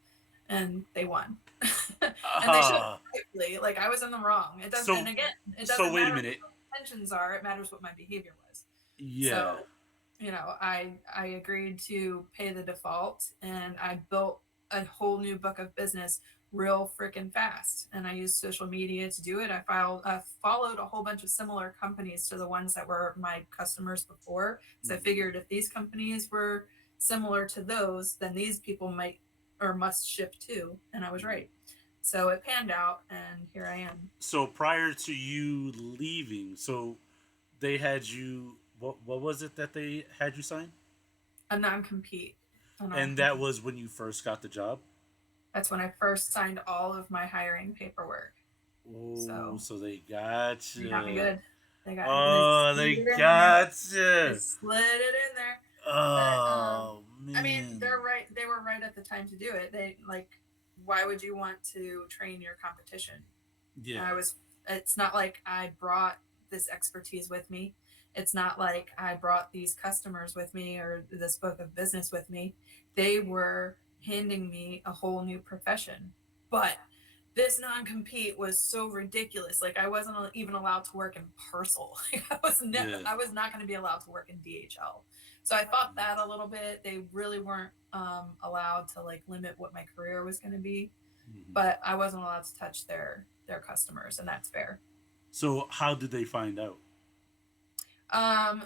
and they won. And they should, Ah. rightfully. Like, I was in the wrong. It doesn't, So and again, it so doesn't wait a matter minute. what my intentions are, it matters what my behavior was. Yeah. So I agreed to pay the default and I built a whole new book of business real freaking fast. And I used social media to do it. I followed a whole bunch of similar companies to the ones that were my customers before. So I Mm-hmm. figured if these companies were similar to those, then these people might or must ship too. And I was Mm-hmm. right. So it panned out and here I am. So prior to you leaving, so they had you. What was it that they had you sign? A non compete. A non And that compete. was when you first got the job. That's when I first signed all of my hiring paperwork. Oh, So so they they got me gotcha. good. They Oh, slid they it in there. They gotcha. slid it in there. But Oh I mean, man. they're right. They were right at the time to do it. They like, why would you want to train your competition? Yeah. I was. It's not like I brought this expertise with me. It's not like I brought these customers with me or this book of business with me. They were handing me a whole new profession. But this non-compete was so ridiculous. Like, I wasn't even allowed to work in parcel. Like, Yeah. I was not going to be allowed to work in DHL. So I fought that a little bit. They really weren't allowed to like limit what my career was going to be, Mhm. but I wasn't allowed to touch their customers, and that's fair. So how did they find out? Um,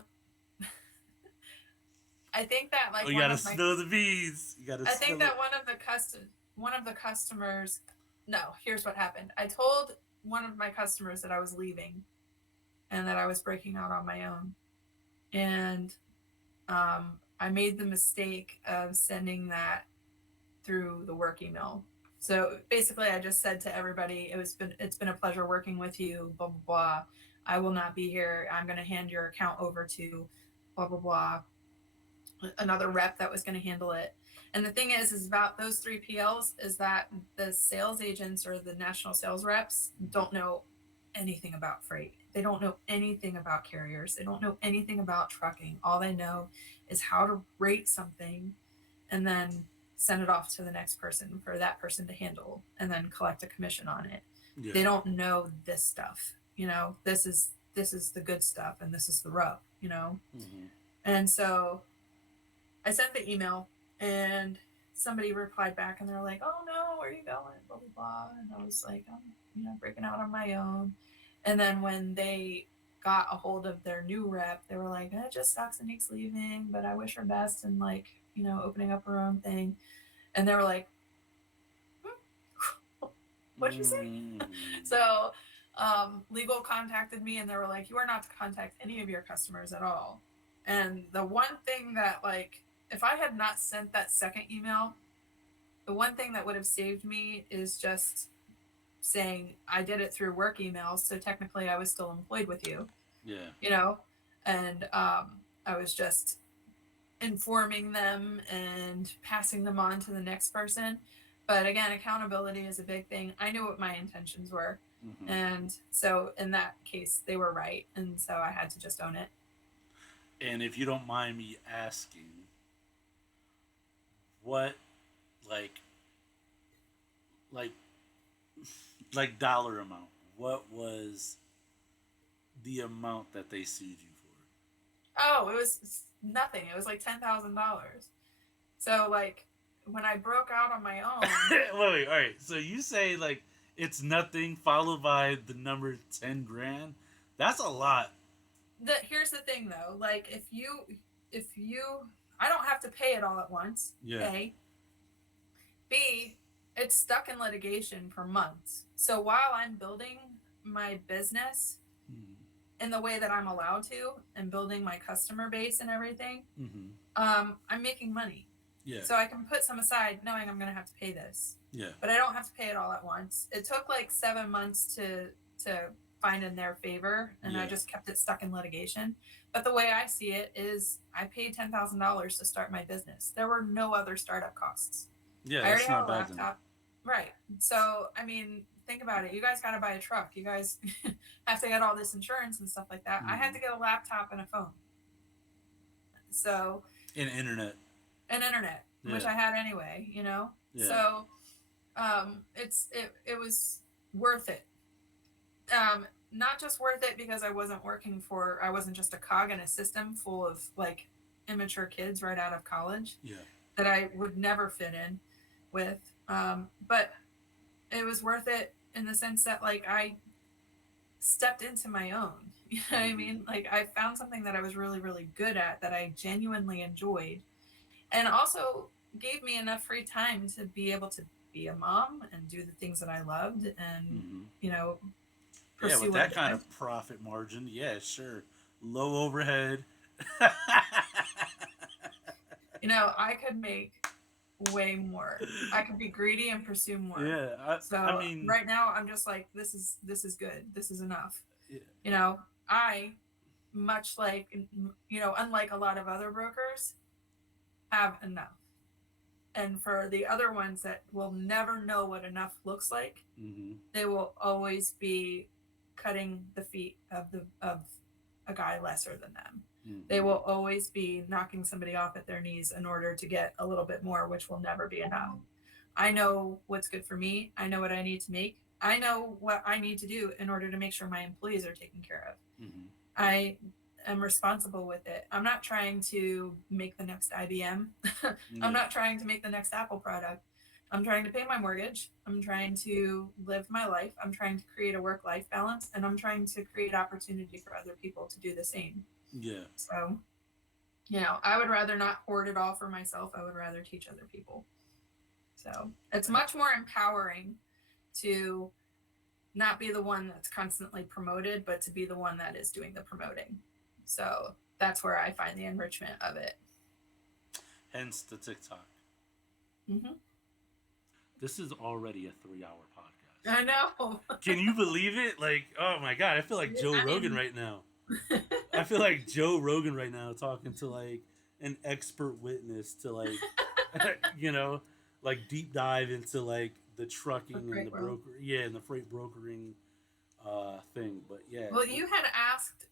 I think that Oh, like you one gotta of my spill the beans. You gotta I think spill it. that one of the customers. No, here's what happened. I told one of my customers that I was leaving and that I was breaking out on my own, and I made the mistake of sending that through the work email. So basically, I just said to everybody, it's been a pleasure working with you. Blah blah blah. I will not be here. I'm going to hand your account over to blah blah blah, another rep that was going to handle it. And the thing is about those three PLs is that the sales agents or the national sales reps don't know anything about freight. They don't know anything about carriers. They don't know anything about trucking. All they know is how to rate something and then send it off to the next person for that person to handle and then collect a commission on it. Yeah. They don't know this stuff. This is the good stuff and this is the rub. Mm-hmm. And so I sent the email and somebody replied back and they're like, "Oh no, where are you going?" Blah blah blah. And I was like, "I'm breaking out on my own." And then when they got a hold of their new rep, they were like, "It just sucks Anik's leaving, but I wish her best and like, opening up her own thing." And they were like, "Hmm, what'd you say?" Mm-hmm. So Legal contacted me and they were like, you are not to contact any of your customers at all. And the one thing that, like, if I had not sent that second email, the one thing that would have saved me is just saying I did it through work emails. So technically I was still employed with you, Yeah. you know? And I was just informing them and passing them on to the next person. But again, accountability is a big thing. I knew what my intentions were. Hmm. And so in that case, they were right. And so I had to just own it. And if you don't mind me asking, what like like dollar amount? What was the amount that they sued you Oh, it was nothing. It was like $10,000. So like when I broke out on my for? own, Wait, all right. So you say like it's nothing followed by the number 10 grand. That's a lot. here's the thing though, like if you I don't have to pay it all at once. Yeah. A, B, it's stuck in litigation for months. So while I'm building my business in the way that I'm allowed to and building my customer base and everything, Mm-hmm. I'm making money. Yeah. So I can put some aside knowing I'm going to have to pay this. Yeah. But I don't have to pay it all at once. It took like 7 months to find in their favor, and I Yeah. just kept it stuck in litigation. But the way I see it is I paid $10,000 to start my business. There were no other startup costs. Yeah. I already That's have not a bad then. laptop. Right. So, I mean, think about it. You guys got to buy a truck. You guys have to get all this insurance and stuff like that. I had Mm-hmm. to get a laptop and a phone. So, And internet. an internet, which Yeah. I had anyway, you know? Yeah. So, it was worth it. Not just worth it because I wasn't just a cog in a system full of like immature kids right out of college Yeah. that I would never fit in with. But it was worth it in the sense that like I stepped into my own. You know what I Mm-hmm. mean? Like I found something that I was really, really good at that I genuinely enjoyed and also gave me enough free time to be able to be a mom and do the things that I loved and, Mm-hmm. you know, Yeah, pursue with what I that kind did. of profit margin, yeah, sure. Low overhead. You know, I could make way more. I could be greedy and pursue more. Yeah, I So mean, right now I'm just like, this is good. This is enough. yeah, You know, I much like unlike a lot of other brokers, have enough. And for the other ones that will never know what enough looks like, mm-hmm, they will always be cutting the feet of a guy lesser than them. They mm-hmm, will always be knocking somebody off at their knees in order to get a little bit more, which will never be enough. I know what's good for me. I know what I need to make. I know what I need to do in order to make sure my employees are taken care of. mm-hmm. I am responsible with it. I'm not trying to make the next IBM. I'm Yeah, not trying to make the next Apple product. I'm trying to pay my mortgage. I'm trying to live my life. I'm trying to create a work life balance and I'm trying to create opportunity for other people to do the same. yeah. So, I would rather not hoard it all for myself. I would rather teach other people. So, it's much more empowering to not be the one that's constantly promoted, but to be the one that is doing the promoting. So that's where I find the enrichment of it. Hence the TikTok. Hmm. This is already a 3 hour podcast. I know. Can you believe it? Like, oh my god, I feel like Joe I Rogan mean, right now. I feel like Joe Rogan right now talking to like an expert witness to like, you know, like deep dive into like the a trucking and great the world. broker, yeah, and the freight brokering thing. But yeah, Well, you had asked,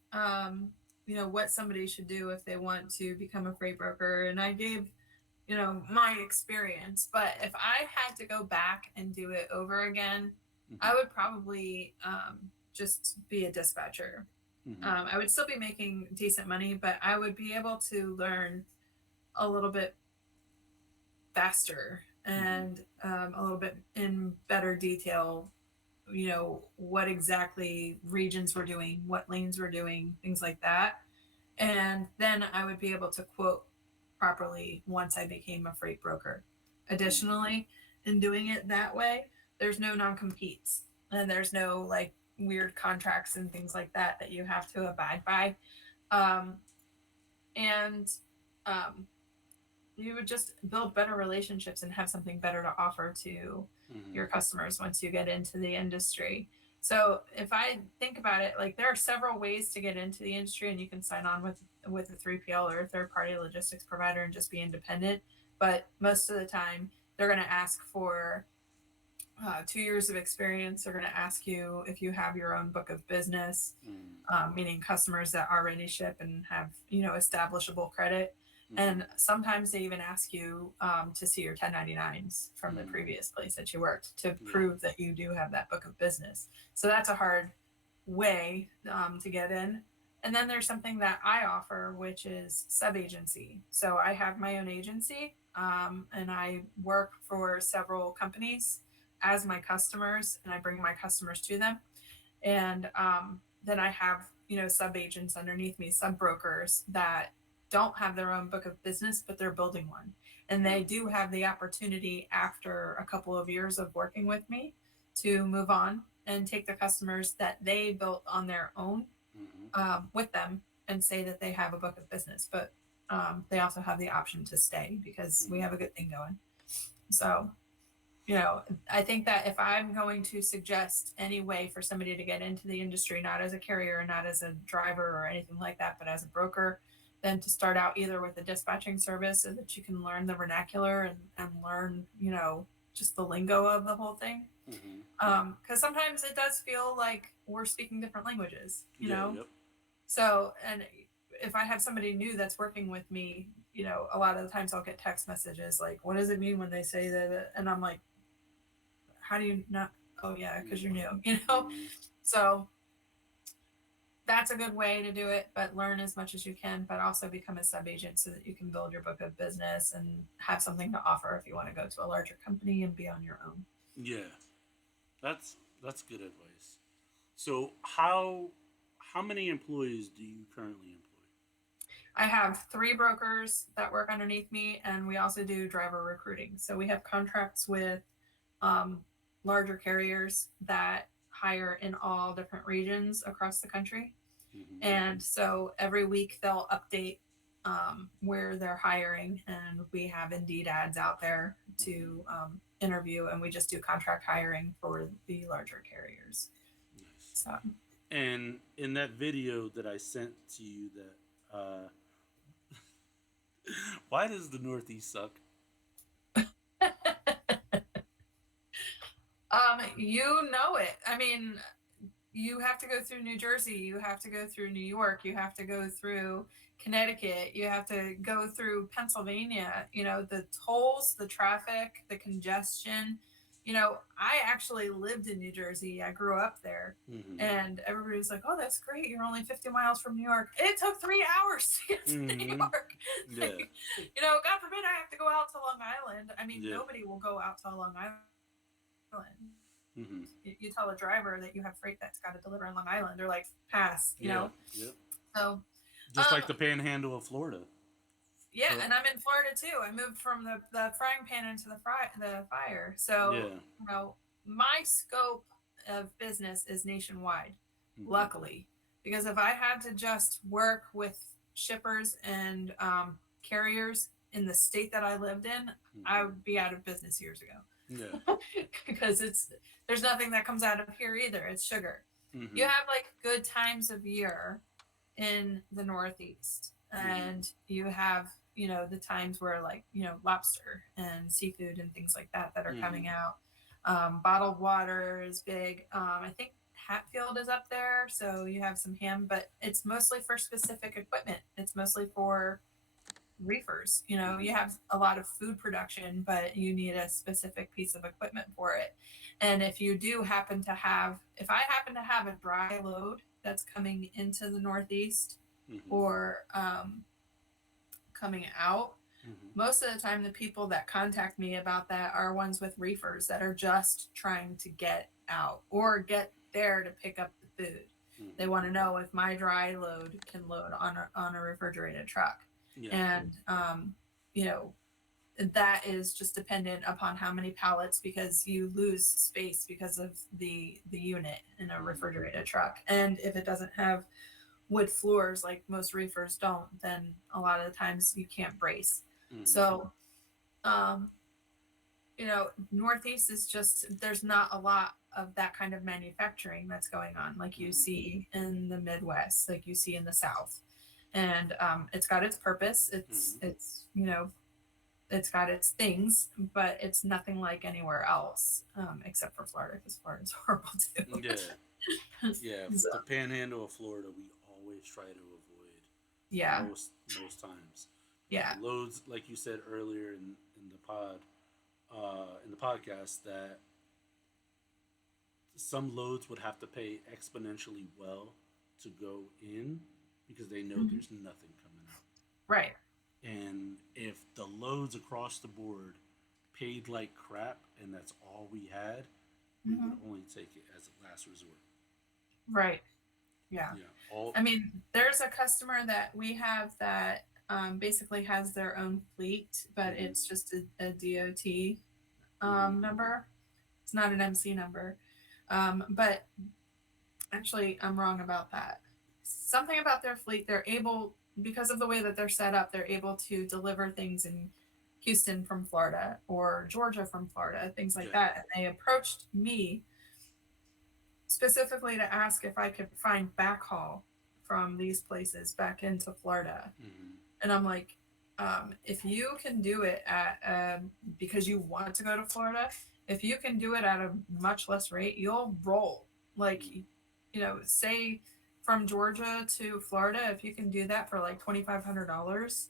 what somebody should do if they want to become a freight broker, and I gave, my experience. But if I had to go back and do it over again, mm-hmm, I would probably just be a dispatcher. mm-hmm, I would still be making decent money, but I would be able to learn a little bit faster mm-hmm, and a little bit in better detail, what exactly regions were doing, what lanes were doing, things like that. And then I would be able to quote properly once I became a freight broker. mm-hmm. Additionally, in doing it that way, there's no non competes and there's no like weird contracts and things like that that you have to abide by. Um, and um, you would just build better relationships and have something better to offer to Mm-hmm. your customers once you get into the industry. So if I think about it, like there are several ways to get into the industry, and you can sign on with a 3PL or a third party logistics provider and just be independent. But most of the time, they're going to ask for 2 years of experience. They're going to ask you if you have your own book of business, meaning customers that already ship and have establishable credit. Mm-hmm. And sometimes they even ask you to see your 1099s from the Mm-hmm. previous place that you worked to Yeah. prove that you do have that book of business. So that's a hard way to get in. And then there's something that I offer, which is sub agency. So I have my own agency, and I work for several companies as my customers, and I bring my customers to them. And then I have sub agents underneath me, sub brokers that don't have their own book of business, but they're building one, and they Mm-hmm. do have the opportunity after a couple of years of working with me to move on and take the customers that they built on their own Mm-hmm. with them and say that they have a book of business, but they also have the option to stay because we Mm-hmm. have a good thing going. So I think that if I'm going to suggest any way for somebody to get into the industry, not as a carrier, not as a driver or anything like that, but as a broker, then to start out either with a dispatching service so that you can learn the vernacular and learn, just the lingo of the whole thing. Mm-hmm. Because sometimes it does feel like we're speaking different languages, Yeah. Yep. So, and if I have somebody new that's working with me, a lot of the times I'll get text messages like, what does it mean when they say that? And I'm like, how do you not? Oh yeah, because you're new, Mm-hmm. So that's a good way to do it. But learn as much as you can, but also become a sub agent so that you can build your book of business and have something to offer if you want to go to a larger company and be on your own. Yeah. That's good advice. So how many employees do you currently employ? I have 3 brokers that work underneath me, and we also do driver recruiting. So we have contracts with um, larger carriers that hire in all different regions across the country. Mm-hmm. And so every week they'll update where they're hiring, and we have Indeed ads out there Mm-hmm. to interview, and we just do contract hiring for the larger carriers. Nice. So, And in that video that I sent to you, that why does the Northeast suck? you know it. I mean, you have to go through New Jersey, you have to go through New York, you have to go through Connecticut, you have to go through Pennsylvania, the tolls, the traffic, the congestion. I actually lived in New Jersey. I grew up there. Mm-hmm. And everybody's like, oh, that's great. You're only 50 miles from New York. It took 3 hours to get to New Mm-hmm. York. Yeah. God forbid I have to go out to Long Island. I mean, Yeah. nobody will go out to Long Island. Mm-hmm. You tell a driver that you have freight that's got to deliver in Long Island, they're like, pass, Yeah. Yep. So, Just like the panhandle of Florida. yeah, So, and I'm in Florida too. I moved from the frying pan into the fire. So, yeah. my scope of business is nationwide, Mm-hmm. luckily, because if I had to just work with shippers and carriers in the state that I lived in, I Mm-hmm. would be out of business years ago. Yeah. Because there's nothing that comes out of here either. It's sugar. You Mm-hmm. have like good times of year in the Northeast, Mm-hmm. and you have the times where like lobster and seafood and things like that are Mm-hmm. coming out. Bottled water is big. I think Hatfield is up there, so you have some ham, but it's mostly for specific equipment. It's mostly for reefers. You Mm-hmm. have a lot of food production, but you need a specific piece of equipment for it. And if I happen to have a dry load that's coming into the Northeast Mm-hmm. or coming out, Mm-hmm. most of the time the people that contact me about that are ones with reefers that are just trying to get out or get there to pick up the food. They Mm-hmm. want to know if my dry load can load on a refrigerated truck. Yeah. And you know that is just dependent upon how many pallets, because you lose space because of the unit in a Mm-hmm. refrigerated truck. And if it doesn't have wood floors like most reefers don't, then a lot of the times you can't brace. Mm-hmm. So um Northeast is just, there's not a lot of that kind of manufacturing that's going on like you Mm-hmm. see in the Midwest, like you see in the South. And it's got its purpose. Mm-hmm. It's got its things, but it's nothing like anywhere else, except for Florida, because Florida's horrible too. Yeah. Yeah. So, The panhandle of Florida, we always try to avoid yeah, most times. yeah, Loads, like you said earlier in the in the podcast, that some loads would have to pay exponentially well to go in because they know hmm, there's nothing coming out. right, And if the loads across the board paid like crap and that's all we had, we would hmm, only take it as a last resort. right, yeah. Yeah. All. I mean, there's a customer that we have that basically has their own fleet, but Mm-hmm. it's just a DOT Mm-hmm. number. It's not an MC number. But actually, I'm wrong about that. Something about their fleet, they're able, because of the way that they're set up, they're able to deliver things in Houston from Florida or Georgia from Florida, things like Yeah. that. And they approached me specifically to ask if I could find backhaul from these places back into Florida. Mm-hmm. And I'm like, if you can do it at, because you want to go to Florida, if you can do it at a much less rate, you'll roll. Like, Mm-hmm. say from Georgia to Florida, if you can do that for like $2,500,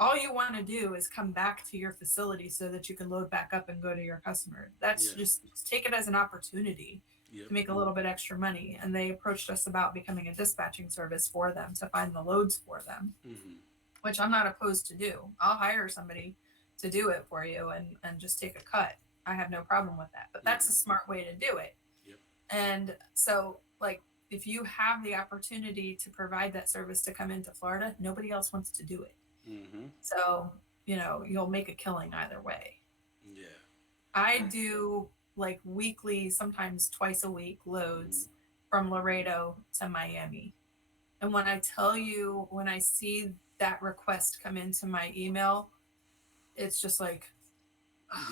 all you want to do is come back to your facility so that you can load back up and go to your customer. That's Yeah. just take it as an opportunity Yep. to make a little bit extra money. And they approached us about becoming a dispatching service for them to find the loads for them, Mm-hmm. which I'm not opposed to do. I'll hire somebody to do it for you and just take a cut. I have no problem with that. But that's Mm-hmm. a smart way to do it. Yep. And so, like, if you have the opportunity to provide that service to come into Florida, nobody else wants to do it. Mm-hmm. So, you'll make a killing either way. Yeah. I do like weekly, sometimes twice a week Mm-hmm. loads from Laredo to Miami. And when I tell you, when I see that request come into my email, it's just like,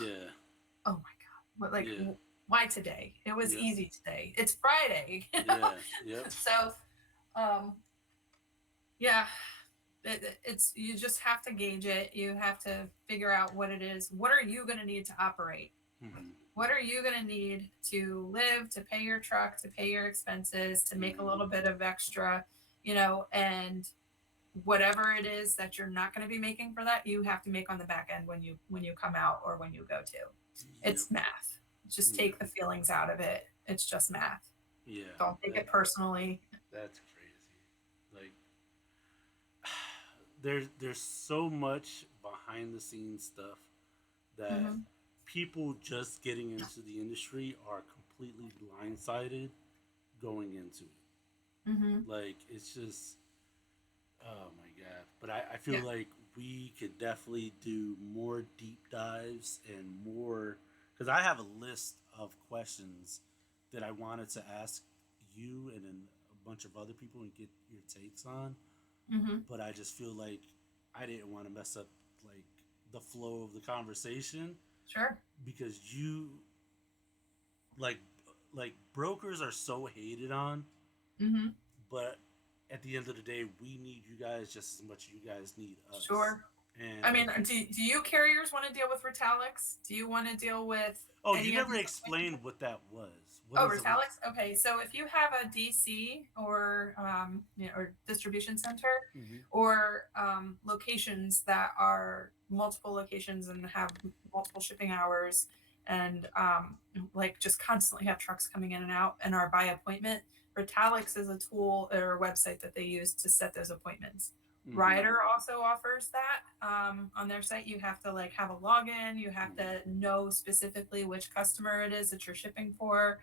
Yeah. oh my God, what, like, Yeah. why today? It was Yep. easy today. It's Friday. Yeah. Yep. So, um, yeah, it's, you just have to gauge it. You have to figure out what it is. What are you going to need to operate? Mm-hmm. What are you going to need to live, to pay your truck, to pay your expenses, to make a Mm-hmm. little bit of extra, and whatever it is that you're not going to be making for that, you have to make on the back end when you come out or when you go to. Yep. It's math. Just Yeah. take the feelings out of it. It's just math. Yeah. Don't take it personally. That's crazy. Like, there's so much behind the scenes stuff that Hmm, people just getting into the industry are completely blindsided going into it. hmm, Like, it's just, oh my god. But I feel yeah, like we could definitely do more deep dives and more, because I have a list of questions that I wanted to ask you and then a bunch of other people and get your takes on. hmm, But I just feel like I didn't want to mess up like the flow of the conversation sure, because you like brokers are so hated on, hmm, but at the end of the day, we need you guys just as much as you guys need us. sure. I And mean, do you carriers want to deal with Retalix? Do you want to deal with oh, you any of never these? explained what that was. What Oh, is it? Retalix. Okay, so if you have a DC or or distribution center, Mm-hmm. or locations that are multiple locations and have multiple shipping hours, and like just constantly have trucks coming in and out and are by appointment, Retalix is a tool or a website that they use to set those appointments. Mm-hmm. Ryder also offers that on their site. You have to like have a login. You have Mm-hmm. to know specifically which customer it is that you're shipping for.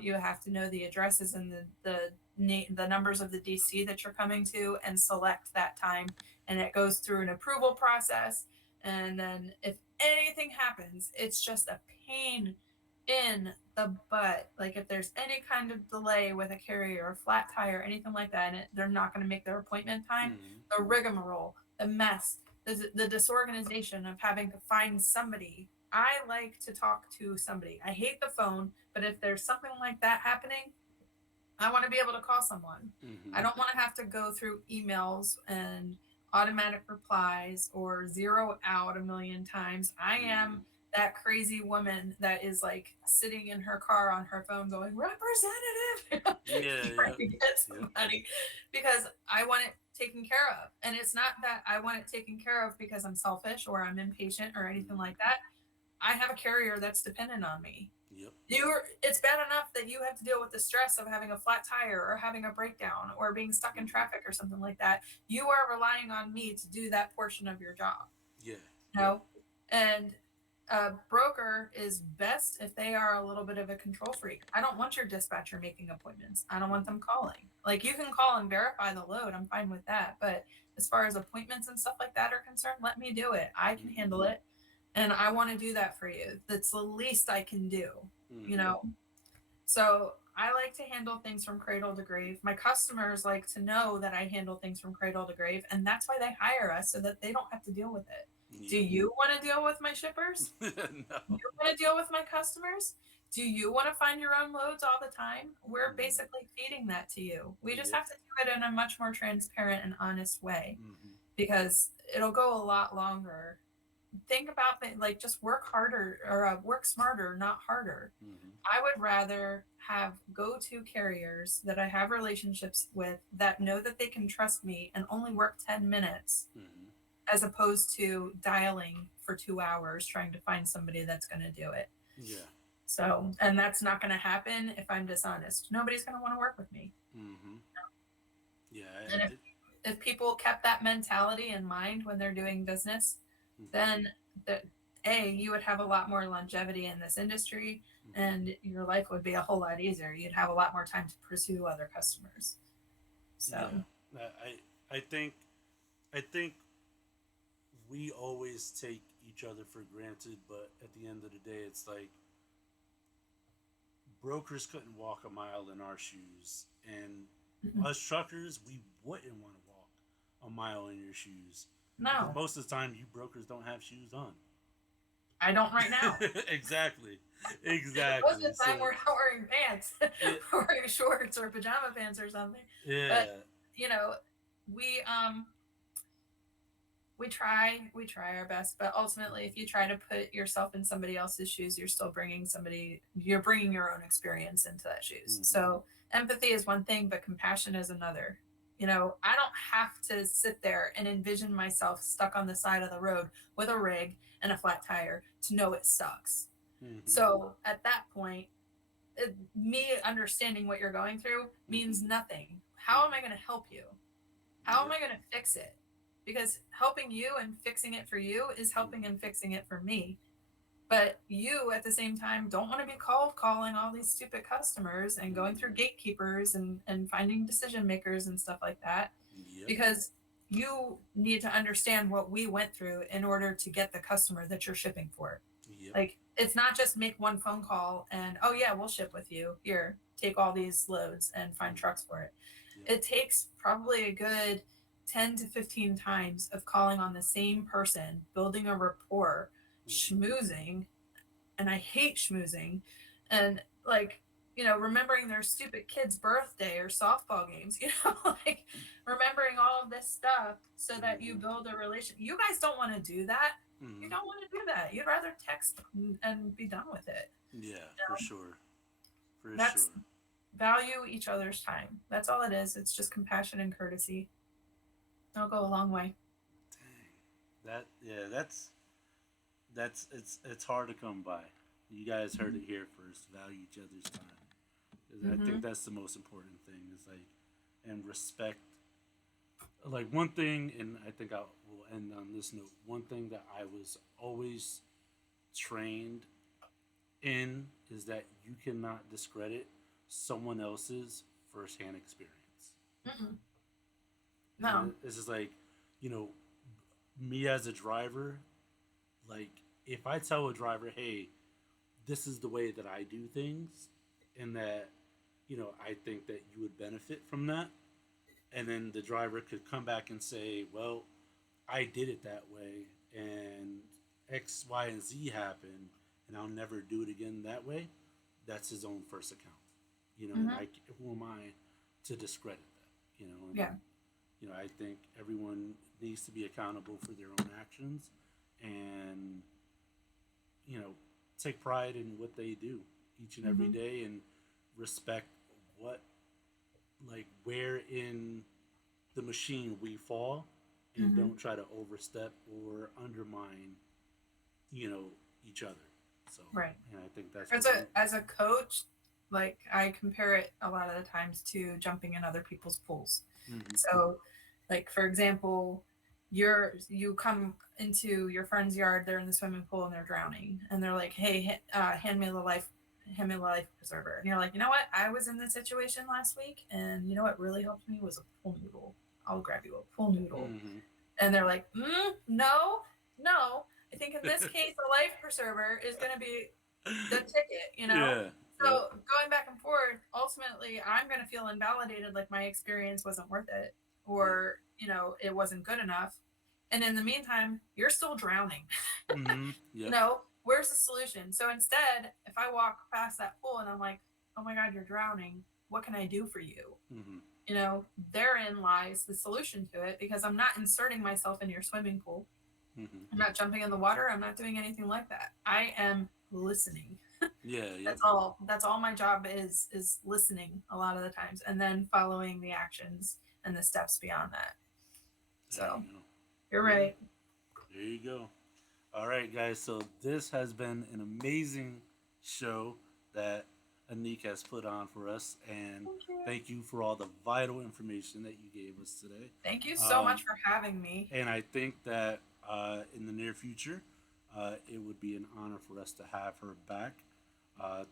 You have to know the addresses and the numbers of the DC that you're coming to and select that time. And it goes through an approval process. And then if anything happens, it's just a pain in the butt. Like if there's any kind of delay with a carrier or flat tire or anything like that, and they're not going to make their appointment time, Mm-hmm. the rigmarole, the mess, the disorganization of having to find somebody. I like to talk to somebody. I hate the phone, but if there's something like that happening, I want to be able to call someone. I Mm-hmm. don't want to have to go through emails and automatic replies or zero out a million times. I Mm-hmm. am that crazy woman that is like sitting in her car on her phone going, representative, Yeah, trying yeah, to get yep. somebody because I want it taken care of. And it's not that I want it taken care of because I'm selfish or I'm impatient or anything Mm-hmm. like that. I have a carrier that's dependent on me. Yep. It's bad enough that you have to deal with the stress of having a flat tire or having a breakdown or being stuck in Mm-hmm. traffic or something like that. You are relying on me to do that portion of your job, Yeah. you Yep. know? And a broker is best if they are a little bit of a control freak. I don't want your dispatcher making appointments. I don't want Mm-hmm. them calling. Like you can call and verify the load. I'm fine with that. But as far as appointments and stuff like that are concerned, let me do it. I can Mm-hmm. handle it. And I want to do that for you. That's the least I can do, you Mm-hmm. know? So I like to handle things from cradle to grave. My customers like to know that I handle things from cradle to grave, and that's why they hire us so that they don't have to deal with it. Do Yep. you want to deal with my shippers? No. You want to deal with my customers? Do you want to find your own loads all the time? We're Mm-hmm. basically feeding that to you. We just Yep. have to do it in a much more transparent and honest way Mm-hmm. because it'll go a lot longer. Think about things like just work harder or work smarter, not harder. Mm-hmm. I would rather have go to carriers that I have relationships with that know that they can trust me and only work 10 minutes Mm-hmm. as opposed to dialing for 2 hours trying to find somebody that's going to do it. Yeah. So, and that's not going to happen if I'm dishonest. Nobody's going to want to work with me. Mm-hmm. Yeah. And if people kept that mentality in mind when they're doing business, Mm-hmm. then the you would have a lot more longevity in this industry Mm-hmm. and your life would be a whole lot easier. You'd have a lot more time to pursue other customers. Yeah. So, I think I think we always take each other for granted, but at the end of the day, it's like brokers couldn't walk a mile in our shoes, and mhm. us truckers, we wouldn't want to walk a mile in your shoes because No, most of the time, you brokers don't have shoes on. I don't right now. Exactly, Most exactly. of the time So, we're not wearing pants, it, we're wearing shorts or pajama pants or something. But yeah, you know, we we try our best, but ultimately if you try to put yourself in somebody else's shoes, you're bringing your own experience into that shoes. mm-hmm, So empathy is one thing, but compassion is another. I don't have to sit there and envision myself stuck on the side of the road with a rig and a flat tire to know it sucks. mm-hmm, So at that point, me understanding what you're going through mm-hmm, means nothing. How am mm-hmm. I going to help you? How am Yep. I going to fix it? Because helping you and fixing it for you is helping Mm-hmm, and fixing it for me. But you at the same time don't want to be calling all these stupid customers and going through mm-hmm. gatekeepers and finding decision makers and stuff like that Yep. because you need to understand what we went through in order to get the customer that you're shipping for. Yep. Like it's not just make one phone call and oh yeah, we'll ship with you. Here, take all these loads and find Mm-hmm. trucks for it. Yep. It takes probably a good 10 to 15 times of calling on the same person, building a rapport, Mm-hmm. schmoozing, and I hate schmoozing, and remembering their stupid kid's birthday or softball games, like remembering all of this stuff so that you Mm-hmm. build a relation. You guys don't want to do that. You Mm-hmm. don't want to do that. You'd rather text and be done with it. Yeah, for sure. For That's sure. value each other's time. That's all it is. It's just compassion and courtesy. It'll go a long way. Dang. That yeah, that's it's hard to come by. You guys heard it here first. Value each other's time. 'Cause I think Mm-hmm. that's the most important thing. Is like and respect. Like one thing, and I think I will end on this note. One thing that I was always trained in is that you cannot discredit someone else's firsthand experience. Mm-mm. And No. this is like, you know, me as a driver, like if I tell a driver, hey, this is the way that I do things, and that I think that you would benefit from that, and then the driver could come back and say, well, I did it that way, and X, Y, and Z happened, and I'll never do it again that way. That's his own first account, and Hmm. who am I to discredit that, and Yeah. I think everyone needs to be accountable for their own actions, and you know, take pride in what they do each and every Hmm. day, and respect what, like, where in the machine we fall, and don't Hmm. try to overstep or undermine, you know, each other. So, Right. and I think that's As what a as a coach, like I compare it a lot of the times to jumping in other people's pools. mm-hmm, So, like for example, you come into your friend's yard, they're in the swimming pool and they're drowning, and they're like, "Hey, hand me the life preserver." And you're like, "You know what? I was in this situation last week, and you know what really helped me was a pool noodle. I'll grab you a pool noodle." mm-hmm, And they're like, no, no. I think in this case, the life preserver is going to be the ticket, you know? yeah, yep, So going back and forth, ultimately, I'm going to feel invalidated, like my experience wasn't worth it, yep, or, it wasn't good enough. And in the meantime, you're still drowning. mm-hmm, yep, Where's the solution? So instead, if I walk past that pool and I'm like, oh my God, you're drowning, what can I do for you? mm-hmm, Therein lies the solution to it, because I'm not inserting myself in your swimming pool. mm-hmm, I'm not jumping in the water. I'm not doing anything like that. I am listening. yeah, yep. That's all my job is listening a lot of the times, and then following the actions and the steps beyond that. There you So go. you're Yeah, right. there you go. All right, guys. So this has been an amazing show that Anik has put on for us, and Thank you. thank you for all the vital information that you gave us today. Thank you so much Um, for having me. and I think that in the near future, it would be an honor for us to have her back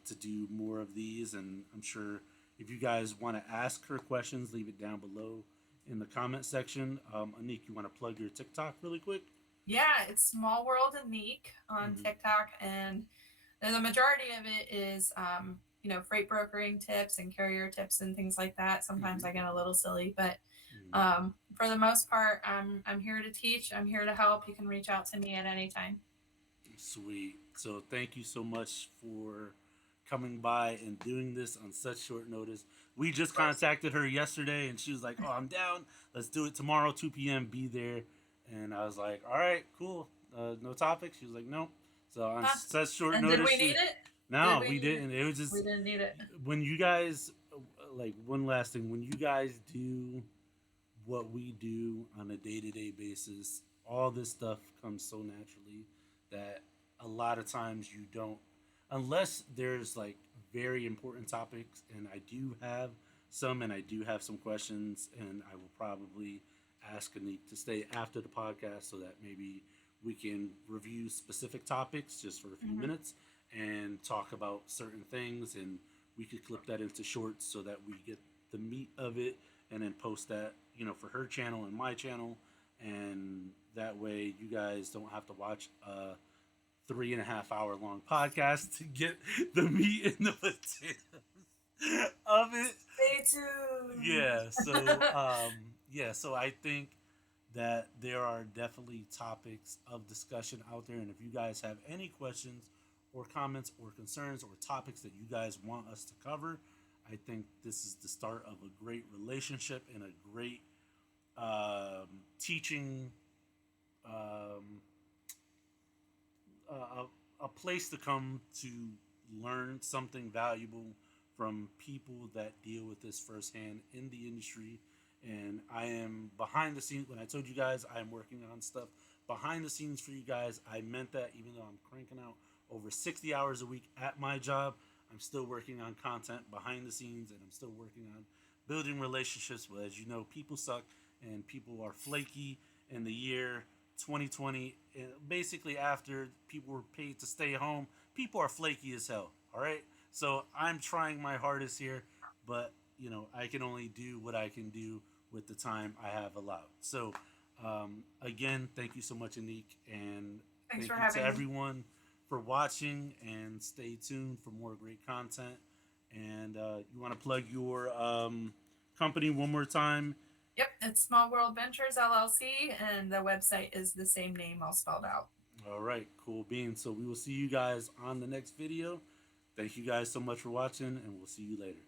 to do more of these. And I'm sure if you guys want to ask her questions, leave it down below in the comment section. Anik, you want to plug your TikTok really quick? Yeah, it's Small World and Neek on Mm-hmm. TikTok, and the majority of it is freight brokering tips and carrier tips and things like that. Sometimes Mm-hmm. I get a little silly, but Mm-hmm. for the most part, I'm here to teach. I'm here to help. You can reach out to me at any time. Sweet. So thank you so much for coming by and doing this on such short notice. We just Of course. contacted her yesterday and she was like, "Oh, I'm down. Let's do it tomorrow, 2 p.m. Be there." And I was like, "All right, cool. No topic." She was like, "Nope." So on Huh? such short And did notice, we need it? Did no, we we need it? didn't. It was We just didn't need it. when you guys, like, one last thing, when you guys do what we do on a day-to-day basis, all this stuff comes so naturally that a lot of times you don't, unless there's like very important topics, and I do have some, and I do have some questions, and I will probably ask Anik to stay after the podcast so that maybe we can review specific topics just for a few Hmm. minutes and talk about certain things, and we could clip that into shorts so that we get the meat of it, and then post that, for her channel and my channel, and that way you guys don't have to watch a 3.5 hour long podcast to get the meat and the potatoes of it. Stay tuned. So I think that there are definitely topics of discussion out there, and if you guys have any questions or comments or concerns or topics that you guys want us to cover, I think this is the start of a great relationship and a great teaching, um, a place to come to learn something valuable from people that deal with this firsthand in the industry. And I am behind the scenes. When I told you guys I'm working on stuff behind the scenes for you guys, I meant that. Even though I'm cranking out over 60 hours a week at my job, I'm still working on content behind the scenes, and I'm still working on building relationships. But as you know, people suck and people are flaky in the year 2020. Basically, after people were paid to stay home, people are flaky as hell. All right. So I'm trying my hardest here, but I can only do what I can do with the time I have allowed. So again, thank you so much, Anik, and Thanks for Thank you to having me. everyone for watching, and stay tuned for more great content. And you want to plug your company one more time? Yep, it's Small World Ventures LLC, and the website is the same name, all spelled out. All right, cool beans. So we will see you guys on the next video. Thank you guys so much for watching, and we'll see you later.